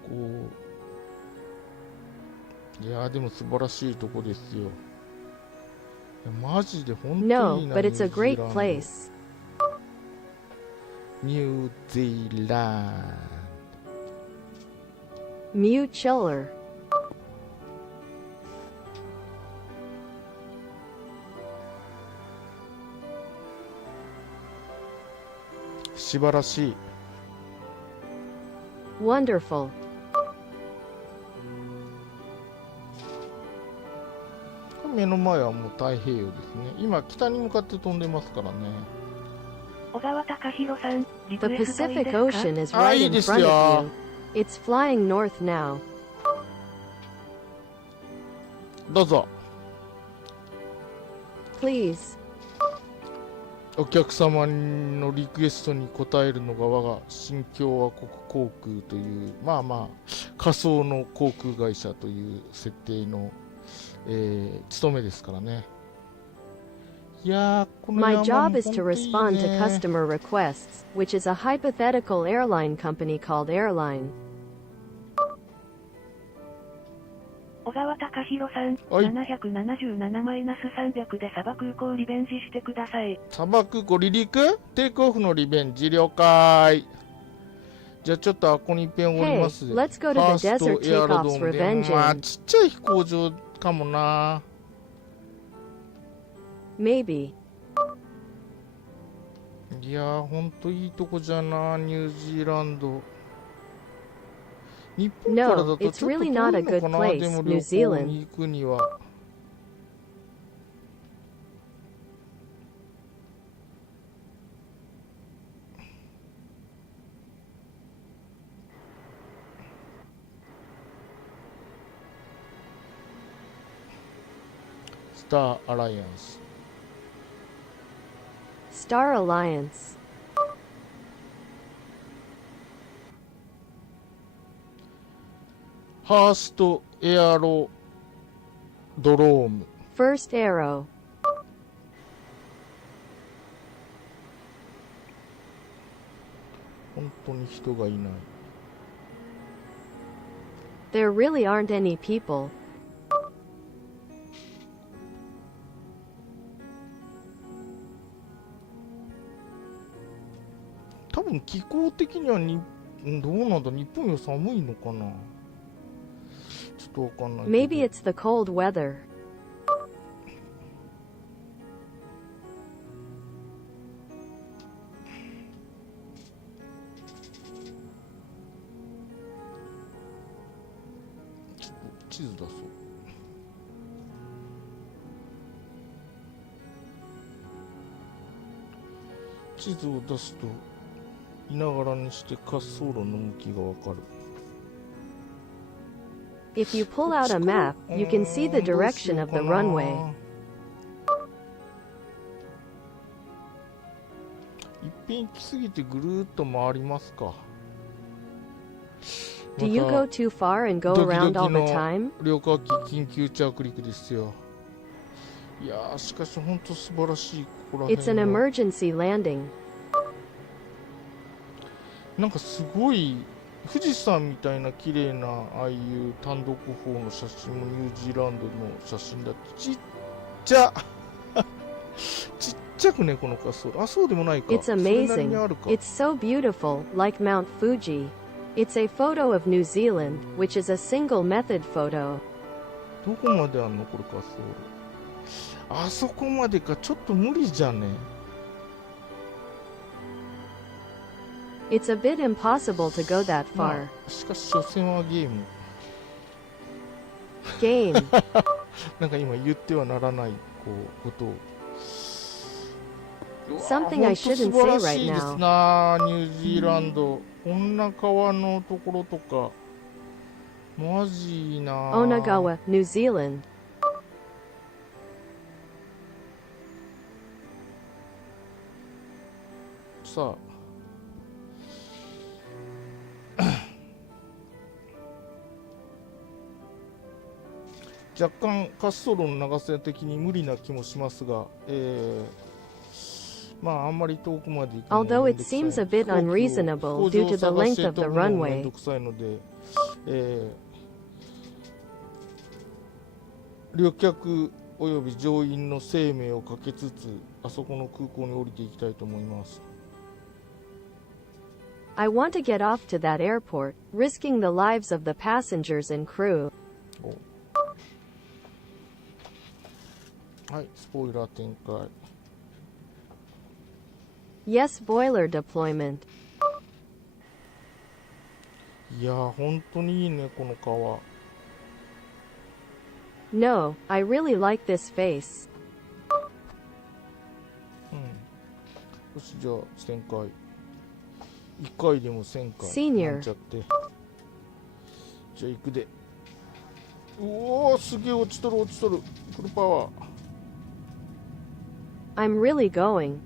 こういやでも素晴らしいとこですよ。いやマジで本当にいい No, な。 but it's a ニュージー great ランド place. ニュージーラン Mew Chiller. ド素晴らしい。 Wonderful. 目の前はもう太平洋ですね。今北に向かって飛んでますからね。小川隆弘さん、リ The クエストいい Pacific ですか？ Ocean is right in front of you. It's flying north now. どうぞ。 Please. お客様のリクエストに応えるのが我が新共和国航空というまあまあ仮想の航空会社という設定の、務めですからね。いやーこの My 山 job も is 本 to 当いい respond to ね。 customer requests, which is a hypothetical airline company called Airline. 小川隆弘さん、はい777-300でサバ空港リベンジしてください。砂漠ご離陸テイクオフのリベンジ了解。じゃあちょっとあこにペン降ります。 Hey, let's go to the ファースト desert エアロド takeoffs ームで revenge まあ in. ちっちゃい飛行場かもな。 Maybe. いやーほんといいとこじゃなニュージーランド。日本からだと No, ちょっ it's と遠い really の not a か good な。 place, でも New 旅行 Zealand. に行くには。スターアライアンス。 Star Alliance. ファーストエアロドローム。 First Arrow. 本当に人がいない。 There really aren't any people. 多分気候的にはどうなんだ日本より寒いのかなちょっとわかんないけど。 Maybe it's the cold weather. い地図出そう。地図を出すといながらにして滑走路の向きがわかる。 If you pull out a map, you can see the direction of the runway. いっぺん行き過ぎてぐるーっと回りますか。 Do you go too far and go around all the time? 旅客機緊急着陸ですよ。いやー、しかし本当素晴らしい。ここら It's an 辺は emergency landing. なんかすごい富士山みたいな綺麗なああいう単独砲の写真もニュージーランドの写真だってちっちゃちっちゃくね、この滑走路。あ、そうでもないか。 It's それなり amazing. にあるか。 It's so beautiful, like Mount Fuji. It's a photo of New Zealand, which is a single method photo. どこまであんのこれ滑走路。あそこまでか。ちょっと無理じゃね。 It's a bit impossible to go that ま far. あ、しかし所詮はゲーム。 Game. なんか今言ってはならないことを。 Something I shouldn't say right now. 素晴らしいですな、ニュージーランド。こんな川のところとか。マジいいな。 Onagawa, New Zealand. さあ。若干滑走路の長さ的に無理な気もしますが、まああんまり遠くまで行くのも Although め it んどくさい seems a bit unreasonable due to the length of the めん runway. どくさいので、旅客および乗員の生命をかけつつ、あそこの空港に降りていきたいと思います。 I want to get off to that airport, risking the lives of the passengers and crew. はい、スポイラー展開。 Yes, boiler deployment. いやー、本当にいいね、この川。 No, I really like this face. うん。よし、じゃあ、1000回。1回でも1000回。 Senior なんちゃって。じゃあ、行くで。うおー、すげえ落ちとる、落ちとる。フルパワー。 I'm really going.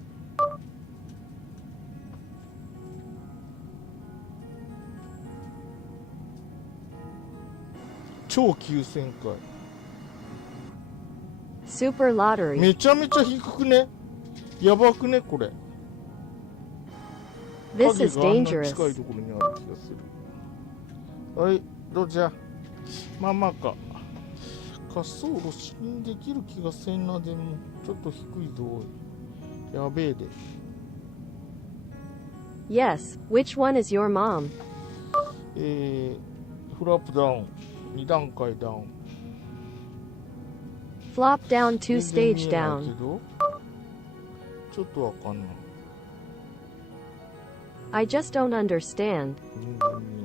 超9000回。 Super lottery. めちゃめちゃ低くね。やばくね、これ。 This is 影があんな dangerous. 近いところにある気がする。はい、どうじゃ。まあまあか。滑走路試飲できる気がせんな。でもちょっと低いぞ。やべえで。 Yes, which one is your mom? フラップダウン。2段階ダウン。 Flop down 2全然 stage 見えない down. けどちょっとわかんない。 I just don't understand. 全然見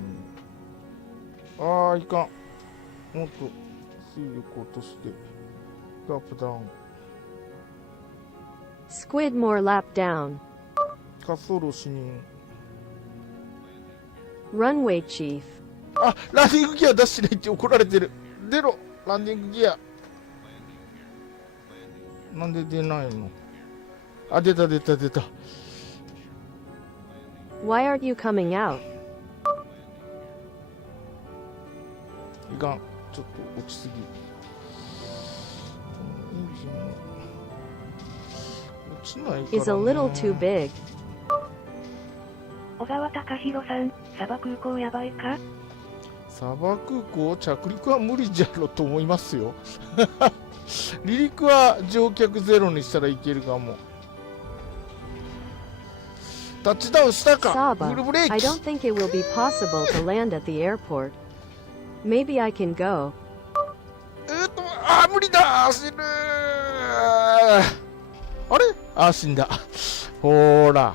えない。ああ、いかん。もっと水力落として。フラップダウン。 Squid more lap down. 滑走路試飲。 Runway chief. あ、ランディングギア出してないって怒られてる。出ろ、ランディングギア。なんで出ないの？あ、出た出た出た。 Why aren't you coming out? いかん。ちょっと落ちすぎ。エンジンの落ちないからね。 Is a little too big. 小川隆弘さん、サバ空港やばいか？サバ空港着陸は無理じゃろと思いますよ。離陸は乗客ゼロにしたらいけるかも。タッチダウンしたか。 Saba, フルブレー I キ。 don't think it will be possible to land at the airport. Maybe I can go. あ、無理だ。死ぬ。あれ？あ、死んだ。ほーら。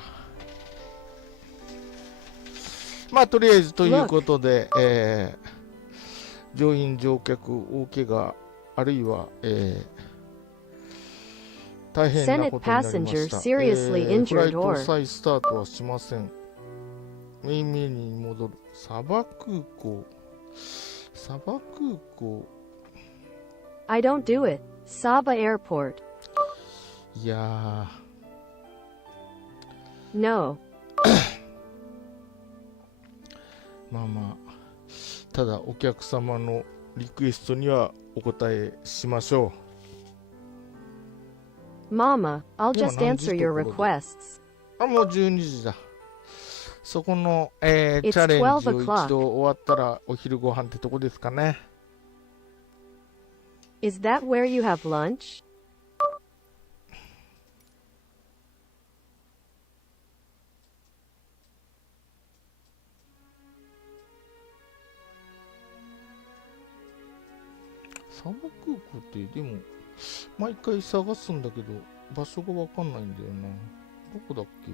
まあとりあえずということで、乗員乗客大怪我あるいは、大変なことになりました。 Senate passenger seriously injured フライト or 再スタートはしません。メインメニューに戻る。サバ空港。サバ空港。 I don't do it. Sabah Airport. いやー No. まあまあ、ただお客様のリクエストにはお答えしましょ Mama, I'll just Yeah, answer your requests. う。あ、もう12時だ。そこの、チ It's ャレンジを12 o'clock. 一度終わったらお昼ご飯ってとこですかね。Is that where you have lunch? サバ空港ってでも毎回探すんだけど場所がわかんないんだよな。どこだっけ。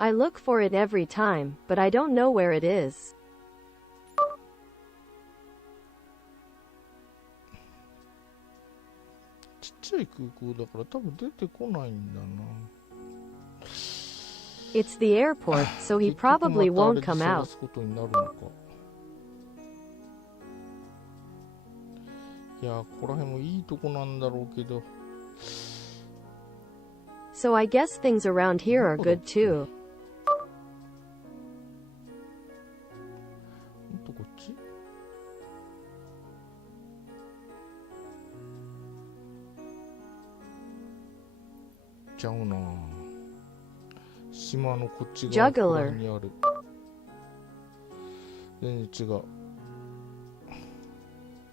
I look for it every time, but I don't know where it is. ちっちゃい空港だから多分出てこないんだな。 It's the airport, so he 結局 probably ま won't たあ come れで探 out. すことになるのか。いやー、ここら辺もいいとこなんだろうけど。 So I guess things around here are good too. ほんとこっち。ちゃうな。島のこっち側 Juggler にある。全然違う。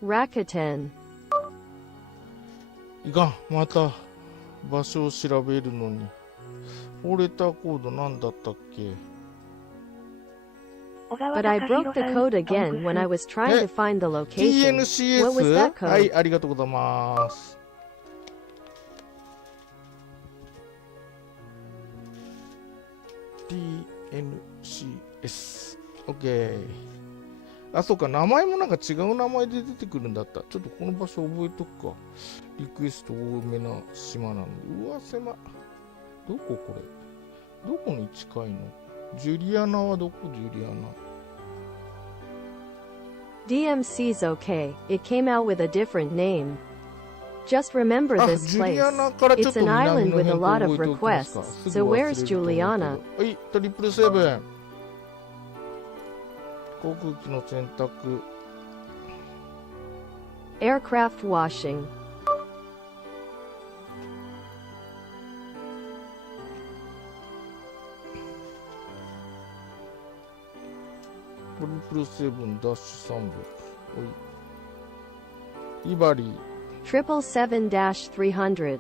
Rakuten. いかん、また場所を調べるのに。フォーレターコードなんだったっけ。 But I broke the code again when I was trying to find the location. What was that TNCS? はい、 code? ありがとうございます。TNCS。OK。あ、そうか、名前もなんか違う名前で出てくるんだった。ちょっとこの場所覚えとくか。リクエスト多めな島なので。うわ、狭い。どここれ。どこに近いの。ジュリアナはどこ。ジュリアナ。 DMC's okay. It came out with a different name. Just remember あ、 this ジュリ place. アナからちょっ It's と an 南 island の with a 辺 lot と of 覚えておきますか。 requests. すぐ So 忘れ where's ると思うけど。 Juliana? はい、トリプルセブン。航空機の選択。 Aircraft washing. トリプルセブンダッシュ300。おい。イバリー。 777-300.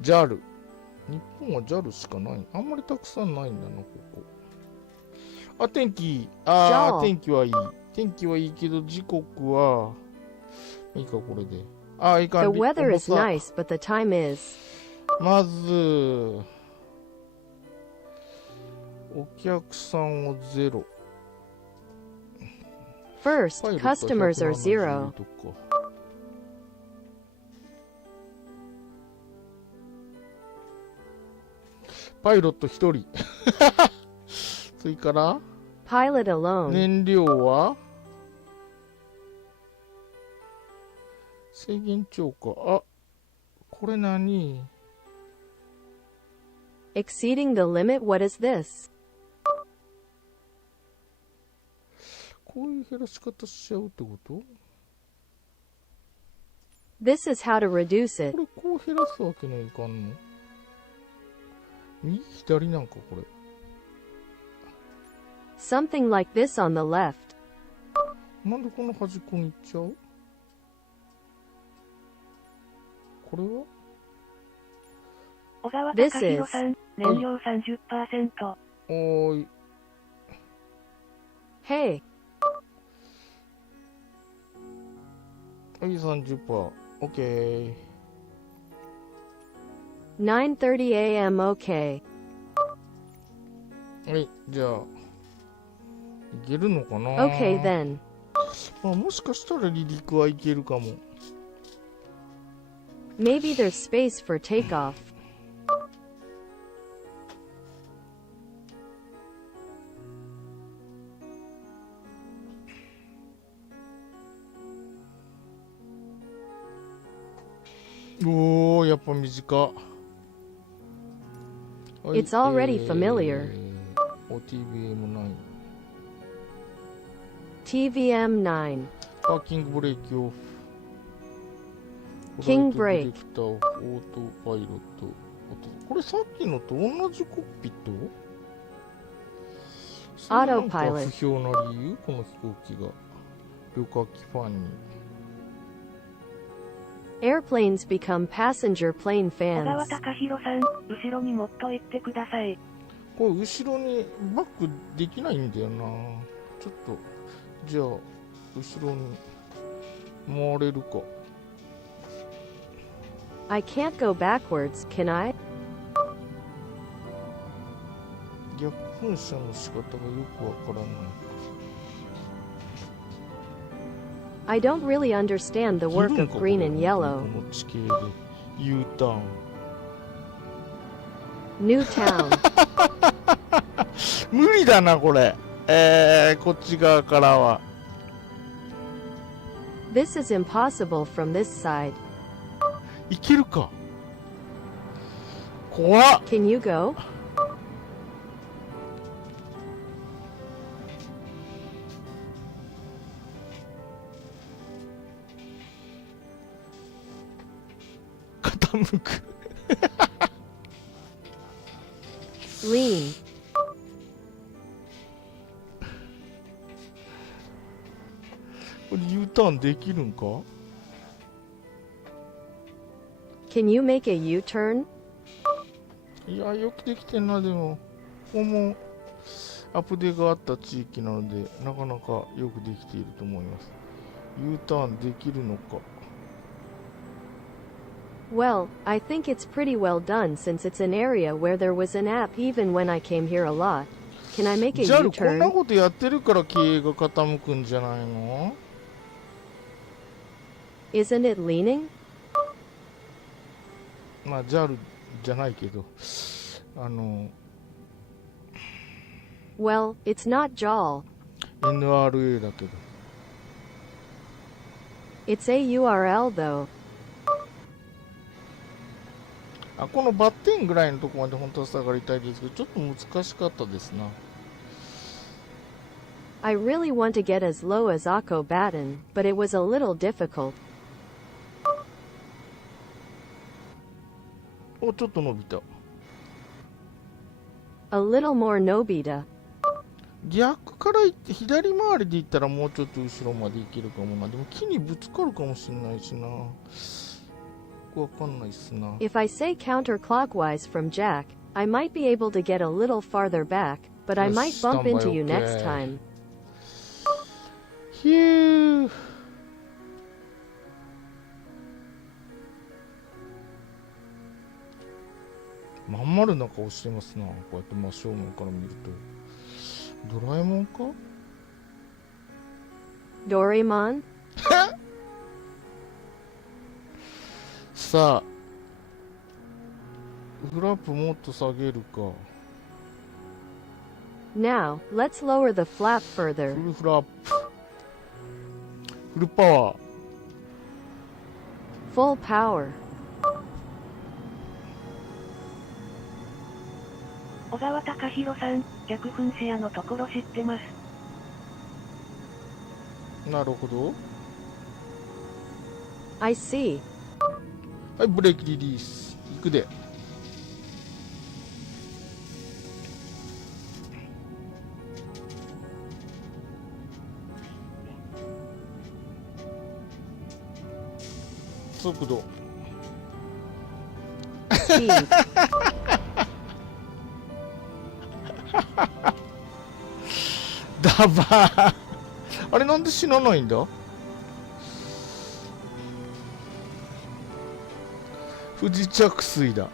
ジャル。日本は JAL しかない。あんまりたくさんないんだな、ここ。あ、天気いい。あー、天気はいい。天気はいいけど、時刻は、いいか、これで。あー、いい The 感じ。 weather 重 is さ nice, but the time is. まず、お客さんを0。 First, パイロットは customers are 0. 170とか。パイロット1人。それから、 Pilot alone. 燃料は制限超過。あ、これ何。 Exceeding the limit, what is this? こういう減らし方しちゃうってこと。 This is how to reduce it. これこう減らすわけにはいかんの。右左なんかこれ。 Something like this on the left. なんでこの端っこに行っちゃう。これは小川 This 隆弘さん、燃料 30%。おーい。 Hey, はい、30%。OK。 9:30 a.m. Okay. はい、じゃあ、いけるのかな。 Okay then. まあ、もしかしたら離陸はいけるかも。Maybe there's space for takeoff. おー、やっぱ短。はい、It's already familiar. お TVM9。TVM9. パーキングブレーキオフ。King フライ brake. トディレクターオフ、オートパイロット。これさっきのと同じコックピット？オートパイロット。不評な理由？この飛行機が旅客機ファンに。Airplanes become passenger plane 小川 fans. 隆弘さん、後ろにもっと行ってください。これ後ろにバックできないんだよな。ちょっとじゃあ後ろに回れるか。I can't go backwards, can I? 逆噴射の仕方がよくわからない。I don't really understand the work of green and yellow. この地形で U ターン。Newtown. 無理だなこれ。こっち側からは。This is impossible from this side. いけるか。怖っ。 Can you go? 傾く。Lean. これ U ターンできるんか。 Can you make a U-turn? いやよくできてんな。でもここもアップデートがあった地域なのでなかなかよくできていると思います。 U ターンできるのか。Well, I think it's pretty well done since it's an area where there was an app even when I came here a lot. Can I make a ジャルこんな U-turn? ことやってるから経営が傾くんじゃないの。 Isn't it leaning? まあ JAL じゃないけどWell, it's not JAL. NRA だけど。 It's a URL though. このバッテンぐらいのとこまで本当は下がりたいですけどちょっと難しかったですな。 I really want to get as low as Akko Baton, but it was a little difficult. おちょっと伸びた。 A little more Nobita. 逆から行って左回りで行ったらもうちょっと後ろまで行けるかもな。でも木にぶつかるかもしれないしな。わかんないっすな。 If I say counterclockwise from Jack, I might be able to get a little farther back, but I might bump into you next time. ひゅー。まん丸な顔してますな。こうやって真正面から見ると。ドラえもんか。 Doraemon? さあフラップもっと下げるか。 Now, let's lower the flap further. フルフラップフルパワー。 Full power. 小川隆弘さん、逆噴射屋のところ知ってます。なるほど。 I see. はい、ブレーキリリースいくで。速度。Speed. ダバー。あれなんで死なないんだ。不時着水だ。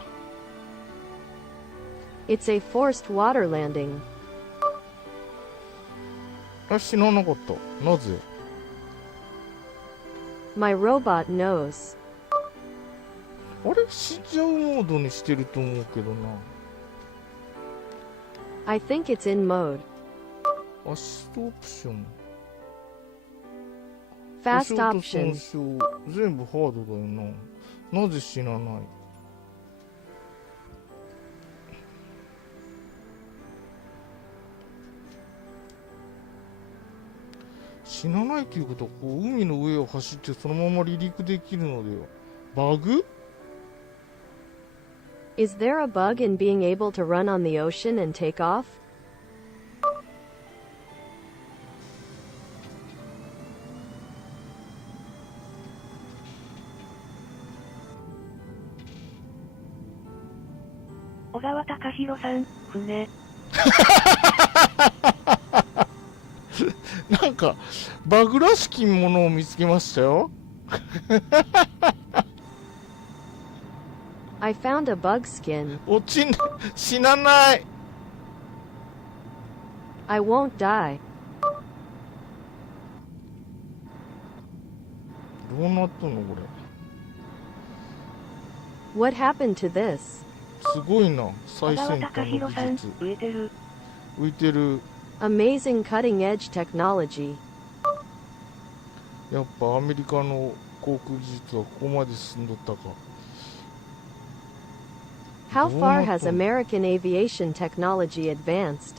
It's a forced water landing. あ、死ななかった。なぜ？ My robot knows. あれ死んじゃうモードにしてると思うけどな。I think it's in mode. アシストオプション。 Fast 故障と option. 損傷。全部ハードだよな。なぜ死なない？死なないということは、こう海の上を走ってそのまま離陸できるのでは。バグ？ Is there a bug in being able to run on the ocean and take off? 小川隆弘さん、船。なんか、バグらしきものを見つけましたよ。I found a bug skin. 死なない。I won't die. どうなったのこれ。What happened to this? すごいな。最小川先端隆弘さん、の技術。浮いてる。浮いてる。Amazing cutting edge technology. やっぱアメリカの航空技術はここまで進んどったか。 How far has どうなった American aviation technology advanced?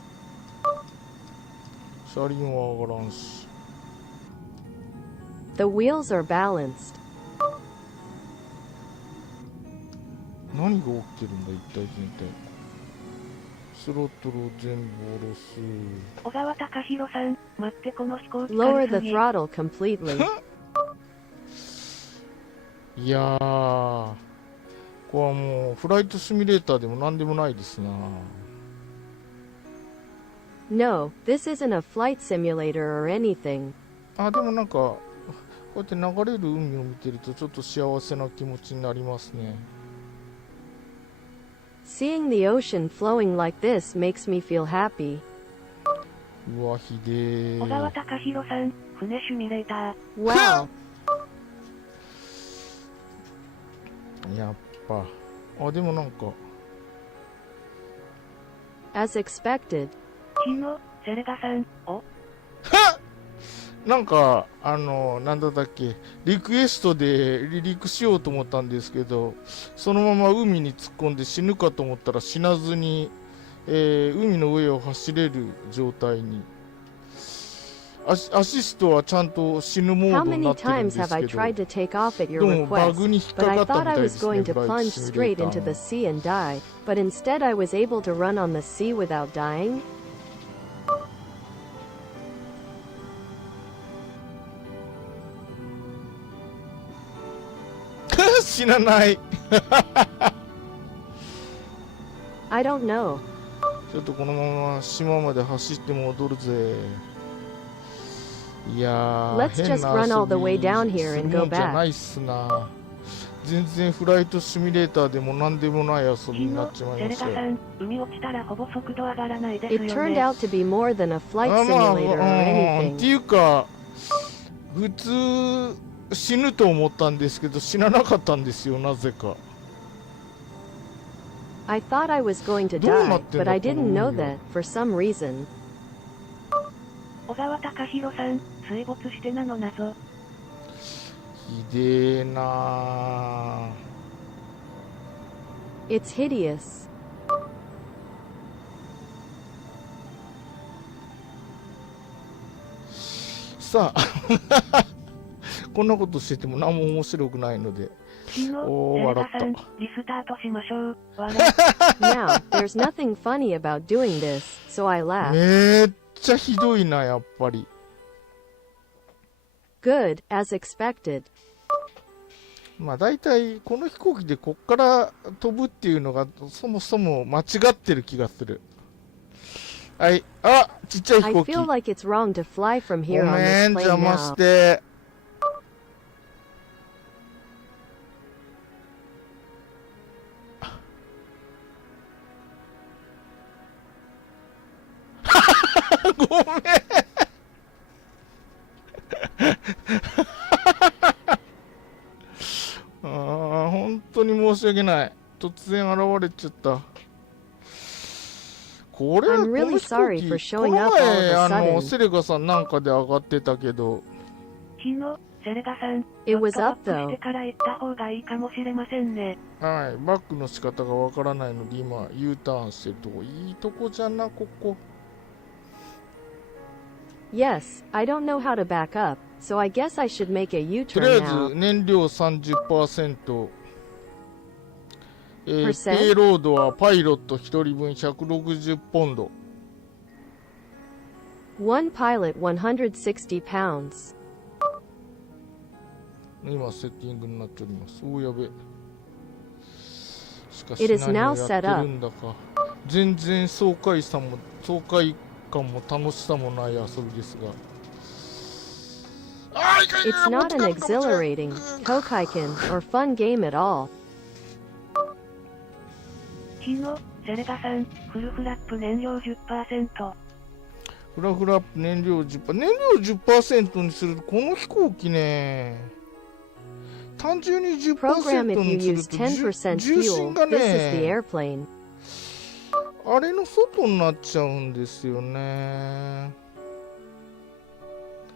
車輪は上がらんし。 The wheels are balanced. 何が起きてるんだ一体全体。スロットルを全部下ろす。小川隆弘さん、待ってこの飛行機 Lower 軽 the すぎ。 throttle completely. いやー、これはもうフライトシミュレーターでも何でもないですな。 No, this isn't a flight simulator or anything. あ、でもなんかこうやって流れる海を見てるとちょっと幸せな気持ちになりますね。 Seeing the ocean flowing like this makes me feel happy. うわ、ひで小川ー。隆弘さん、船シミュレーター。 Wow. やっぱ。あ、でもなんか。 As expected. 日野、セレガさん、おなんか、なんだっけ、リクエストで離陸しようと思ったんですけど、そのまま海に突っ込んで死ぬかと思ったら死なずに、海の上を走れる状態に。アシストはちゃんと死ぬモ How ードに many なってるん times で have す I けど、 tried to take off at your どうもバ request, グに引っ but か I かった thought み I たいで was す going ね、 to フライト plunge シミュレ straight ータ into ー the の。 sea and die, but instead I was able to run on the sea without dying? 死なない。 I don't know. ちょっとこのまま島まで走って戻るぜ。いやー、 Let's 変 just な run all the 遊 way び down す here る and も go んじゃな back. いっすな。全然フライトシミュレーターでも何でもない遊び日にな野、っちまいセレましたよ。ガさん、海落ちたらほぼ速度上がらないですよ It turned ね。 out to be more than a flight あ、まあ、 simulator or ってい anything. うか、普通死ぬと思ったんですけど、死ななかったんですよ、なぜか。 I thought I was going to どうな die, ってんだ but I この didn't know 海は。 that, for some reason. 小川隆弘さん、水没してなの謎。ひでえなー。 It's hideous. さあこんなことしてても何も面白くないので、日野、おー、セレ笑ガさん、った。リスタートしましょう。笑 Now, there's nothing funny about doing this, so I laughed. めっちゃひどいな、やっぱり。 Good, as expected. まあ大体この飛行機でこっから飛ぶっていうのがそもそも間違ってる気がする。はい、あ、ちっちゃい飛 I 行機。 feel ご like it's wrong to fly from here on め this ん、 plane 邪魔し now. て。ごめん。本当に申し訳ない。突然現れちゃった。これ、I'm こ really の飛行 sorry 機 for こ showing の up all 前、 of a sudden. セレガさんなんかで上がってたけど、日野、セレガさん、 It was ちょっ up とバック though. してから行った方がいいかもしれませんね。はい、バックの仕方がわからないので、今、U ターンしてるとこ、いいとこじゃな、ここ。Yes, I don't know how to back up, so I guess I should make a とりあえ U-turn ず now. 燃料 30%、Percent？ペイロードはパイロット1人分160ポンド。One pilot 160 pounds. 今セッティングになっております。おー、やべ。しかし It is 何 now をやってるんだか。全然爽快感も楽しさもない遊びですが。It's not an exhilarating, kokaiken, or fun game at all. 日野、セレガさん、フルフラップ燃料 10%。フラフラップ燃料 10%。燃料 10% にすると、この飛行機ね、単純に Program 10% if you にする use と、 10% 重心 fuel, が this is the ね、 airplane. あれの外になっちゃうんですよね。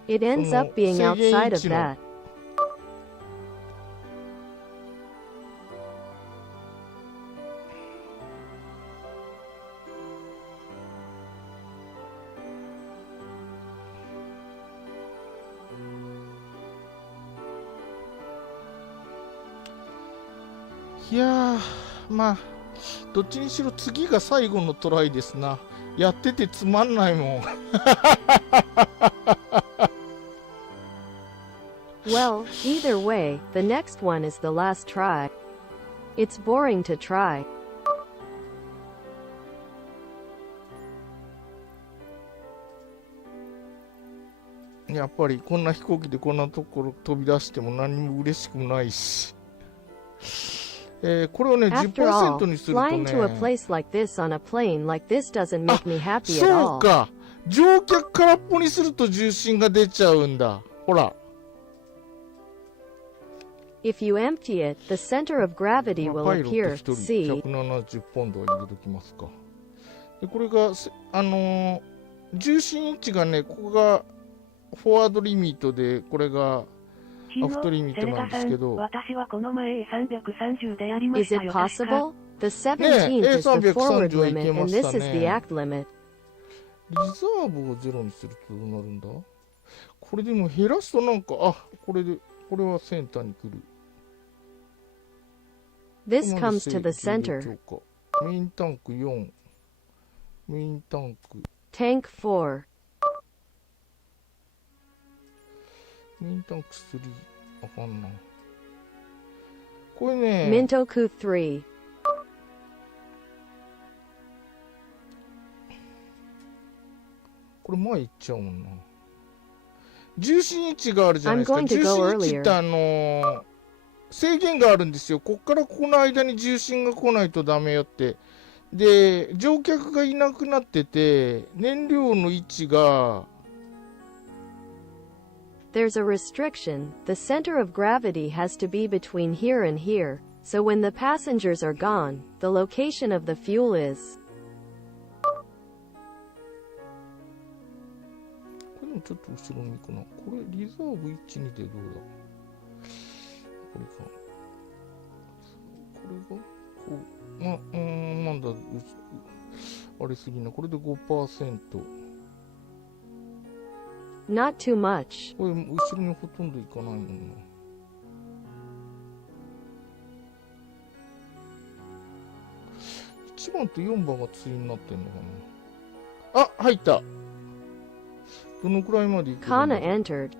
It ends up being outside of that. いやー、まあ、どっちにしろ次が最後のトライですな。やっててつまんないもん。Well, either way, the next one is the last try. It's boring to try. やっぱりこんな飛行機でこんなところ飛び出しても何も嬉しくもないし。これをね、After all, 10% にすると flying ね。 to a place like this on a plane like this doesn't make me happy at そう all. か。乗客空っぽにすると重心が出ちゃうんだ。ほら。If you empty it, the center of gravity パ will イロッ appear. ト1 See? 人170ポンドは入れときますか。で、これが、重心位置がね、ここがフォワードリミットで、これが日野、アフトリミットなんですけど。私はこの前 A330 でやりま Is した it よ。確か possible? The 17th is the forward limit and this is the act limit. リザーブをゼロにするとどうなるんだ？これでも減らすとなんか、これはセンターに来る。 This comes to the center. メインタンク4。メインタンク。Tank 4. メインタンク3。あかんな。これね。 Mintoku 3. これ前行っちゃうもんな。重心位置があるじゃないですか。 I'm going 重 to 心 go 位置って制限があるんですよ。こっからここの間に重心が来ないとダメよって。で、乗客がいなくなってて、燃料の位置が、There's a restriction. The center of gravity has to be between here and here. So when the passengers are gone, the location of the fuel is. これでもちょっと後ろに行くな。これリザーブ1、2でどうだ？これか。これがこう。なんだ、あれすぎな。これで 5%。Not too much. これ後ろにほとんど行かないもんな。1番と4番が対になってんのかな。あ、入った。どのくらいまで行くの？ Kana entered.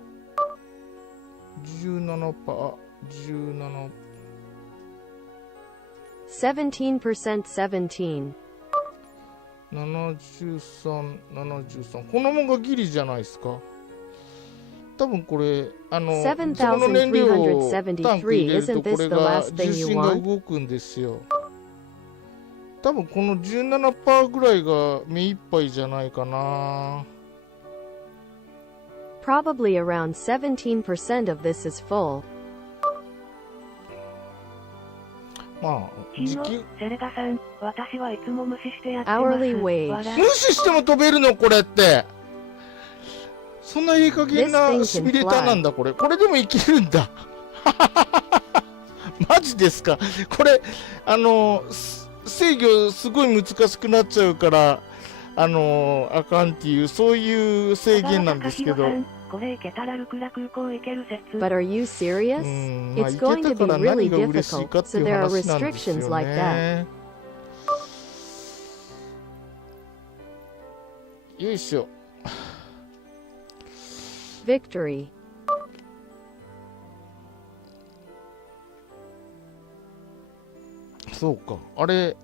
17%、17%。17%, 17. 73、73。このもんがギリじゃないですか。多分これ、そこの燃料をタンク入れるとこれが重心が動くんですよ。多分この 17% ぐらいが目いっぱいじゃないかな。Probably around 17% of this is full. まあ、時給セレガさん、私はいつも無視してやってます。 Hourly wage. 笑無視しても飛べるのこれって。そんないい加減なシミュレーターなんだこれ。これでもいけるんだ。マジですか。これ制御すごい難しくなっちゃうからあかんっていうそういう制限なんですけど。これいけたらルクラ空港行ける説。 But are you serious? まあ It's い going け to た be から何 really が嬉しいか difficult, ってい so う there are 話なんですよ restrictions like that. ね。よいしょ。Victory. そうか。あれ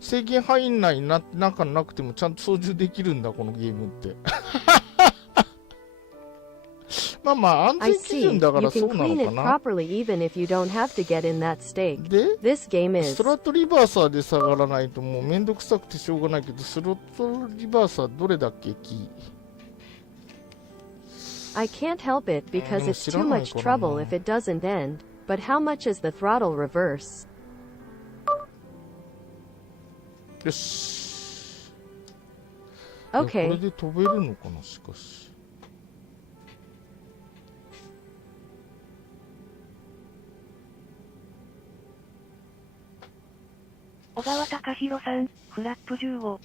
制限範囲内に中なくてもちゃんと操縦できるんだこのゲームって。まあまあ安 I 全基 see. 準だか You らそ can うな clean の it かな。 properly even if you don't have to get in that stake. で This game ス is. トラットリバーサーで下がらないともうめんどくさくてしょうがないけど、スロットリバーサーどれだっけキー。 I can't help it because it's too 知らない much からな。 trouble if it doesn't end. But how much is the throttle reverse? よし。いやこれ Okay. で飛べるのかなしかし。小川隆弘さん、フラップ15。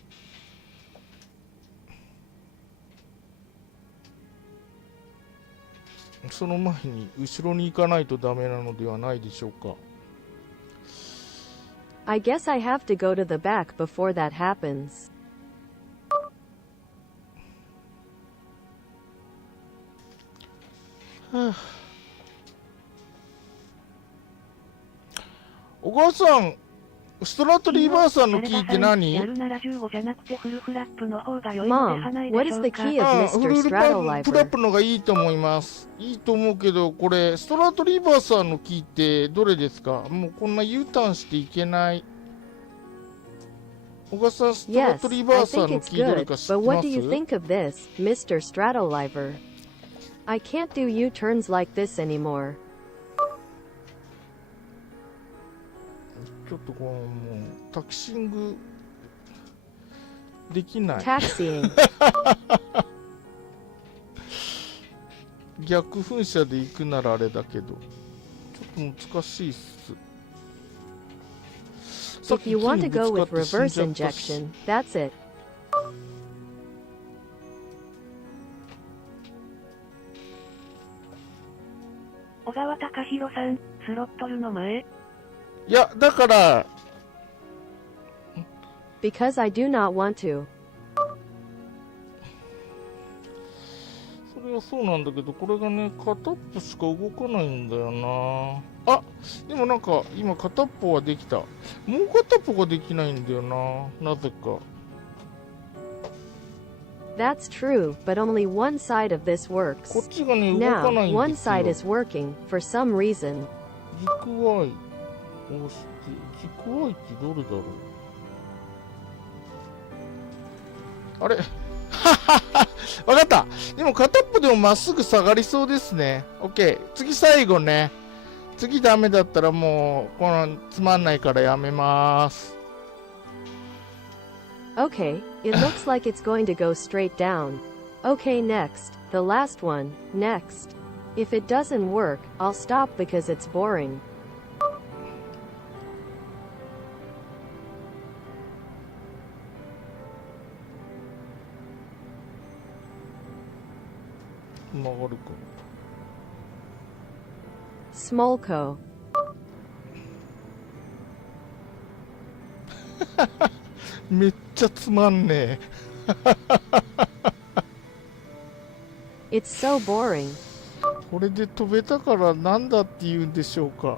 その前に後ろに行かないとダメなのではないでしょうか。 I guess I have to go to the back before that happens. 小川さん、ストラットリバーサーのキーって何？やるなら15じゃなくてフルフラップの方が良いのでは Mom, ないで what し is ょ the うか。 key of フ Mr. ルフラップ Stratoliver? のがいいと思います。いいと思うけど、これ、ストラットリバーサーのキーってどれですか？もうこんな U ターンしていけない。小川さん、ストラッ Yes, トリバ I ーサー think の it's キーどれ good, か知って but ま what do you す？ think of this, Mr. Stratoliver? I can't do U-turns like this anymore. ちょっとこのもうタキシングできない。 Taxiing. 逆噴射で行くならあれだけど、ちょっと難しいっす。さっ If き you 木 want に to ぶ go つか with って死ん reverse じゃったし。 injection, that's it. 小川隆弘さん、スロットルの前。いや、だから、 Because I do not want to. それはそうなんだけど、これがね、片っぽしか動かないんだよな。あ、でもなんか、今片っぽはできた。もう片っぽができないんだよな。なぜか。 That's true, but only one side of this こ works. っちがね、動か Now, ないんで one すよ。 side is working, for some reason. 軸 Y を押して、軸 Y ってどれだろう。あれわかった。でも片っぽでもまっすぐ下がりそうですね。OK。次最後ね。次ダメだったらもう、このつまんないからやめます。 Okay, it looks like it's going to go straight down. Okay, next, the last one, next. If it doesn't work, I'll stop because it's boring. 曲がるか。 Smolko. めっちゃつまんねえ。 It's so boring. これで飛べたからなんだって言うんでしょうか。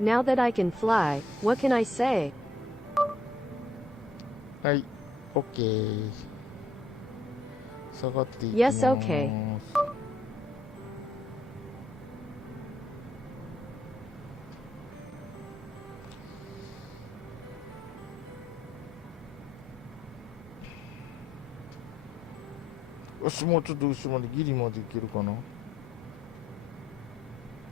Now that I can fly, what can I say? はい。OK。下がっていきます。 Yes, okay. よよし、もうちょっと後ろまでギリまでいけるかな。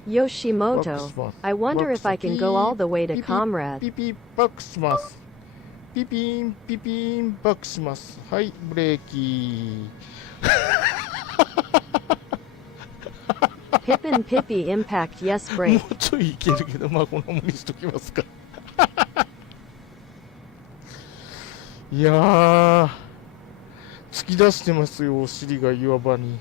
Yoshimoto, I wonder if I can go all the way to ピ Comrade. ピピバックします。ピピンピピンバックします。はい、ブレーキ。Pippin Pippy Impact Yes も Brake. うちょいいけるけど、まあこの無理しときますか。いやー、突き出してますよ、お尻が岩場に。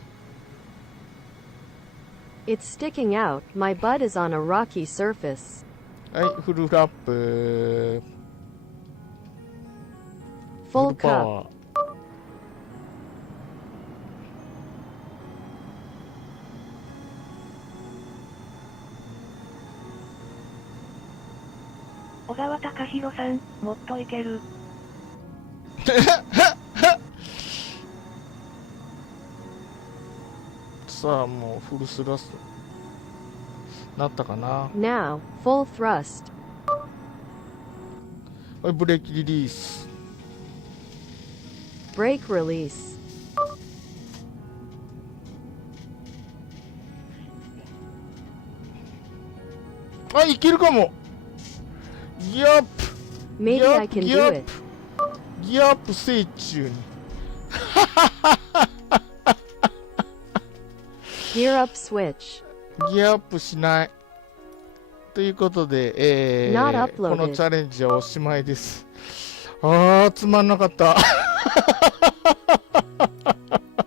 It's sticking out, my butt is on a rocky surface. はい、フルラップ。 Full パ cup. ワー。小川隆弘さん、もっといける。さあ、もうフルスラストなったかな。 Now, full thrust. はい、ブレーキリリース。 Brake release. あ、いけるかも。ギアップ。 Maybe I can ギア do ッ it. プ。ギアップ成中に。Gear up switch. ギアアップしない。ということで、Not こ uploaded. のチャレンジはおしまいです。あー、つまんなかった。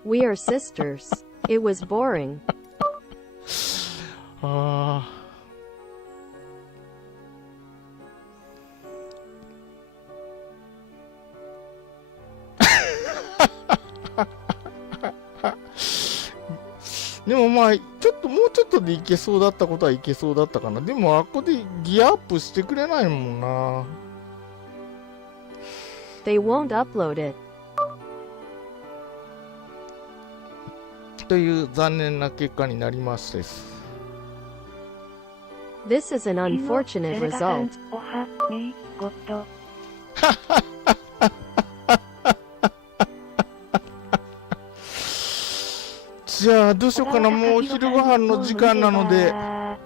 We are sisters. It was boring. あでもまあちょっともうちょっとでいけそうだったことはいけそうだったかな。でもあっこでギアアップしてくれないもんな。 They won't upload it. という残念な結果になりますです。 This is an unfortunate セレガさん result. おはみごと。じゃあどうしようかな。もうお昼ご飯の時間なので。は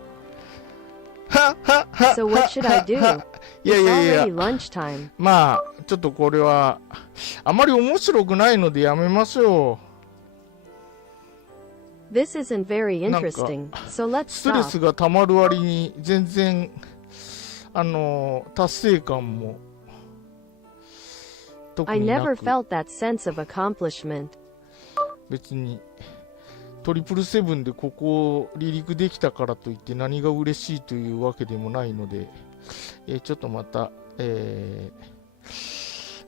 っはっはっ So what should I do? いやい It's やいや already lunchtime. まあちょっとこれはあまり面白くないのでやめましょ This isn't very なんか interesting. So let's う。ストレ stop. スがたまる割に全然達成感も特 I にな never く、 felt that sense of accomplishment. 別に777でここを離陸できたからといって何が嬉しいというわけでもないので、ちょっとまた、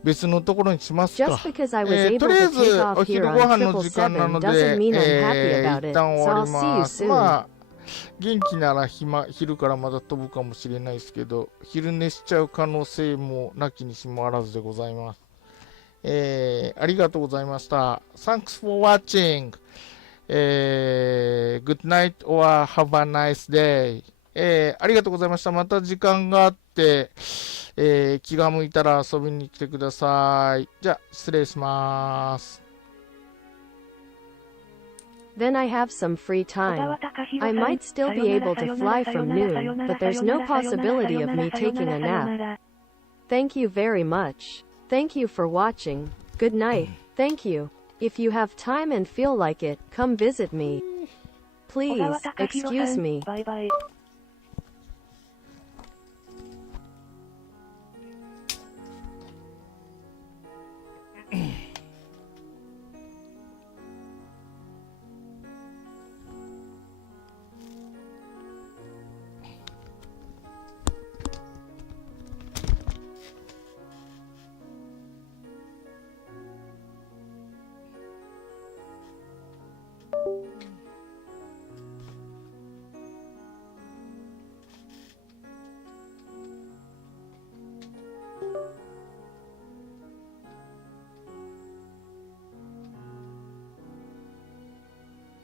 別のところにしますか。 Just because I was able とりあえ to ず take お off 昼 here ご on 飯の時間なの 777 で、 doesn't mean I'm happy about 一 it. 旦終 So わ I'll り see you ます。 soon. まあ元気なら昼からまた飛ぶかもしれないですけど、昼寝しちゃう可能性もなきにしもあらずでございます。ありがとうございました。Thanks for watching. Good night or have a nice day. ありがとうございました。また時間があって、気が向いたら遊びに来てください。じゃあ、失礼します。Then I have some free 小川 time. 隆弘 I さん might still さ be よな able ら to さよな fly らさよ from ならさ noon, よなら but there's さよ no ならさよなら possibility of me さよな taking ら a さよな nap. ら Thank you very much. Thank you for watching. Good night. Thank you. If you have time and feel like it, come visit me. 小 Please, 川隆弘 excuse さん me. バイバイ。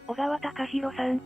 小川隆弘さん